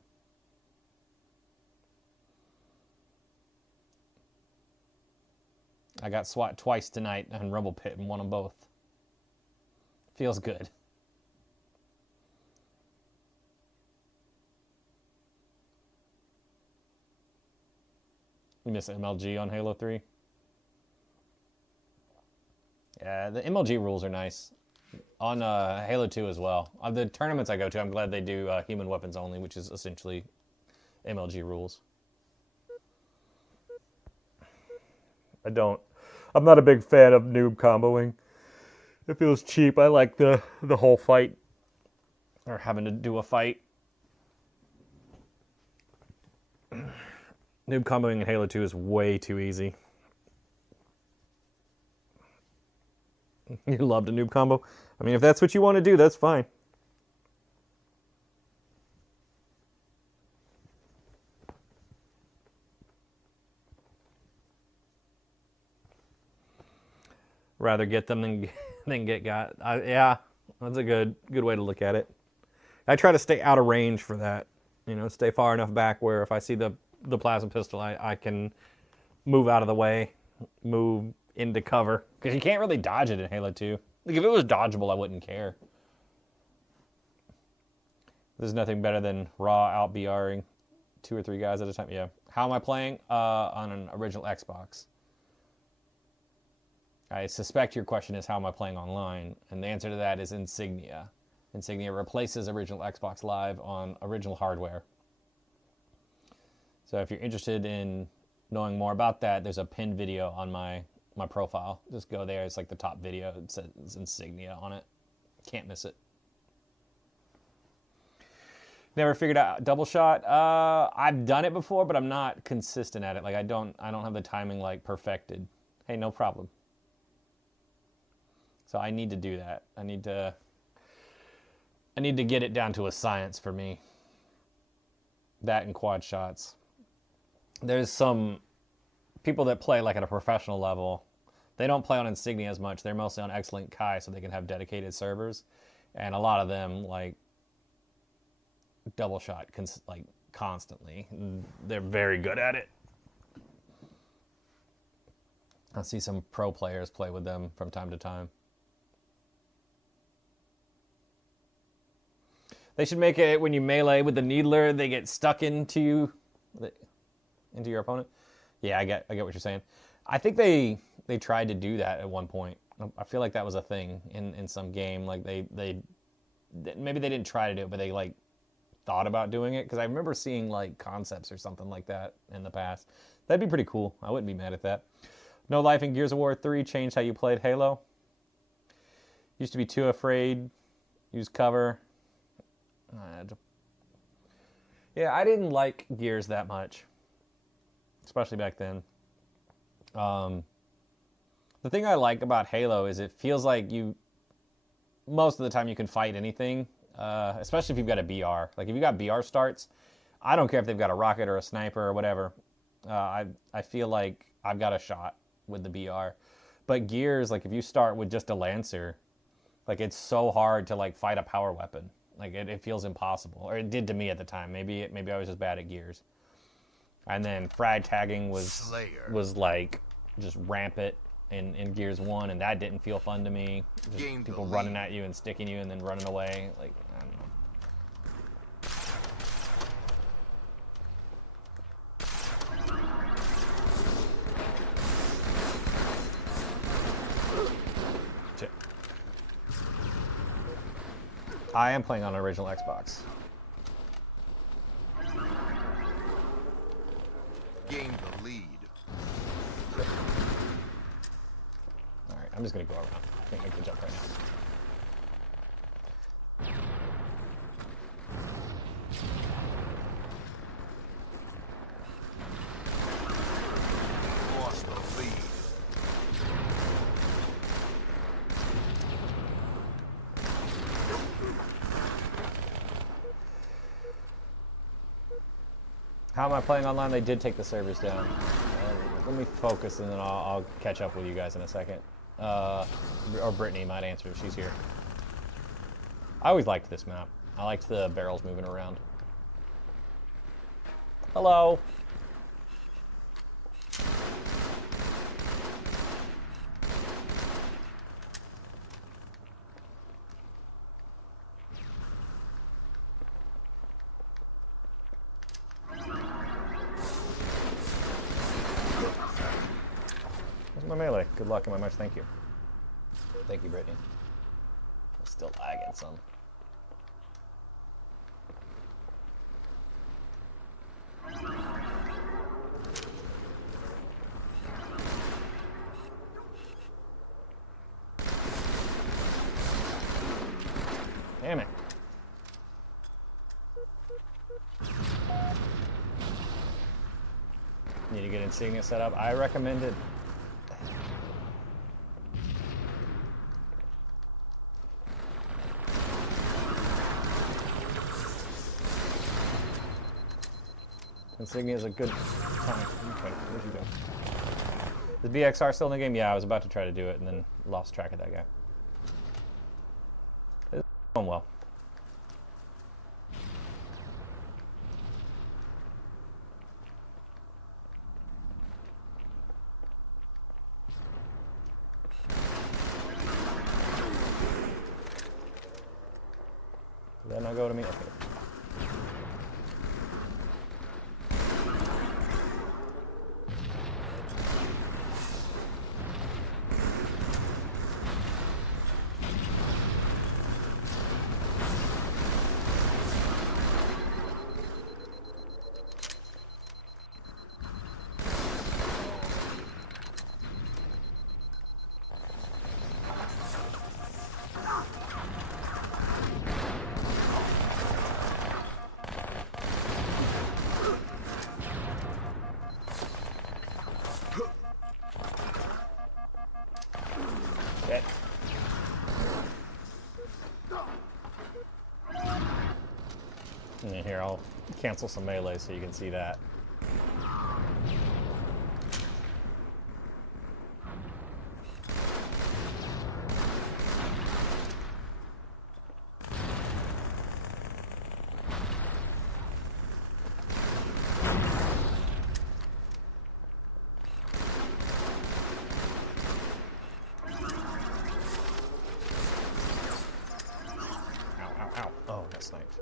I got SWAT twice tonight on Rumble Pit and won them both. Feels good. You miss MLG on Halo 3? Yeah, the MLG rules are nice. On Halo 2 as well. On the tournaments I go to, I'm glad they do human weapons only, which is essentially MLG rules. I'm not a big fan of noob comboing. It feels cheap. I like the whole fight. Or having to do a fight. Noob comboing in Halo 2 is way too easy. You loved a noob combo? I mean, if that's what you want to do, that's fine. Rather get them than get got. Yeah, that's a good way to look at it. I try to stay out of range for that. You know, stay far enough back where if I see the plasma pistol, I can move out of the way, move into cover. Because you can't really dodge it in Halo 2. Like, if it was dodgeable, I wouldn't care. There's nothing better than raw out BRing 2 or 3 guys at a time. Yeah. How am I playing? On an original Xbox. I suspect your question is how am I playing online? And the answer to that is Insignia. Insignia replaces original Xbox Live on original hardware. So if you're interested in knowing more about that, there's a pinned video on my profile. Just go there. It's like the top video. It says Insignia on it. Can't miss it. Never figured out double shot. I've done it before, but I'm not consistent at it. Like I don't have the timing like perfected. Hey, no problem. So I need to do that. I need to get it down to a science for me. That and quad shots. There's some people that play like at a professional level. They don't play on Insignia as much. They're mostly on X-Link Kai, so they can have dedicated servers. And a lot of them like double shot like constantly. They're very good at it. I see some pro players play with them from time to time. They should make it when you melee with the needler, they get stuck into your opponent. Yeah, I get what you're saying. I think they tried to do that at one point. I feel like that was a thing in some game. Like they maybe they didn't try to do it, but they like thought about doing it. Because I remember seeing like concepts or something like that in the past. That'd be pretty cool. I wouldn't be mad at that. No life in Gears of War 3 changed how you played Halo. Used to be too afraid. Use cover. Yeah, I didn't like Gears that much, especially back then. The thing I like about Halo is it feels like most of the time you can fight anything, especially if you've got a BR. Like if you got BR starts, I don't care if they've got a rocket or a sniper or whatever. I feel like I've got a shot with the BR. But Gears, like if you start with just a Lancer, Like it's so hard to like fight a power weapon. Like it feels impossible, or it did to me at the time. Maybe I was just bad at gears. And then frag tagging Slayer. was like just rampant in Gears 1, and that didn't feel fun to me. Just Gained the people lead. running at you and sticking you and then running away. Like, I don't know. Shit. I am playing on an original Xbox. Gained the lead. Alright, I'm just gonna go around. I can't make the jump right now. Lost the lead. How am I playing online? They did take the servers down. Let me focus and then I'll catch up with you guys in a second. Or Brittany might answer if she's here. I always liked this map. I liked the barrels moving around. Hello. Where's my melee? Good luck and my much thank you. Thank you, Brittany. I'm still lagging some. Damn it. Need to get insignia set up. I recommend it. Insignia is a good time. Okay, where'd you go? Is BXR still in the game? Yeah, I was about to try to do it and then lost track of that guy. It's going well. Did that not go to me? Okay. Okay. And then here, I'll cancel some melee so you can see that. Oh, that sniped.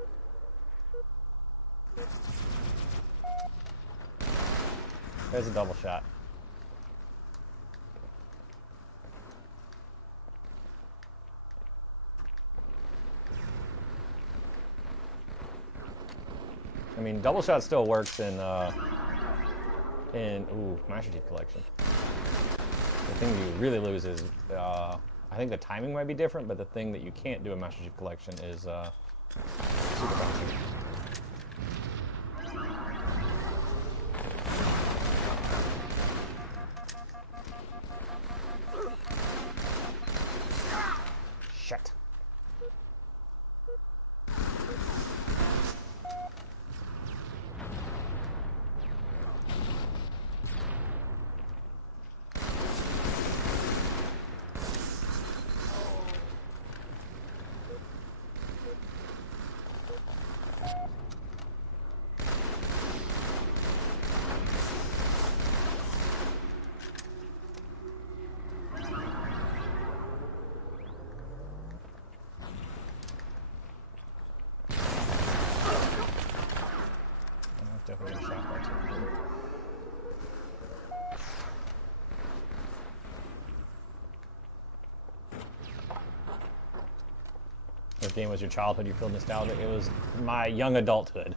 There's a double shot. I mean, double shot still works in Master Chief Collection. The thing you really lose is, I think the timing might be different, but the thing that you can't do in Master Chief Collection is super bouncing. Shit. definitely getting shot by two people. This game was your childhood, you feel nostalgic. It was my young adulthood.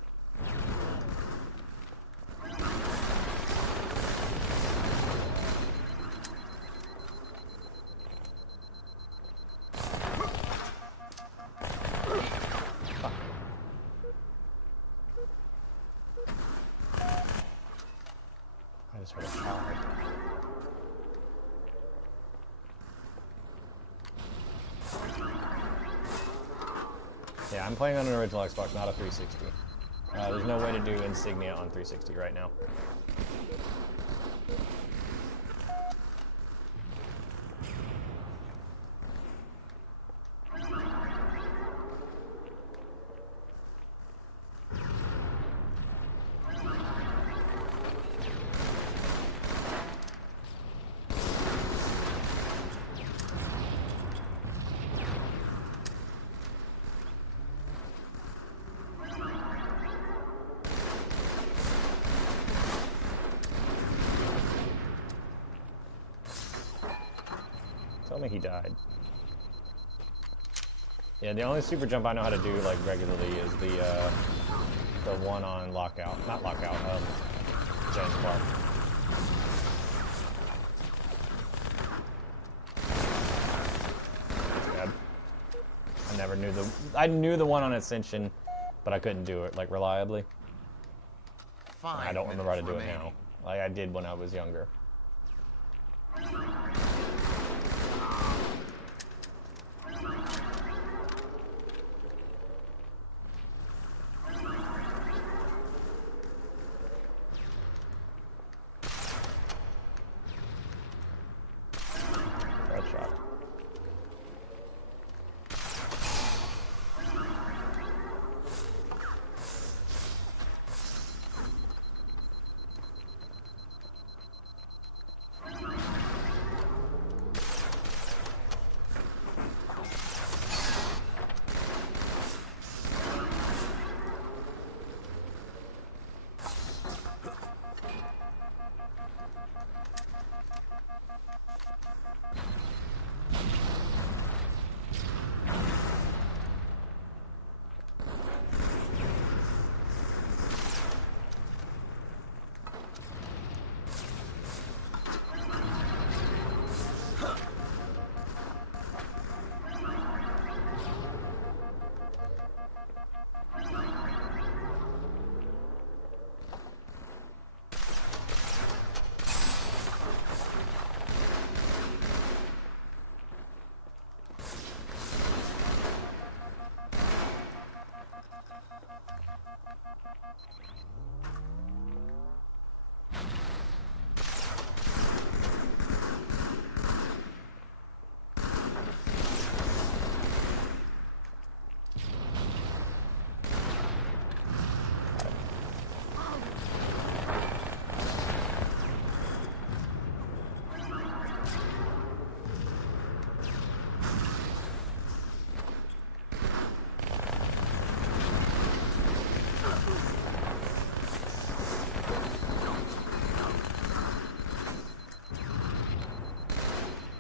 I just heard a shot. Yeah, I'm playing on an original Xbox, not a 360. There's no way to do insignia on 360 right now. Tell me he died. Yeah, the only super jump I know how to do like regularly is the one on lockout, not lockout, James Clark. Bad. I knew the one on Ascension, but I couldn't do it like reliably. I don't remember how to do it now. Like I did when I was younger. Bad shot.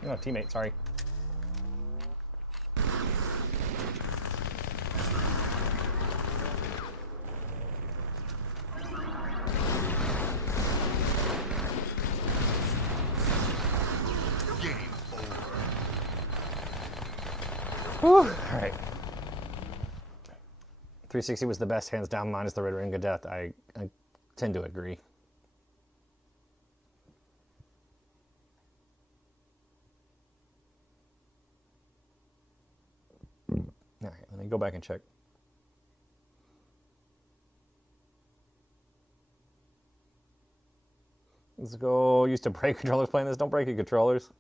Oh, teammate, sorry. Game over. Whew, alright. 360 was the best, hands down, minus the Red Ring of Death. I tend to agree. Alright, let me go back and check. Let's go. Used to break controllers playing this. Don't break your controllers.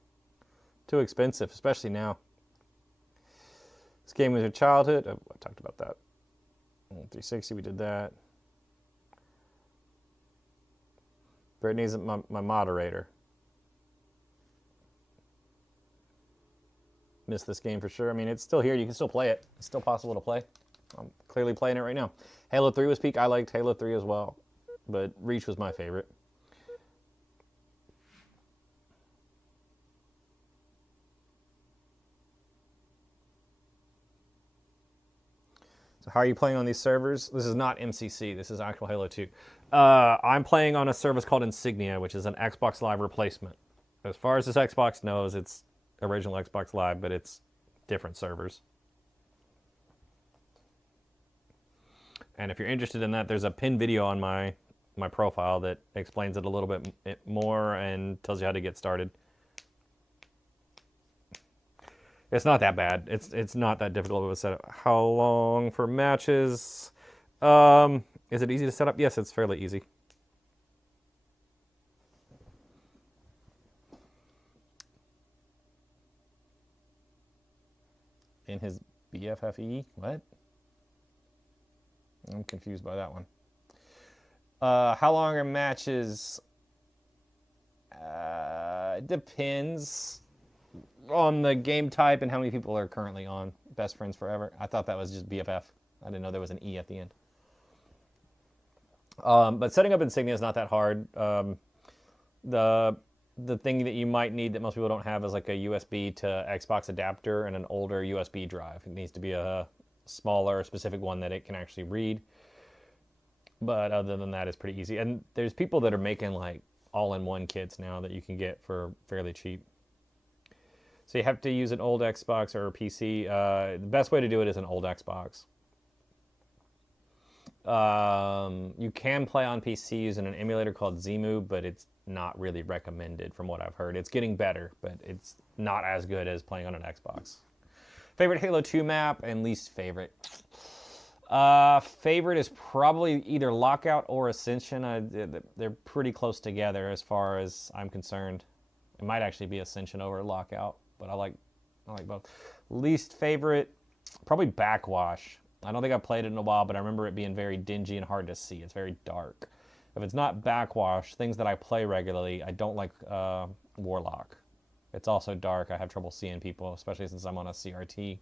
Too expensive, especially now. This game was your childhood. Oh, I talked about that. 360, we did that. Brittany's my moderator. Missed this game for sure. I mean, it's still here. You can still play it. It's still possible to play. I'm clearly playing it right now. Halo 3 was peak. I liked Halo 3 as well. but Reach was my favorite. So how are you playing on these servers? This is not MCC. This is actual Halo 2. I'm playing on a service called Insignia, which is an Xbox Live replacement. As far as this Xbox knows, it's original Xbox Live, but it's different servers. And if you're interested in that, there's a pinned video on my profile that explains it a little bit more and tells you how to get started. It's not that bad. It's not that difficult of a setup. How long for matches? Is it easy to set up? Yes, it's fairly easy. In his BFFE? What? I'm confused by that one. How long are matches? It depends on the game type and how many people are currently on Best Friends Forever. I thought that was just BFF. I didn't know there was an E at the end. But setting up Insignia is not that hard. The thing that you might need that most people don't have is like a USB to Xbox adapter and an older USB drive. It needs to be a smaller, specific one that it can actually read. But other than that, it's pretty easy. And there's people that are making like all-in-one kits now that you can get for fairly cheap. So you have to use an old Xbox or a PC. The best way to do it is an old Xbox. You can play on PC using an emulator called Zemu, but it's not really recommended from what I've heard. It's getting better, but it's not as good as playing on an Xbox. Favorite Halo 2 map and least favorite? Favorite is probably either Lockout or Ascension. They're pretty close together as far as I'm concerned. It might actually be Ascension over Lockout, but I like both. Least favorite, probably Backwash. I don't think I've played it in a while, but I remember it being very dingy and hard to see. It's very dark. If it's not Backwash, things that I play regularly, I don't like Warlock. It's also dark. I have trouble seeing people, especially since I'm on a CRT.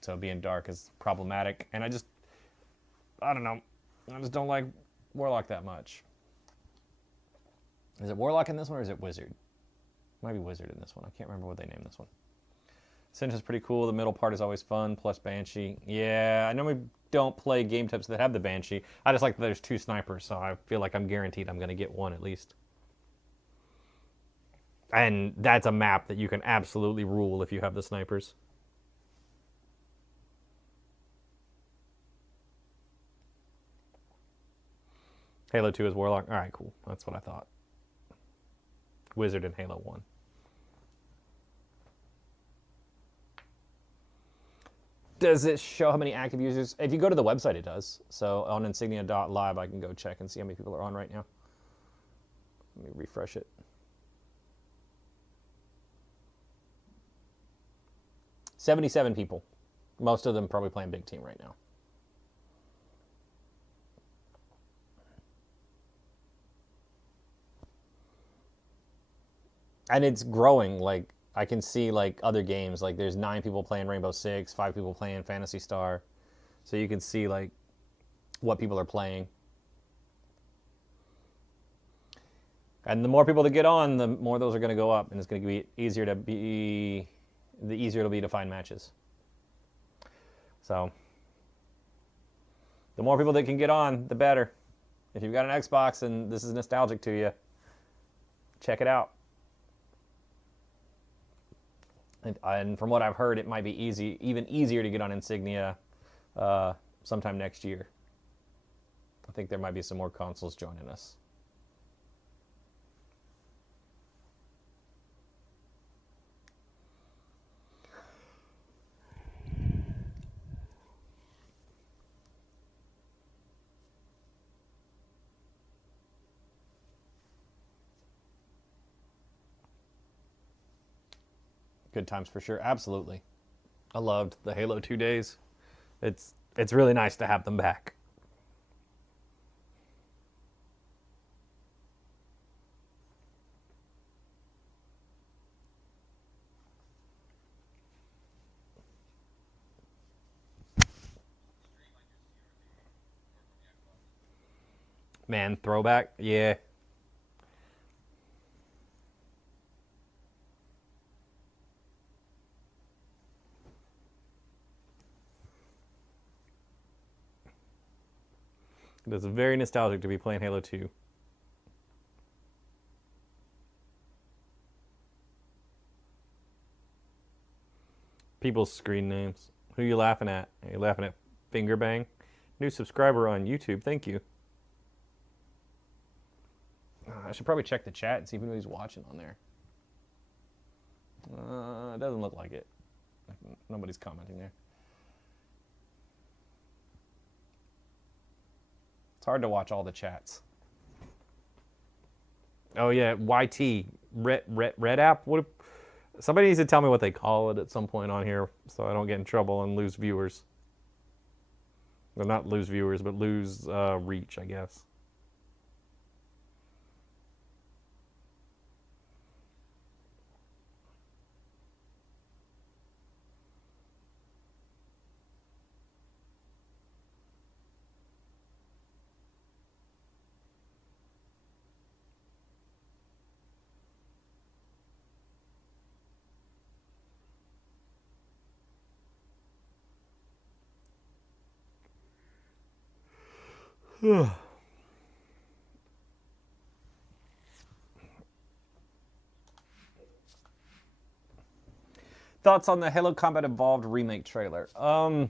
So being dark is problematic. And I don't know. I just don't like Warlock that much. Is it Warlock in this one or is it Wizard? It might be Wizard in this one. I can't remember what they named this one. Ascension's pretty cool. The middle part is always fun, plus Banshee. Yeah, I normally don't play game types that have the Banshee. I just like that there's two snipers, so I feel like I'm guaranteed I'm going to get one at least. And that's a map that you can absolutely rule if you have the snipers. Halo 2 is Warlock. All right, cool. That's what I thought. Wizard in Halo 1. Does it show how many active users? If you go to the website, it does. So on insignia.live, I can go check and see how many people are on right now. Let me refresh it. $77 people. Most of them probably playing big team right now. And it's growing. Like, I can see like other games, like there's 9 people playing Rainbow Six, 5 people playing Phantasy Star. So you can see like what people are playing. And the more people that get on, the more those are going to go up, and it's going to be the easier it'll be to find matches. So the more people that can get on, the better. If you've got an Xbox and this is nostalgic to you, check it out. And from what I've heard, it might be even easier to get on Insignia sometime next year. I think there might be some more consoles joining us. Good times for sure. Absolutely. I loved the Halo 2 days. It's really nice to have them back. Man, throwback? Yeah. It is very nostalgic to be playing Halo 2. People's screen names. Who you laughing at? Are you laughing at Fingerbang? New subscriber on YouTube. Thank you. I should probably check the chat and see if anybody's watching on there. It doesn't look like it. Nobody's commenting there. It's hard to watch all the chats. Oh yeah, YT Red app. What? Somebody needs to tell me what they call it at some point on here, so I don't get in trouble and lose viewers. Well, not lose viewers, but lose reach, I guess. Thoughts on the Halo Combat Evolved remake trailer? So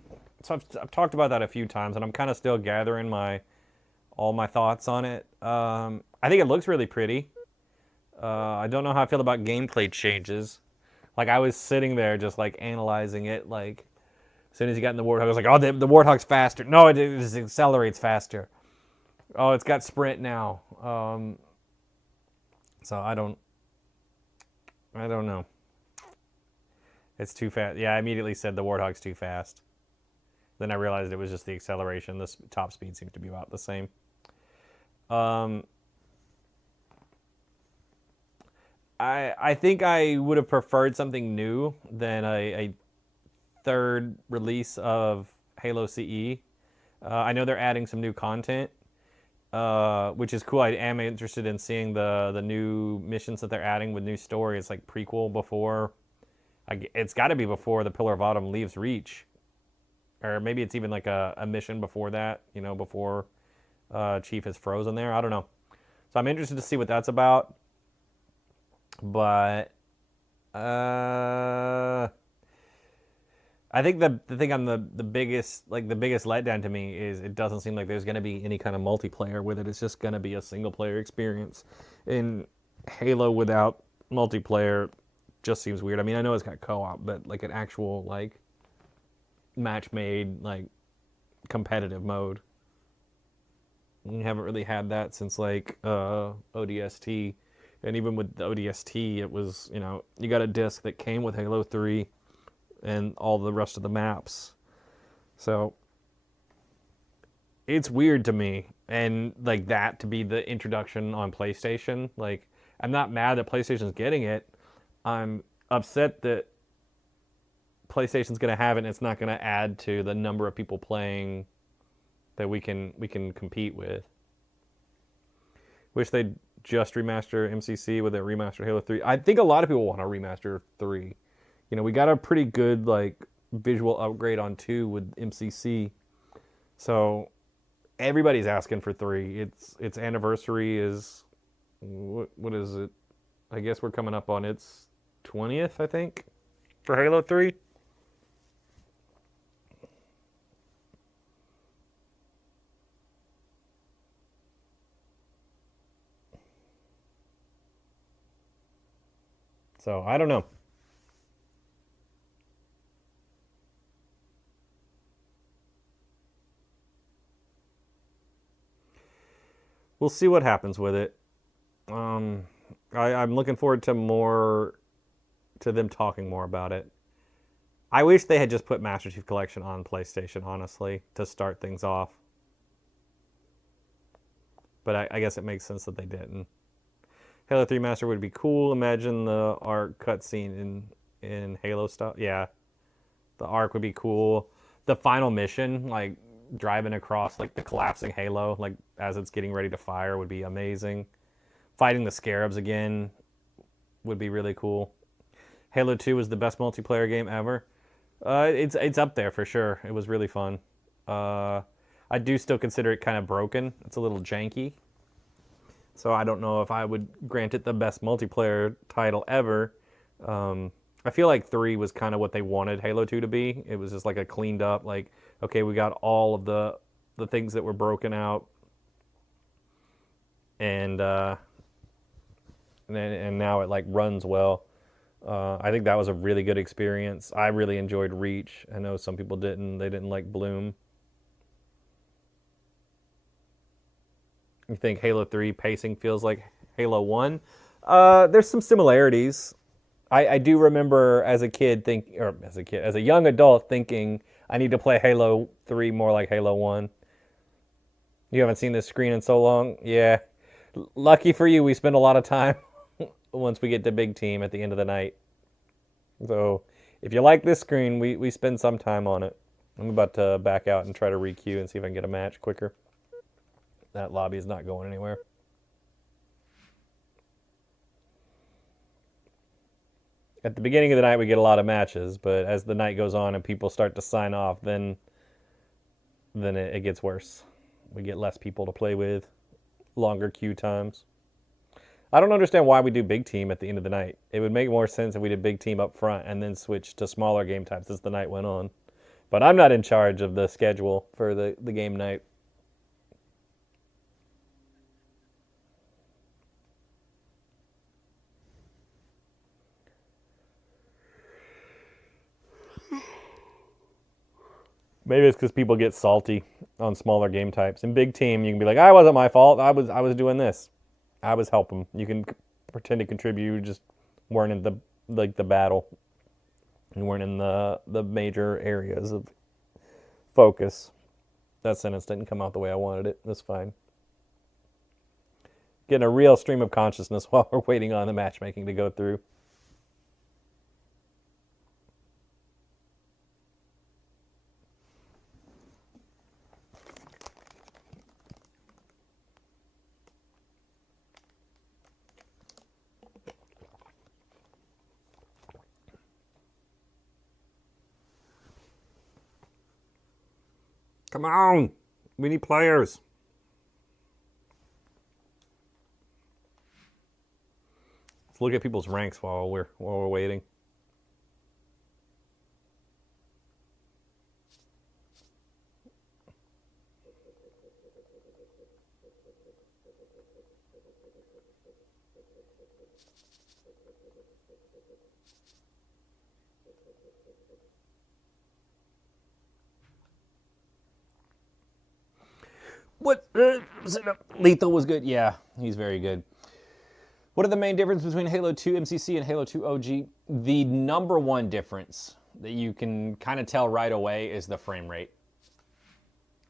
I've talked about that a few times, and I'm kind of still gathering all my thoughts on it. I think it looks really pretty. I don't know how I feel about gameplay changes. Like, I was sitting there just like analyzing it. Like, as soon as you got in the Warthog, I was like, oh, the Warthog's faster. No, it just accelerates faster. Oh, it's got sprint now. So I don't know. It's too fast. Yeah, I immediately said the Warthog's too fast. Then I realized it was just the acceleration. The top speed seems to be about the same. I think I would have preferred something new than a third release of Halo CE. I know they're adding some new content, which is cool. I am interested in seeing the new missions that they're adding with new story. It's like prequel before. It's got to be before the Pillar of Autumn leaves Reach. Or maybe it's even like a mission before that, you know, before Chief is frozen there. I don't know. So I'm interested to see what that's about. But I think the thing on the biggest letdown to me is it doesn't seem like there's going to be any kind of multiplayer with it. It's just going to be a single player experience. In Halo without multiplayer just seems weird. I mean, I know it's got co-op, but like an actual like match made like competitive mode. We haven't really had that since like ODST. And even with the ODST, it was, you know, you got a disc that came with Halo 3 and all the rest of the maps. So it's weird to me. And like that to be the introduction on PlayStation. Like, I'm not mad that PlayStation's getting it. I'm upset that PlayStation's going to have it and it's not going to add to the number of people playing that we can compete with. Wish they'd just remaster MCC with a remaster Halo 3. I think a lot of people want to remaster 3. You know, we got a pretty good like visual upgrade on 2 with MCC. So everybody's asking for 3. Its anniversary is what is it? I guess we're coming up on its 20th, I think, for Halo 3. So, I don't know. We'll see what happens with it. I'm looking forward to them talking more about it. I wish they had just put Master Chief Collection on PlayStation, honestly, to start things off. But I guess it makes sense that they didn't. Halo 3 Master would be cool. Imagine the ARC cutscene in Halo stuff. Yeah, the ARC would be cool. The final mission, like driving across like the collapsing Halo, like as it's getting ready to fire, would be amazing. Fighting the Scarabs again would be really cool. Halo 2 was the best multiplayer game ever. It's up there for sure. It was really fun. I do still consider it kind of broken. It's a little janky. So I don't know if I would grant it the best multiplayer title ever. I feel like 3 was kind of what they wanted Halo 2 to be. It was just like a cleaned up, like, okay, we got all of the things that were broken out. And now it like runs well. I think that was a really good experience. I really enjoyed Reach. I know some people didn't. They didn't like Bloom. You think Halo 3 pacing feels like Halo 1? There's some similarities. I do remember as a young adult thinking I need to play Halo 3 more like Halo 1. You haven't seen this screen in so long? Yeah. Lucky for you, we spend a lot of time once we get to big team at the end of the night. So if you like this screen, we spend some time on it. I'm about to back out and try to re-queue and see if I can get a match quicker. That lobby is not going anywhere. At the beginning of the night, we get a lot of matches, but as the night goes on and people start to sign off, then it gets worse. We get less people to play with, longer queue times. I don't understand why we do big team at the end of the night. It would make more sense if we did big team up front and then switch to smaller game types as the night went on. But I'm not in charge of the schedule for the game night. Maybe it's because people get salty on smaller game types. In big team, you can be like, "I wasn't my fault. I was doing this. I was helping." You can pretend to contribute. You just weren't in the battle. You weren't in the major areas of focus. That sentence didn't come out the way I wanted it. That's fine. Getting a real stream of consciousness while we're waiting on the matchmaking to go through. Come on! We need players. Let's look at people's ranks while we're waiting. What? Lethal was good. Yeah, he's very good. What are the main differences between Halo 2 MCC and Halo 2 OG? The number one difference that you can kind of tell right away is the frame rate.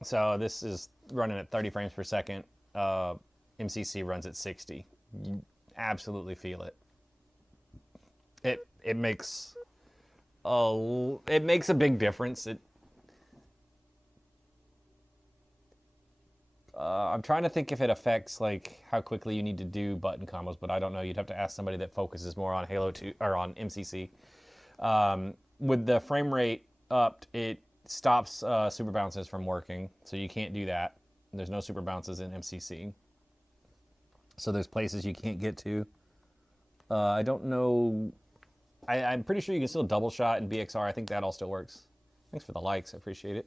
So this is running at 30 frames per second. MCC runs at 60. You absolutely feel it. It makes a big difference. I'm trying to think if it affects like how quickly you need to do button combos, but I don't know. You'd have to ask somebody that focuses more on Halo 2 or on MCC. With the frame rate upped, it stops super bounces from working, so you can't do that. There's no super bounces in MCC, so there's places you can't get to. I don't know. I'm pretty sure you can still double shot in BXR. I think that all still works. Thanks for the likes. I appreciate it.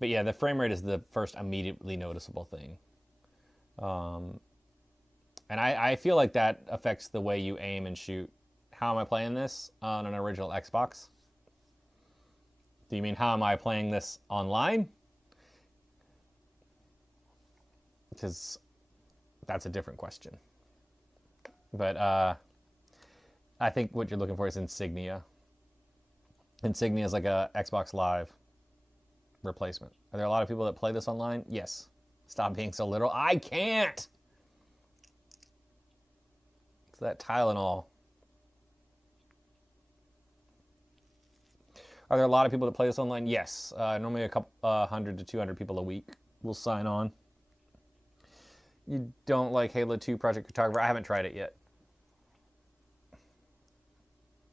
But yeah, the frame rate is the first immediately noticeable thing. And I feel like that affects the way you aim and shoot. How am I playing this on an original Xbox? Do you mean how am I playing this online? Because that's a different question. But I think what you're looking for is Insignia. Insignia is like a Xbox Live replacement. Are there a lot of people that play this online? Yes. Stop being so literal. I can't! It's that Tylenol. Are there a lot of people that play this online? Yes. Normally a couple 100 to 200 people a week will sign on. You don't like Halo 2 Project Cartographer? I haven't tried it yet.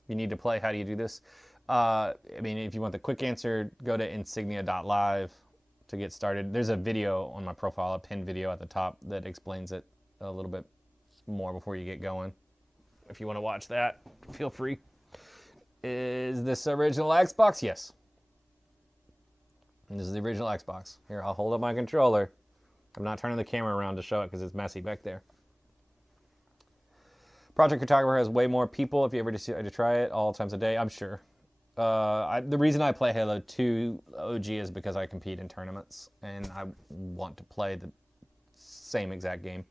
You need to play. How do you do this? I mean, if you want the quick answer, go to insignia.live to get started. There's a video on my profile, a pinned video at the top that explains it a little bit more before you get going. If you want to watch that, feel free. Is this original Xbox? Yes. This is the original Xbox. Here, I'll hold up my controller. I'm not turning the camera around to show it because it's messy back there. Project Cartographer has way more people if you ever decide to try it all times a day, I'm sure. The reason I play Halo 2 OG is because I compete in tournaments and I want to play the same exact game.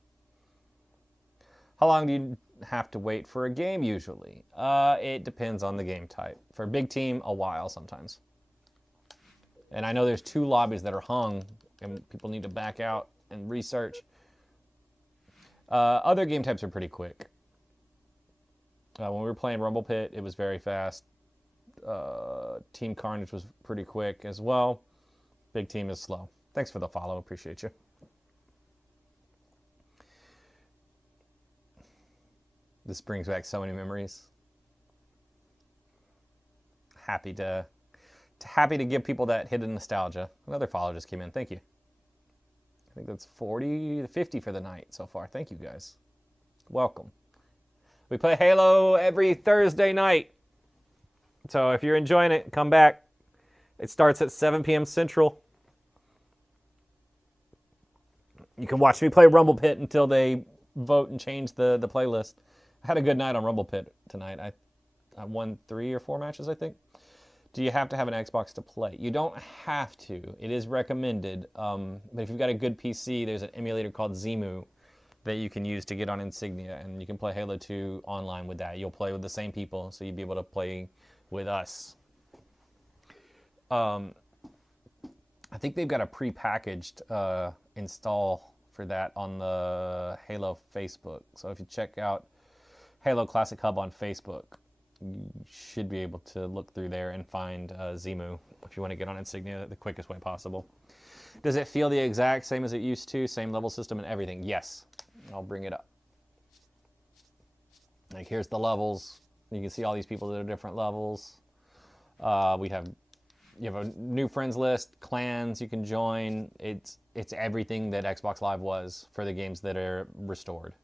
How long do you have to wait for a game usually? It depends on the game type. For a big team, a while sometimes. And I know there's 2 lobbies that are hung and people need to back out and research. Other game types are pretty quick. When we were playing Rumble Pit, it was very fast. Team Carnage was pretty quick as well. Big team is slow. Thanks for the follow. Appreciate you. This brings back so many memories. Happy to give people that hidden nostalgia. Another follow just came in. Thank you. I think that's 40 to 50 for the night so far. Thank you guys. Welcome. We play Halo every Thursday night. So if you're enjoying it, come back. It starts at 7 p.m. Central. You can watch me play Rumble Pit until they vote and change the playlist. I had a good night on Rumble Pit tonight. I won 3 or 4 matches, I think. Do you have to have an Xbox to play? You don't have to. It is recommended. But if you've got a good PC, there's an emulator called Zemu that you can use to get on Insignia, and you can play Halo 2 online with that. You'll play with the same people, so you'll be able to play with us. I think they've got a pre-packaged install for that on the Halo Facebook. So if you check out Halo Classic Hub on Facebook, you should be able to look through there and find Zemu if you want to get on Insignia the quickest way possible. Does it feel the exact same as it used to? Same level system and everything? Yes. I'll bring it up. Like, here's the levels. You can see all these people that are different levels. You have a new friends list, clans you can join. It's everything that Xbox Live was for the games that are restored.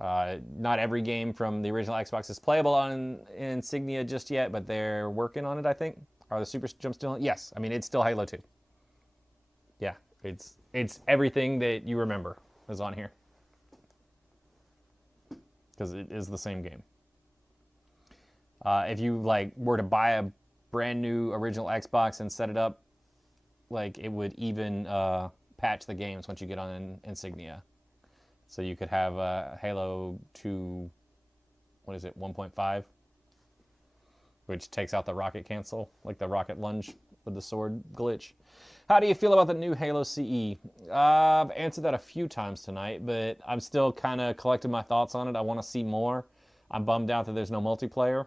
Not every game from the original Xbox is playable on Insignia just yet, but they're working on it, I think. Are the Super Jumps still on? Yes. I mean, it's still Halo 2. Yeah, it's everything that you remember is on here. Because it is the same game. If you were to buy a brand new original Xbox and set it up, it would even patch the games once you get on Insignia. So you could have Halo 2, 1.5, which takes out the rocket cancel, like the rocket lunge with the sword glitch. How do you feel about the new Halo CE? I've answered that a few times tonight, but I'm still kind of collecting my thoughts on it. I want to see more. I'm bummed out that there's no multiplayer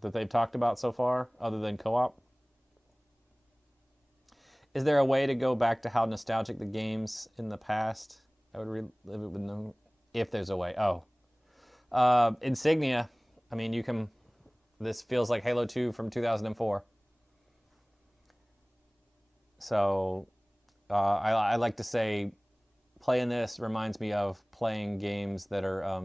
that they've talked about so far, other than co-op. Is there a way to go back to how nostalgic the games in the past? I would relive it with no... If there's a way. Insignia. I mean, you can... This feels like Halo 2 from 2004. So, I like to say, playing this reminds me of playing games that are...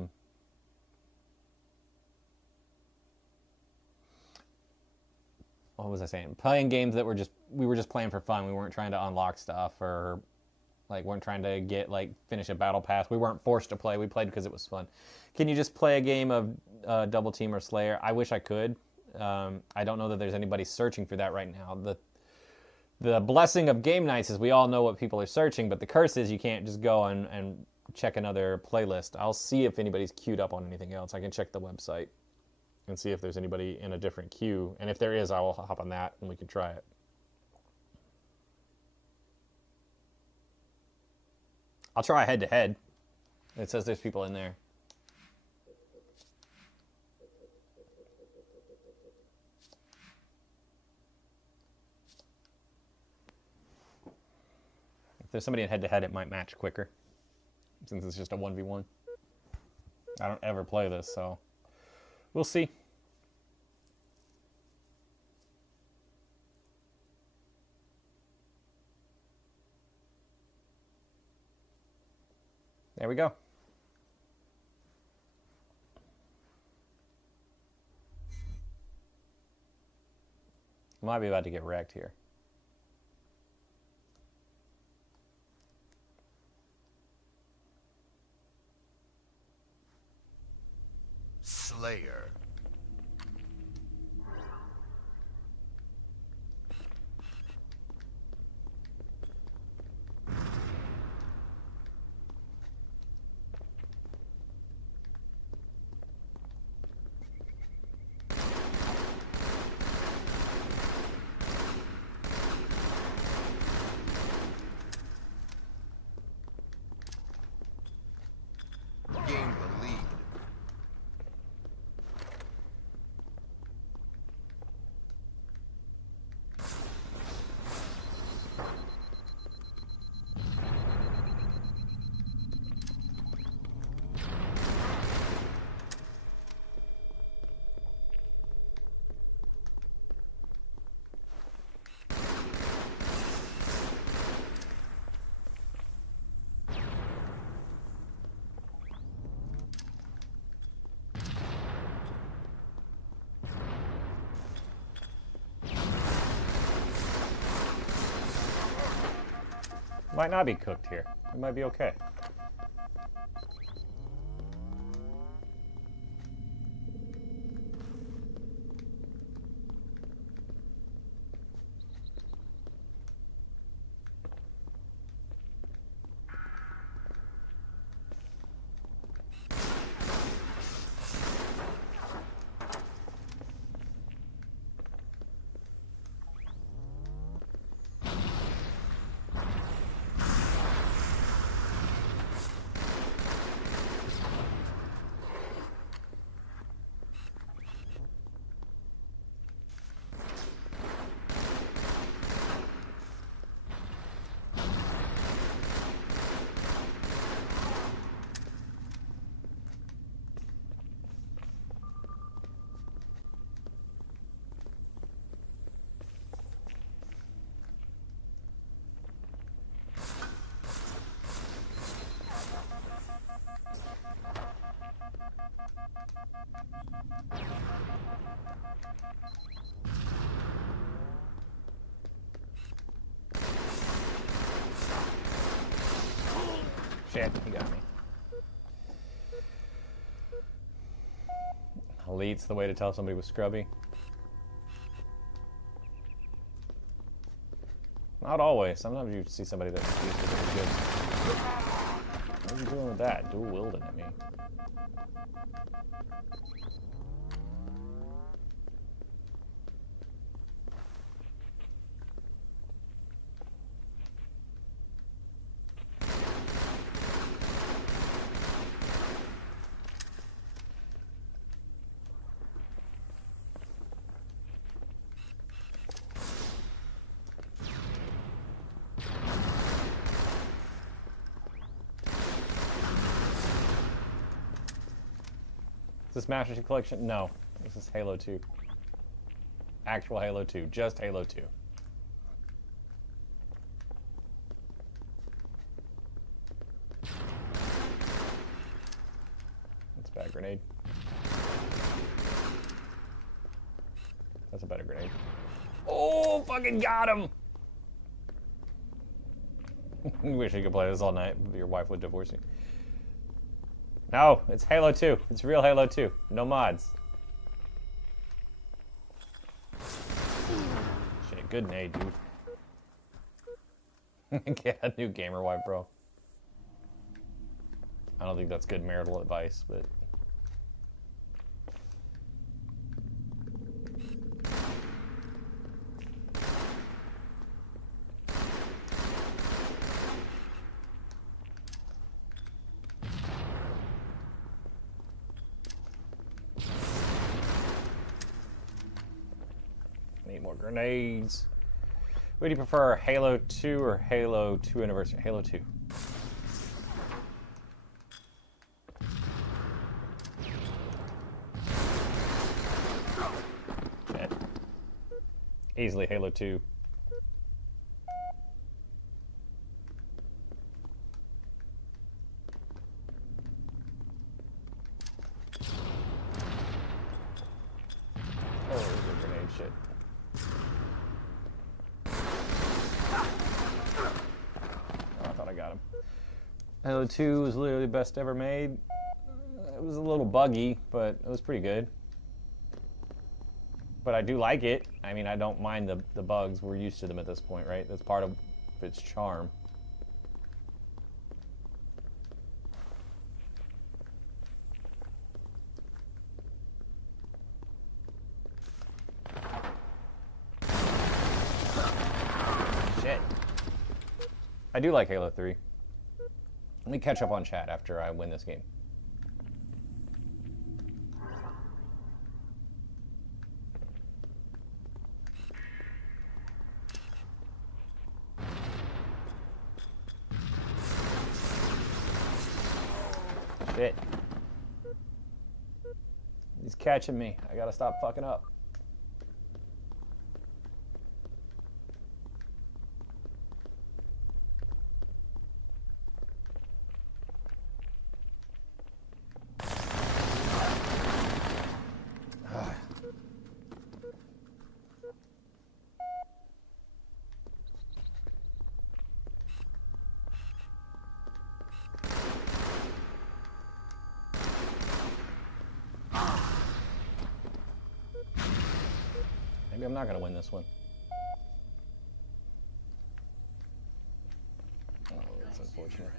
what was I saying? Playing games that we were just playing for fun. We weren't trying to unlock stuff or weren't trying to finish a battle pass. We weren't forced to play. We played because it was fun. Can you just play a game of Double Team or Slayer? I wish I could. I don't know that there's anybody searching for that right now. The blessing of game nights is we all know what people are searching, but the curse is you can't just go and check another playlist. I'll see if anybody's queued up on anything else. I can check the website and see if there's anybody in a different queue. And if there is, I will hop on that and we can try it. I'll try head-to-head. It says there's people in there. there's somebody in head-to-head, it might match quicker. Since it's just a 1v1. I don't ever play this, so we'll see. There we go. Might be about to get wrecked here. Slayer. Gain the lead. Might not be cooked here. It might be okay. Shit, he got me. Elite's the way to tell somebody was scrubby. Not always. Sometimes you see somebody that's really good. What are you doing with that? Dual wielding at me. Is this Master Chief Collection? No. This is Halo 2. Actual Halo 2. Just Halo 2. That's a bad grenade. That's a better grenade. Oh, fucking got him! Wish you could play this all night. Your wife would divorce you. No, it's Halo 2. It's real Halo 2. No mods. Shit, good nade, dude. Get a new gamer wife, bro. I don't think that's good marital advice, but... Need more grenades. Would you prefer Halo 2 or Halo 2 Anniversary? Halo 2. Shit. Easily Halo 2. Oh, the grenade shit. Oh, I thought I got him. Halo 2 was literally the best ever made. It was a little buggy, but it was pretty good. But I do like it. I mean, I don't mind the bugs. We're used to them at this point, right? That's part of its charm. Shit. I do like Halo 3. Let me catch up on chat after I win this game. Shit. He's catching me. I gotta stop fucking up. Maybe I'm not gonna win this one. Oh, that's unfortunate.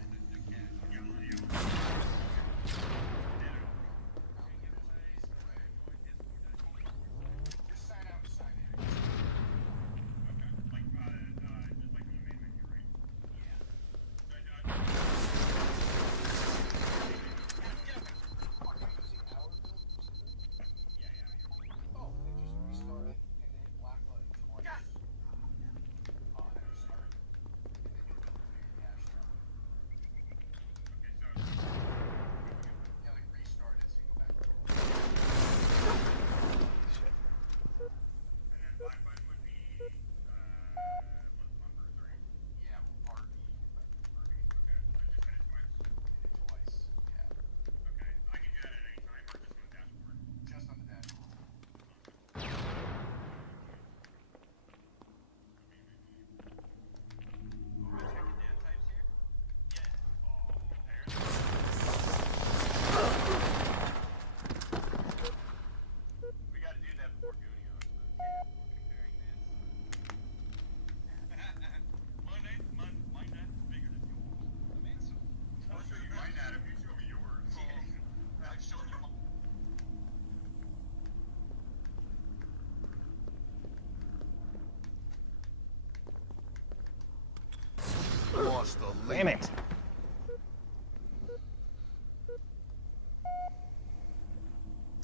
Lost the lead. Damn it!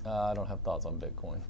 I don't have thoughts on Bitcoin.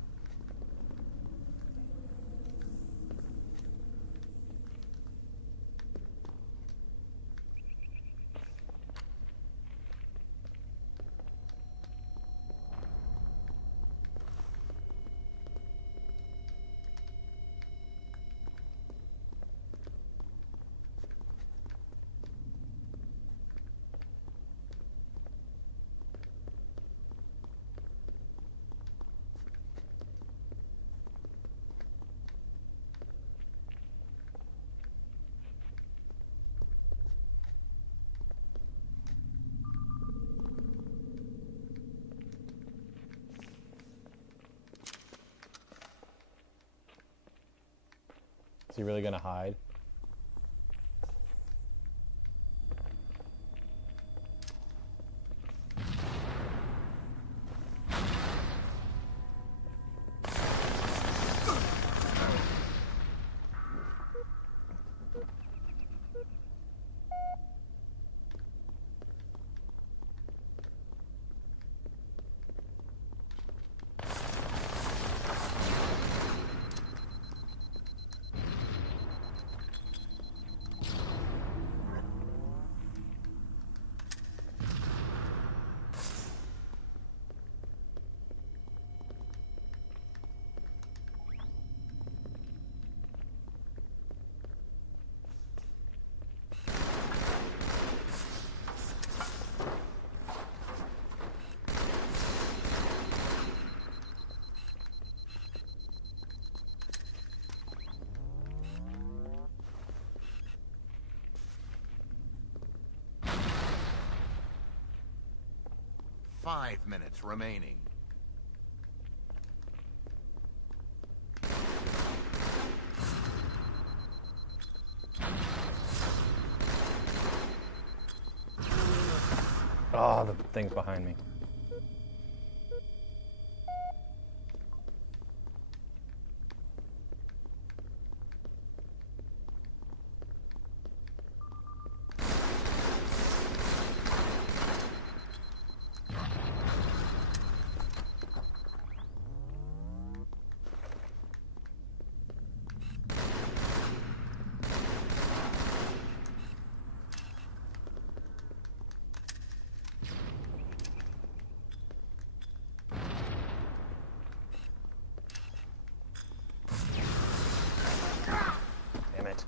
Is he really gonna hide? 5 minutes remaining. Oh, the thing's behind me. Damn it.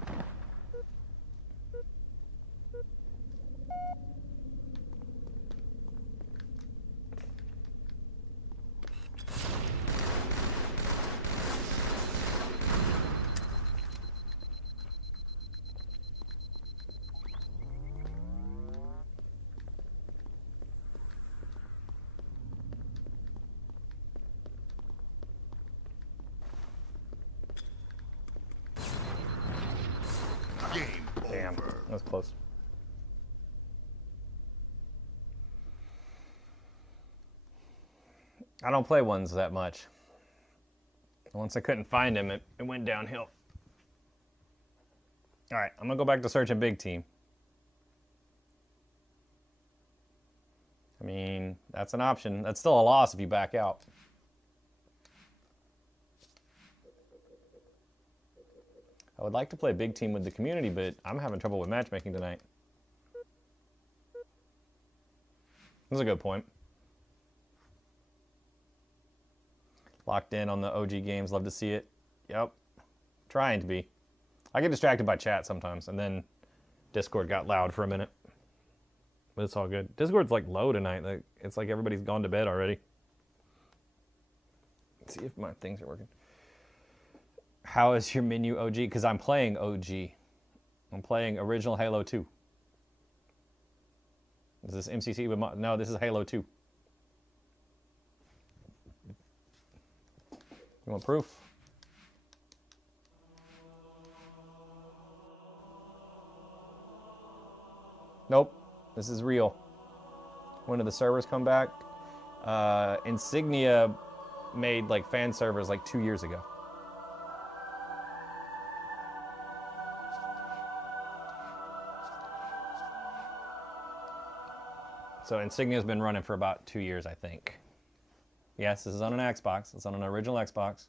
Game Damn, over. that was close. I don't play ones that much. Once I couldn't find him, it went downhill. All right, I'm gonna go back to searching big team. I mean, that's an option. That's still a loss if you back out. I would like to play big team with the community, but I'm having trouble with matchmaking tonight. That's a good point. Locked in on the OG games. Love to see it. Yep. Trying to be. I get distracted by chat sometimes, and then Discord got loud for a minute. But it's all good. Discord's like low tonight. Like, it's like everybody's gone to bed already. Let's see if my things are working. How is your menu OG? Because I'm playing OG. I'm playing original Halo 2. Is this MCC with no, this is Halo 2. You want proof? Nope. This is real. When did the servers come back? Insignia made like fan servers like 2 years ago. So Insignia's been running for about 2 years, I think. Yes, this is on an Xbox. It's on an original Xbox.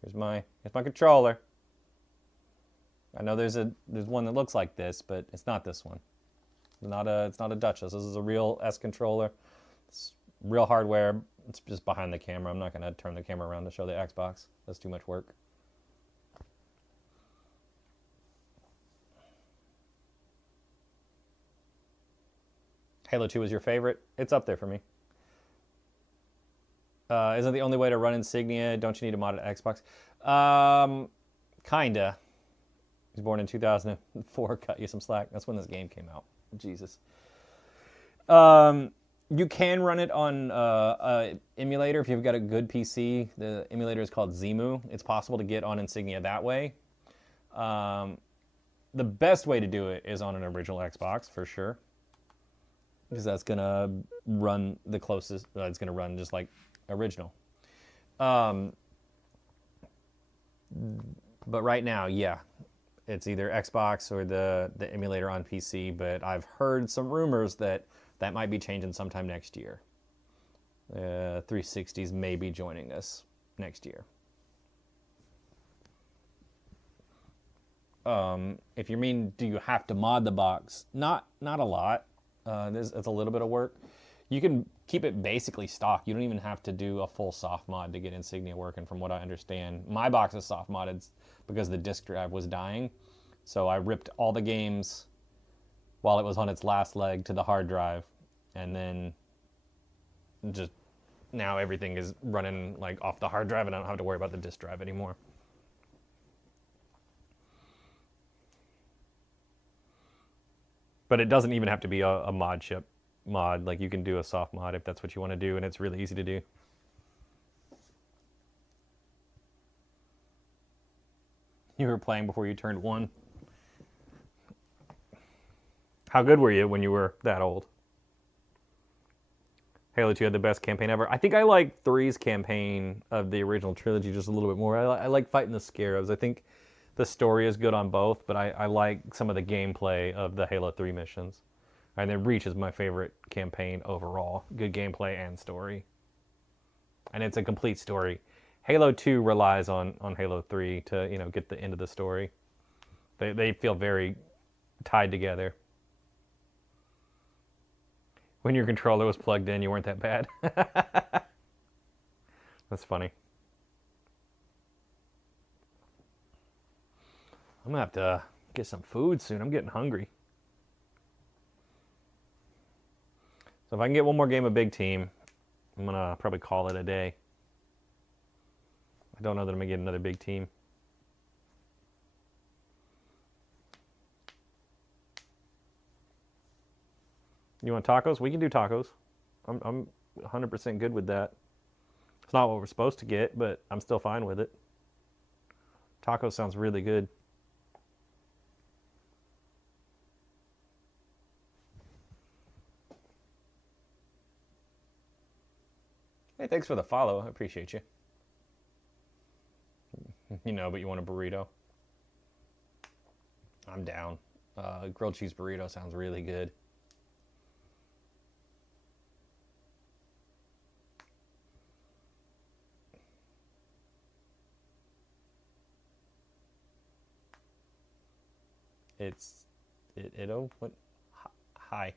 Here's my controller. I know there's one that looks like this, but it's not this one. It's not a Duchess. This is a real S controller. It's real hardware. It's just behind the camera. I'm not gonna turn the camera around to show the Xbox. That's too much work. Halo 2 is your favorite? It's up there for me. Isn't the only way to run Insignia? Don't you need a modded Xbox? Kinda. He was born in 2004. Cut you some slack. That's when this game came out. Jesus. You can run it on a emulator if you've got a good PC. The emulator is called Zemu. It's possible to get on Insignia that way. The best way to do it is on an original Xbox for sure, because that's gonna run the closest. It's gonna run just like original. But right now, yeah, it's either Xbox or the emulator on PC. But I've heard some rumors that might be changing sometime next year. 360s may be joining us next year. If you mean, do you have to mod the box? Not a lot. It's a little bit of work. You can keep it basically stock. You don't even have to do a full soft mod to get Insignia working, from what I understand. My box is soft modded because the disk drive was dying. So I ripped all the games while it was on its last leg to the hard drive. And then just now everything is running like off the hard drive, and I don't have to worry about the disk drive anymore. But it doesn't even have to be a mod chip. mod. Like, you can do a soft mod if that's what you want to do, and it's really easy to do. You were playing before you turned 1. How good were you when you were that old? Halo 2 had the best campaign ever. I think I like 3's campaign of the original trilogy just a little bit more. I like fighting the Scarabs. I think the story is good on both, but I like some of the gameplay of the Halo 3 missions. And then Reach is my favorite campaign overall. Good gameplay and story. And it's a complete story. Halo 2 relies on Halo 3 to, you know, get the end of the story. They feel very tied together. When your controller was plugged in, you weren't that bad. That's funny. I'm gonna have to get some food soon. I'm getting hungry. So if I can get one more game of Big Team, I'm gonna probably call it a day. I don't know that I'm gonna get another Big Team. You want tacos? We can do tacos. I'm 100% good with that. It's not what we're supposed to get, but I'm still fine with it. Tacos sounds really good. Hey, thanks for the follow. I appreciate you. You know, but you want a burrito? I'm down. Grilled cheese burrito sounds really good. What? Hi.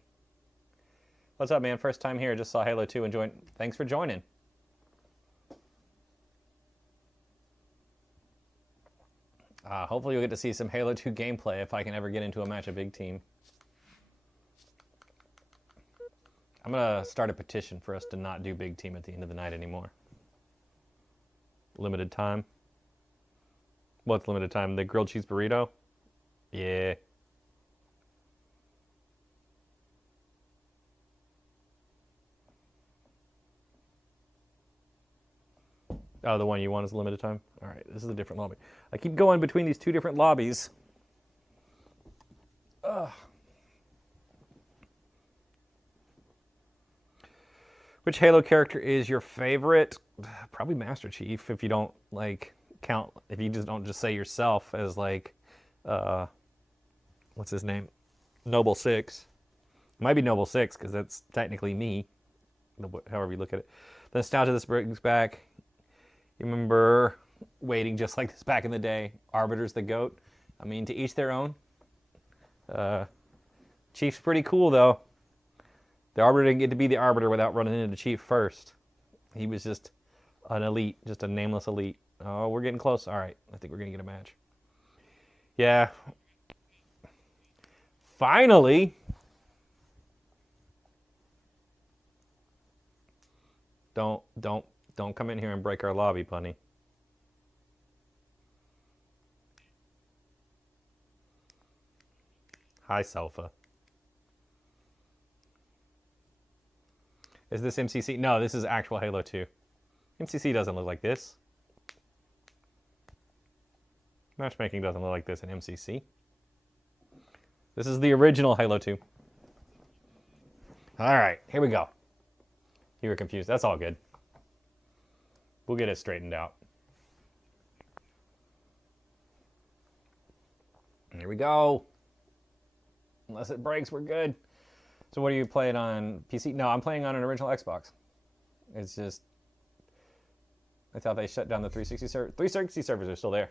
What's up, man? First time here. Just saw Halo 2 and joined. Thanks for joining. Hopefully you'll get to see some Halo 2 gameplay if I can ever get into a match of Big Team. I'm going to start a petition for us to not do Big Team at the end of the night anymore. Limited time. What's limited time? The grilled cheese burrito? Yeah. Oh, the one you want is limited time? All right, this is a different lobby. I keep going between these two different lobbies. Ugh. Which Halo character is your favorite? Probably Master Chief, if you don't, like, count, if you just don't just say yourself as, like, what's his name? Noble 6. It might be Noble 6, because that's technically me, however you look at it. The nostalgia this brings back. You remember waiting just like this back in the day? Arbiter's the GOAT. I mean, to each their own. Chief's pretty cool, though. The Arbiter didn't get to be the Arbiter without running into Chief first. He was just an elite, just a nameless elite. Oh, we're getting close. All right, I think we're going to get a match. Yeah. Finally. Don't come in here and break our lobby, bunny. Hi, Selfa. Is this MCC? No, this is actual Halo 2. MCC doesn't look like this. Matchmaking doesn't look like this in MCC. This is the original Halo 2. All right, here we go. You were confused. That's all good. We'll get it straightened out. Here we go. Unless it breaks, we're good. So what are you playing on PC? No, I'm playing on an original Xbox. It's just, I thought they shut down the 360 servers. 360 servers are still there.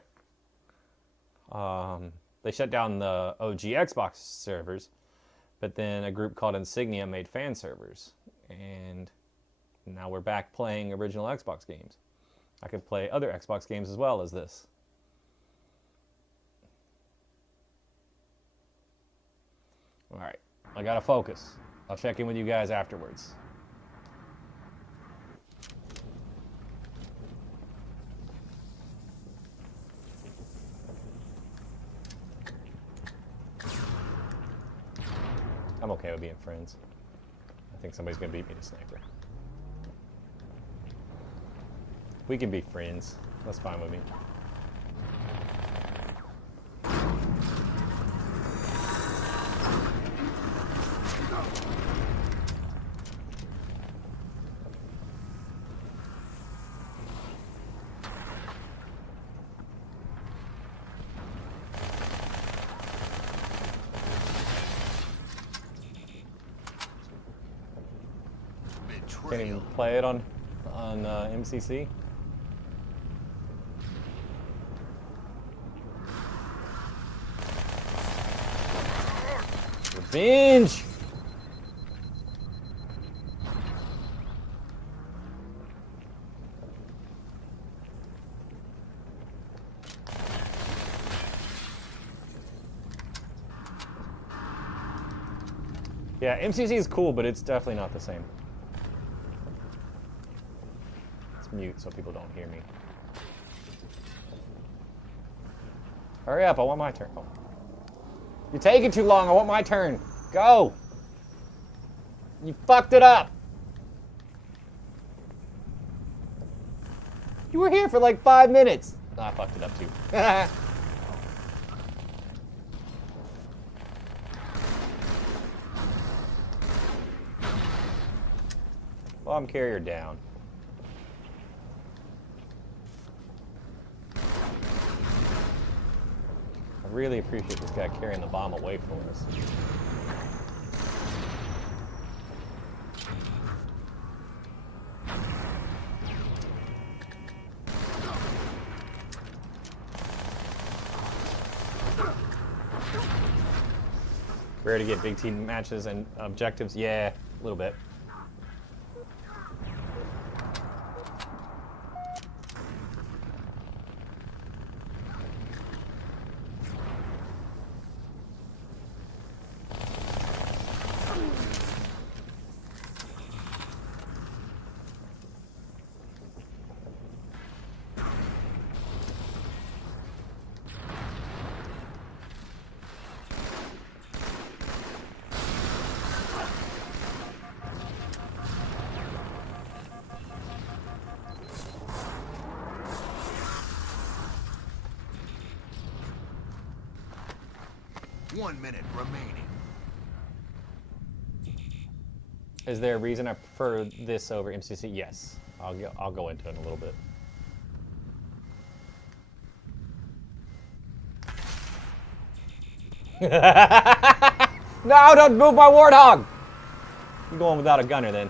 They shut down the OG Xbox servers, but then a group called Insignia made fan servers. And now we're back playing original Xbox games. I could play other Xbox games as well as this. All right, I gotta focus. I'll check in with you guys afterwards. I'm okay with being friends. I think somebody's gonna beat me to sniper. We can be friends. That's fine with me. Can't even play it on MCC. Revenge! Yeah, MCC is cool, but it's definitely not the same. Let's mute so people don't hear me. Hurry up, I want my turn. Oh. You're taking too long, I want my turn. Go! You fucked it up! You were here for like 5 minutes. Oh, I fucked it up too. Bomb carrier down. I really appreciate this guy carrying the bomb away from us. Rare to get big team matches and objectives? Yeah, a little bit. One minute remaining. Is there a reason I prefer this over MCC? Yes. I'll go into it in a little bit. No, don't move my warthog! I'm going without a gunner then.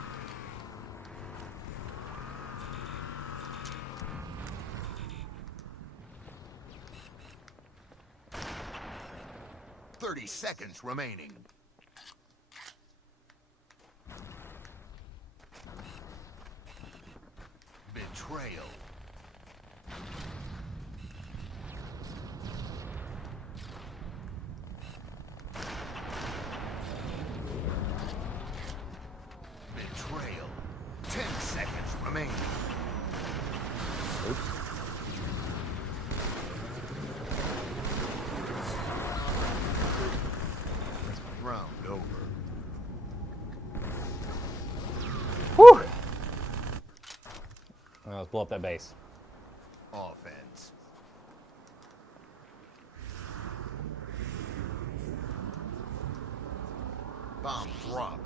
Seconds remaining. Betrayal. Betrayal. 10 seconds remaining. Oops. Round over. Whew! Well, let's blow up that base. Offense. Bomb drop.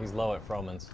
He's low at Froman's.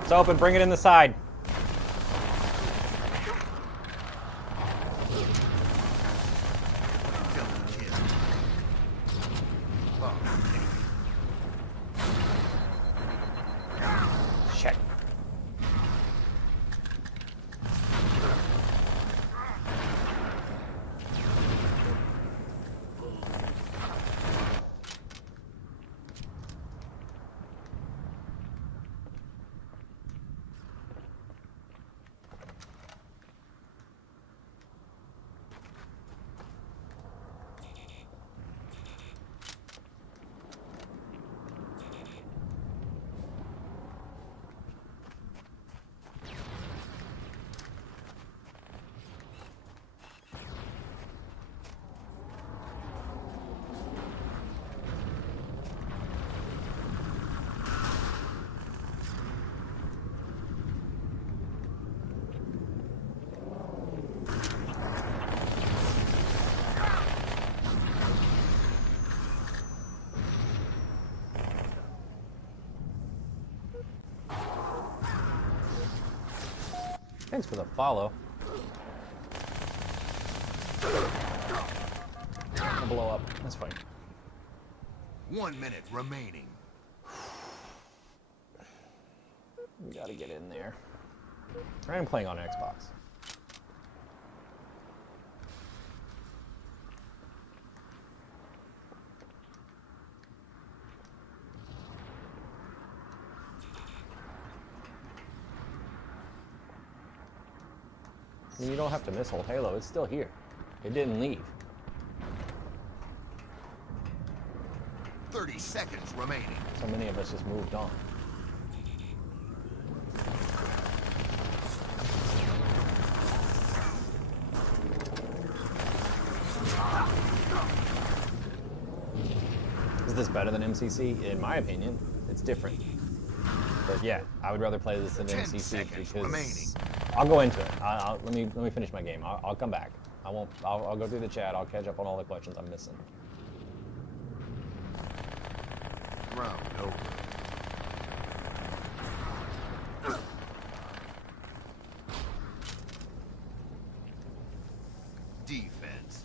It's open. Bring it in the side. Double kill. Oh, Shit. Thanks for the follow. I'll blow up. That's fine. 1 minute remaining. We gotta get in there. I'm playing on Xbox. I mean, you don't have to miss whole Halo. It's still here. It didn't leave. 30 seconds remaining. So many of us just moved on. Is this better than MCC? In my opinion, it's different. But yeah, I would rather play this than 10 MCC seconds because remaining. I'll go into it. Let me finish my game. I'll come back. I won't. I'll go through the chat. I'll catch up on all the questions I'm missing. Round over. Defense.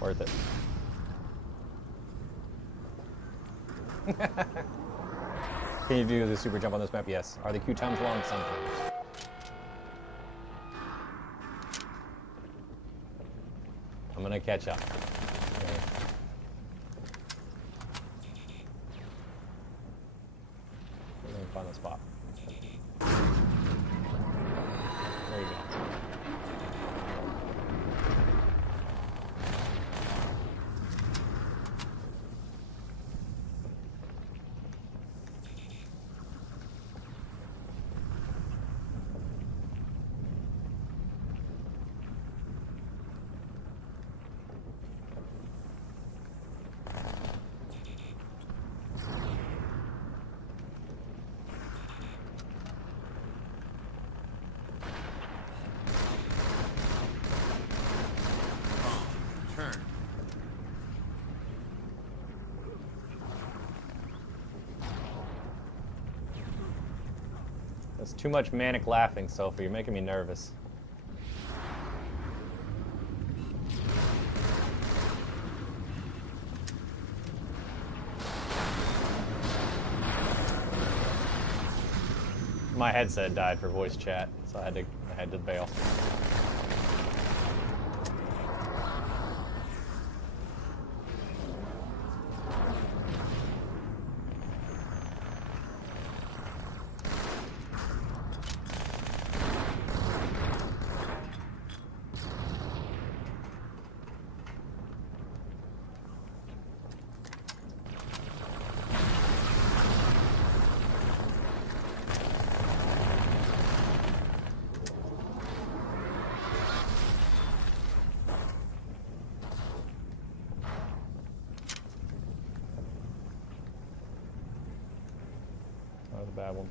Worth it. Can you do the super jump on this map? Yes. Are the queue times long? Sometimes. I'm gonna catch up. Okay. Let me find the spot. There you go. Turn. That's too much manic laughing, Sophie. You're making me nervous. My headset died for voice chat, so I had to bail. was a bad one.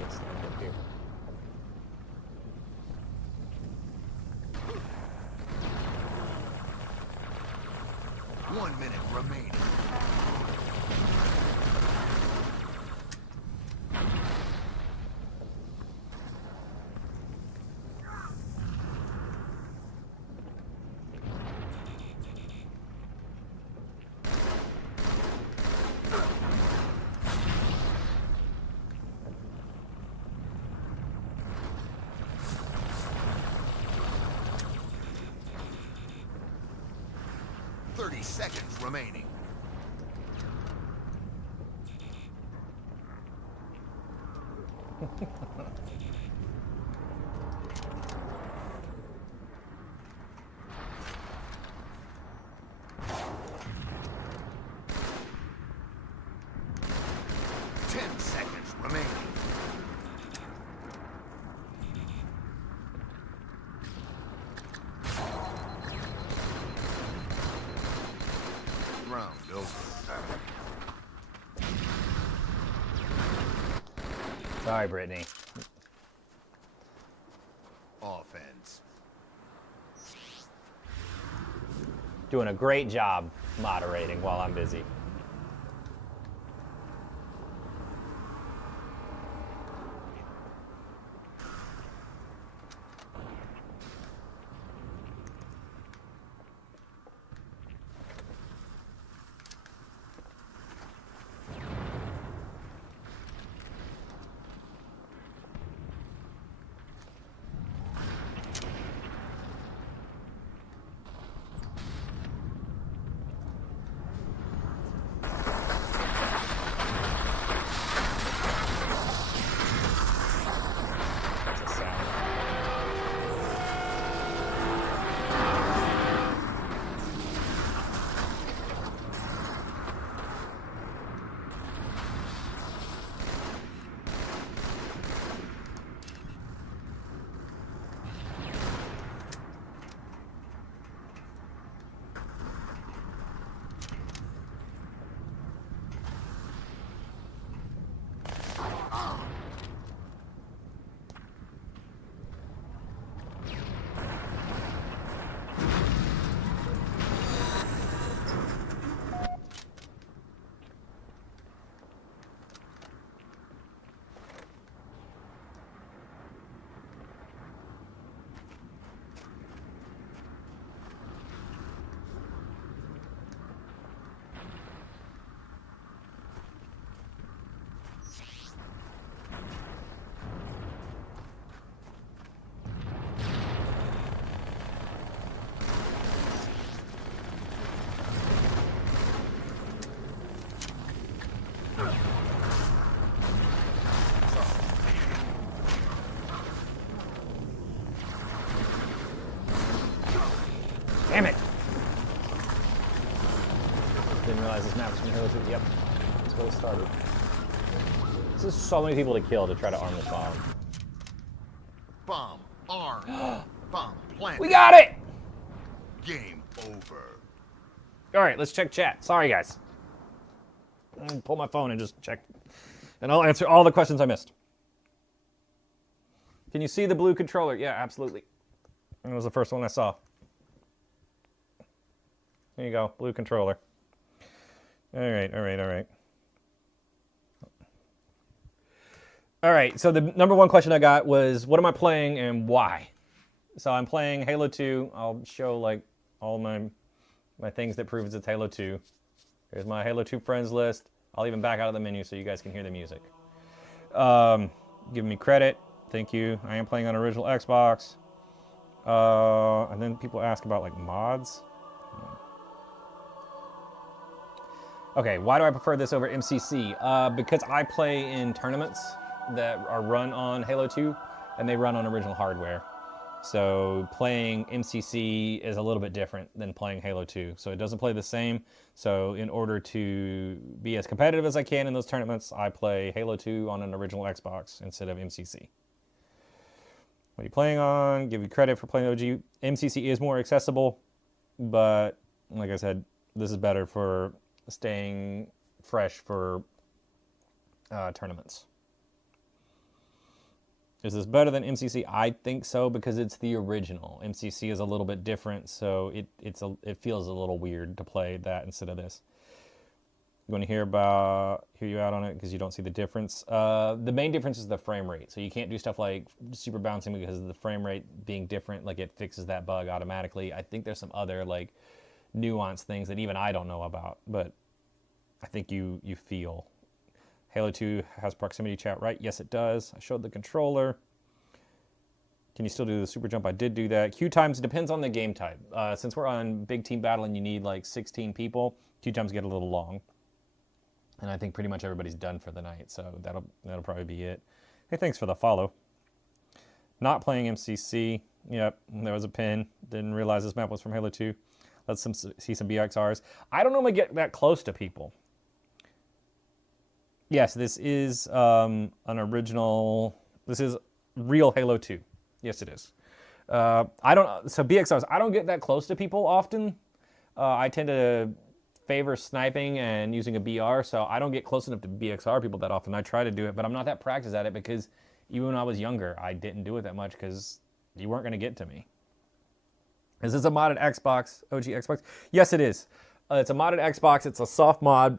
Let's stand up here. One minute remaining. Seconds remaining. Ten seconds remaining. Round over. Sorry, Brittany. Offense. Doing a great job moderating while I'm busy. That's a sound. Damn it! Didn't realize this map was from Halo 2. Yep. That's what it started. This is so many people to kill to try to arm this bomb. Bomb armed. Bomb planted. We got it! Game over. Alright, let's check chat. Sorry, guys. Pull my phone and just check. And I'll answer all the questions I missed. Can you see the blue controller? Yeah, absolutely. It was the first one I saw. There you go, blue controller. Alright. Alright, so the number one question I got was, what am I playing and why? So I'm playing Halo 2. I'll show like all my things that proves it's Halo 2. Here's my Halo 2 friends list. I'll even back out of the menu so you guys can hear the music. Giving me credit. Thank you. I am playing on original Xbox. And then people ask about like mods. Okay, why do I prefer this over MCC? Because I play in tournaments that are run on Halo 2, and they run on original hardware. So playing MCC is a little bit different than playing Halo 2. So it doesn't play the same. So in order to be as competitive as I can in those tournaments, I play Halo 2 on an original Xbox instead of MCC. What are you playing on? Give you credit for playing OG. MCC is more accessible, but like I said, this is better for staying fresh for tournaments. Is this better than MCC? I think so, because it's the original. MCC is a little bit different, so it feels a little weird to play that instead of this. You want to hear you out on it because you don't see the difference. The main difference is the frame rate. So you can't do stuff like super bouncing because of the frame rate being different. Like, it fixes that bug automatically. I think there's some other like nuanced things that even I don't know about, but I think you feel. Halo 2 has proximity chat, right? Yes, it does. I showed the controller. Can you still do the super jump? I did do that. Queue times depends on the game type. Since we're on big team battle and you need like 16 people, queue times get a little long. And I think pretty much everybody's done for the night, so that'll probably be it. Hey, thanks for the follow. Not playing MCC. Yep, there was a pin. Didn't realize this map was from Halo 2. Let's see some BXRs. I don't normally get that close to people. Yes, this is an original. This is real Halo 2. Yes, it is. So BXRs, I don't get that close to people often. I tend to favor sniping and using a BR, so I don't get close enough to BXR people that often. I try to do it, but I'm not that practiced at it because even when I was younger, I didn't do it that much because you weren't going to get to me. Is this a modded Xbox, OG Xbox? Yes, it is. It's a modded Xbox. It's a soft mod,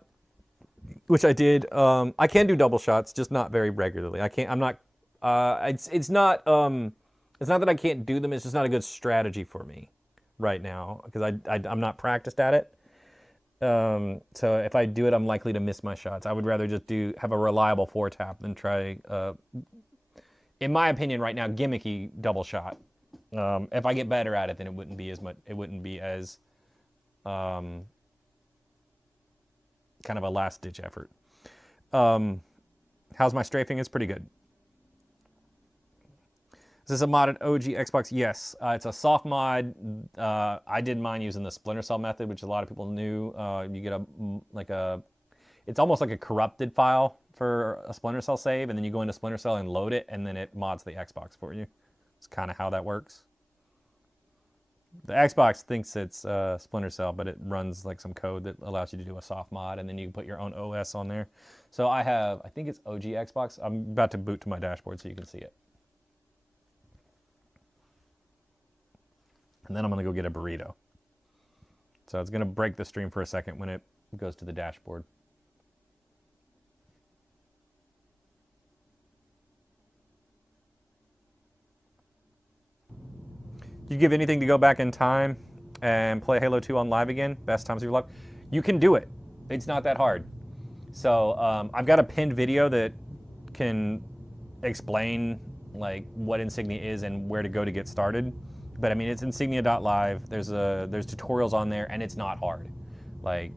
which I did. I can do double shots, just not very regularly. I can't. I'm not. It's not. It's not that I can't do them. It's just not a good strategy for me right now because I'm not practiced at it. So if I do it, I'm likely to miss my shots. I would rather just have a reliable 4-tap than try, in my opinion, right now, gimmicky double shot. If I get better at it, then it wouldn't be as much. It wouldn't be as kind of a last-ditch effort. How's my strafing? It's pretty good. Is this a modded OG Xbox? Yes. It's a soft mod. I did mine using the Splinter Cell method, which a lot of people knew. You get it's almost like a corrupted file for a Splinter Cell save, and then you go into Splinter Cell and load it, and then it mods the Xbox for you. It's kind of how that works. The Xbox thinks it's Splinter Cell, but it runs like some code that allows you to do a soft mod, and then you can put your own OS on there. So I think it's OG Xbox. I'm about to boot to my dashboard so you can see it. And then I'm going to go get a burrito. So it's going to break the stream for a second when it goes to the dashboard. You give anything to go back in time and play Halo 2 on live again? Best times of your life? You can do it. It's not that hard. So I've got a pinned video that can explain like what Insignia is and where to go to get started. But I mean, it's insignia.live. There's tutorials on there, and it's not hard. Like,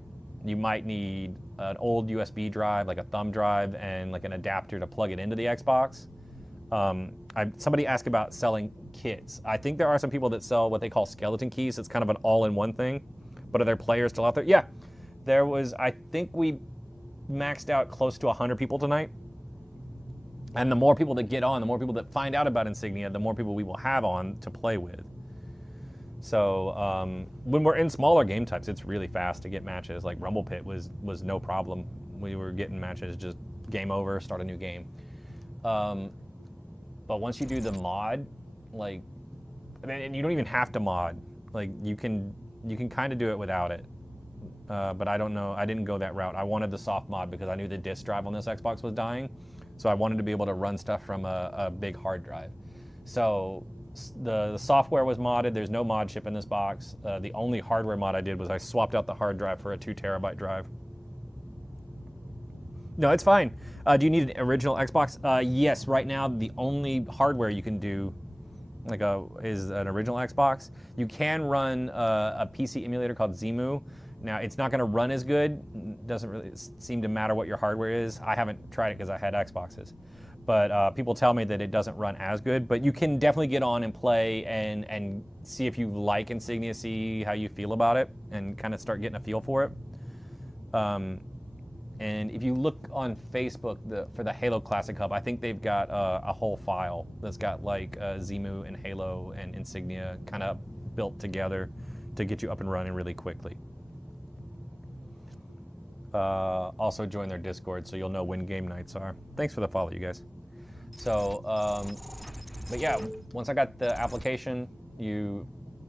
you might need an old USB drive, like a thumb drive, and like an adapter to plug it into the Xbox. Somebody asked about selling kits. I think there are some people that sell what they call skeleton keys. It's kind of an all-in-one thing. But are there players still out there? Yeah, there was. I think we maxed out close to 100 people tonight. And the more people that get on, the more people that find out about Insignia, the more people we will have on to play with. So when we're in smaller game types, it's really fast to get matches. Like Rumble Pit was no problem. We were getting matches, just game over, start a new game. But once you do the mod, like, and you don't even have to mod. Like you can kind of do it without it. But I don't know. I didn't go that route. I wanted the soft mod because I knew the disk drive on this Xbox was dying. So I wanted to be able to run stuff from a big hard drive. So the software was modded. There's no mod chip in this box. The only hardware mod I did was I swapped out the hard drive for a 2 terabyte drive. No, it's fine. Do you need an original Xbox? Yes, right now the only hardware you can do is an original Xbox. You can run a PC emulator called Zemu. Now, it's not going to run as good. Doesn't really seem to matter what your hardware is. I haven't tried it because I had Xboxes. but people tell me that it doesn't run as good. But you can definitely get on and play and see if you like Insignia, see how you feel about it, and kind of start getting a feel for it. And if you look on Facebook for the Halo Classic Hub, I think they've got a whole file that's got like Zemu and Halo and Insignia kind of built together to get you up and running really quickly. Also join their Discord so you'll know when game nights are. Thanks for the follow, you guys. So, but yeah, once I got the application, you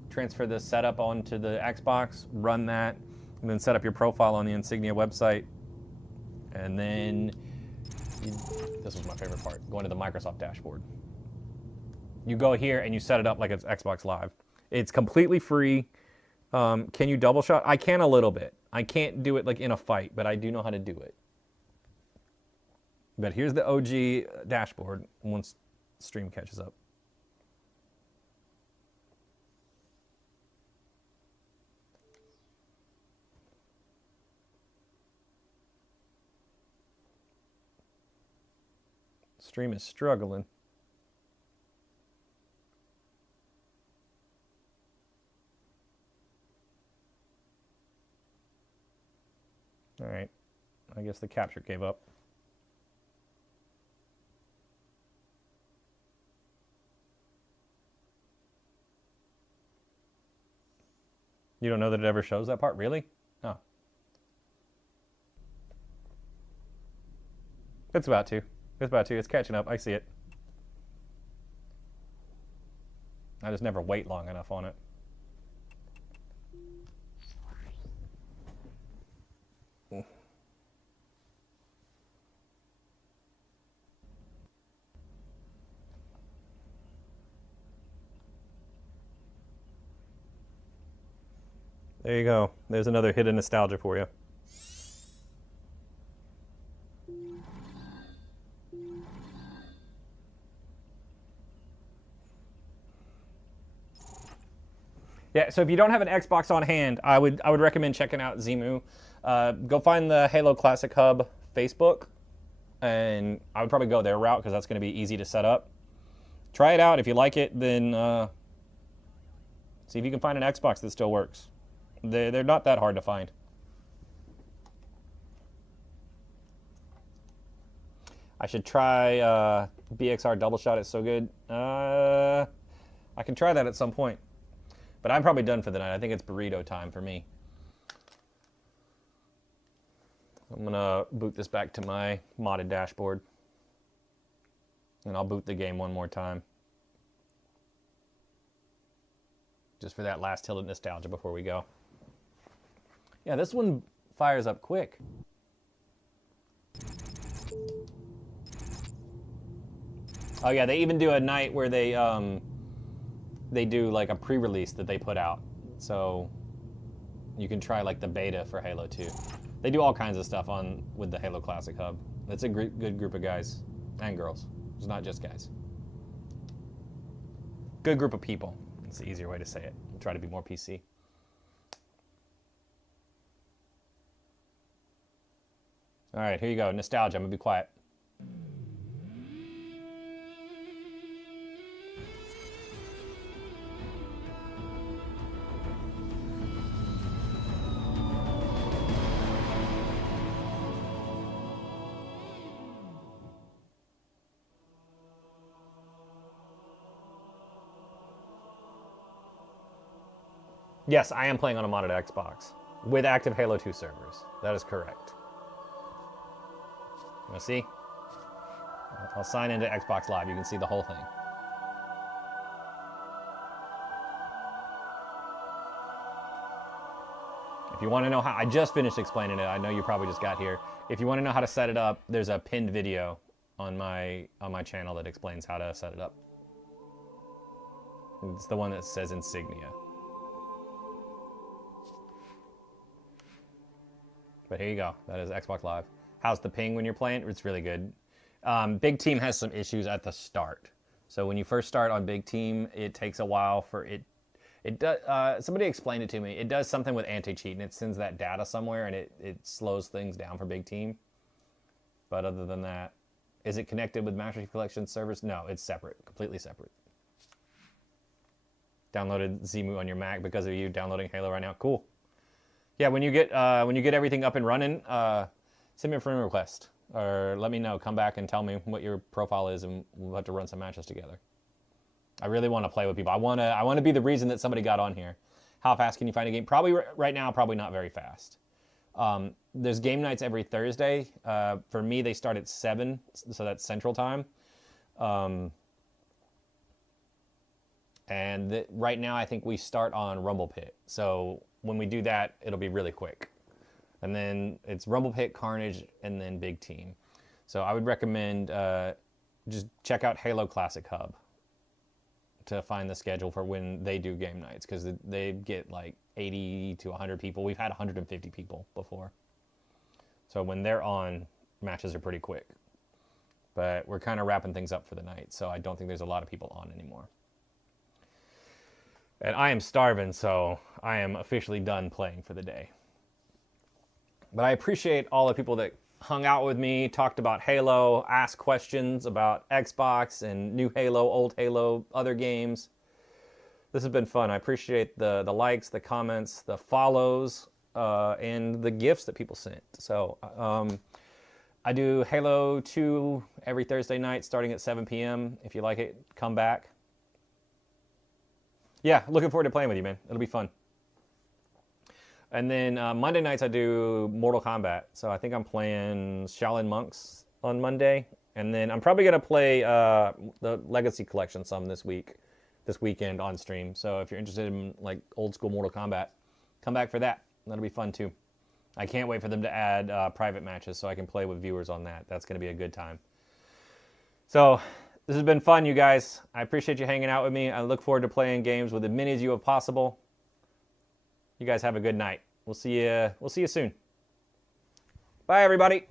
transfer the setup onto the Xbox, run that, and then set up your profile on the Insignia website. And then, this was my favorite part, going to the Microsoft dashboard. You go here and you set it up like it's Xbox Live. It's completely free. Can you double shot? I can a little bit. I can't do it like in a fight, but I do know how to do it. But here's the OG dashboard once stream catches up. Stream is struggling. All right, I guess the capture gave up. You don't know that it ever shows that part? Really? Oh. It's about to. It's about to. It's catching up. I see it. I just never wait long enough on it. There you go. There's another hit of nostalgia for you. Yeah, so if you don't have an Xbox on hand, I would recommend checking out Zemu. Go find the Halo Classic Hub Facebook, and I would probably go their route because that's going to be easy to set up. Try it out. If you like it, then see if you can find an Xbox that still works. They're not that hard to find. I should try BXR Double Shot. It's so good. I can try that at some point. But I'm probably done for the night. I think it's burrito time for me. I'm going to boot this back to my modded dashboard. And I'll boot the game one more time. Just for that last hill of nostalgia before we go. Yeah, this one fires up quick. Oh yeah, they even do a night where they do like a pre-release that they put out. So you can try like the beta for Halo 2. They do all kinds of stuff with the Halo Classic Hub. It's a good group of guys and girls. It's not just guys. Good group of people. It's the easier way to say it. I'll try to be more PC. All right, here you go. Nostalgia. I'm gonna be quiet. Yes, I am playing on a modded Xbox with active Halo 2 servers. That is correct. You want to see? I'll sign into Xbox Live. You can see the whole thing. If you want to know how, I just finished explaining it. I know you probably just got here. If you want to know how to set it up, there's a pinned video on my channel that explains how to set it up. It's the one that says Insignia. But here you go. That is Xbox Live. How's the ping when you're playing? It's really good. Big Team has some issues at the start. So when you first start on Big Team, it takes a while for it. It does. Somebody explained it to me. It does something with anti-cheat, and it sends that data somewhere, and it slows things down for Big Team. But other than that, Is it connected with Master Chief Collection servers? No, it's separate, completely separate. Downloaded Zemu on your Mac because of you downloading Halo right now. Cool. Yeah, when you get everything up and running, send me a friend request or let me know. Come back and tell me what your profile is, and we'll have to run some matches together. I really want to play with people. I want to be the reason that somebody got on here. How fast can you find a game? Probably right now, probably not very fast. There's game nights every Thursday. For me, they start at 7, so that's Central Time. And right now, I think we start on Rumble Pit. So when we do that, it'll be really quick. And then it's Rumble Pit, Carnage, and then Big Team. So I would recommend just check out Halo Classic Hub to find the schedule for when they do game nights, because they get like 80 to 100 people. We've had 150 people before. So when they're on, matches are pretty quick. But we're kind of wrapping things up for the night, so I don't think there's a lot of people on anymore. And I am starving, so I am officially done playing for the day. But I appreciate all the people that hung out with me, talked about Halo, asked questions about Xbox and new Halo, old Halo, other games. This has been fun. I appreciate the likes, the comments, the follows, and the gifts that people sent. So I do Halo 2 every Thursday night starting at 7 p.m. If you like it, come back. Yeah, looking forward to playing with you, man. It'll be fun. And then Monday nights I do Mortal Kombat. So I think I'm playing Shaolin Monks on Monday. And then I'm probably going to play the Legacy Collection some this weekend on stream. So if you're interested in like old school Mortal Kombat, come back for that. That'll be fun too. I can't wait for them to add private matches so I can play with viewers on that. That's going to be a good time. So this has been fun, you guys. I appreciate you hanging out with me. I look forward to playing games with as many as you as possible. You guys have a good night. We'll see you soon. Bye, everybody.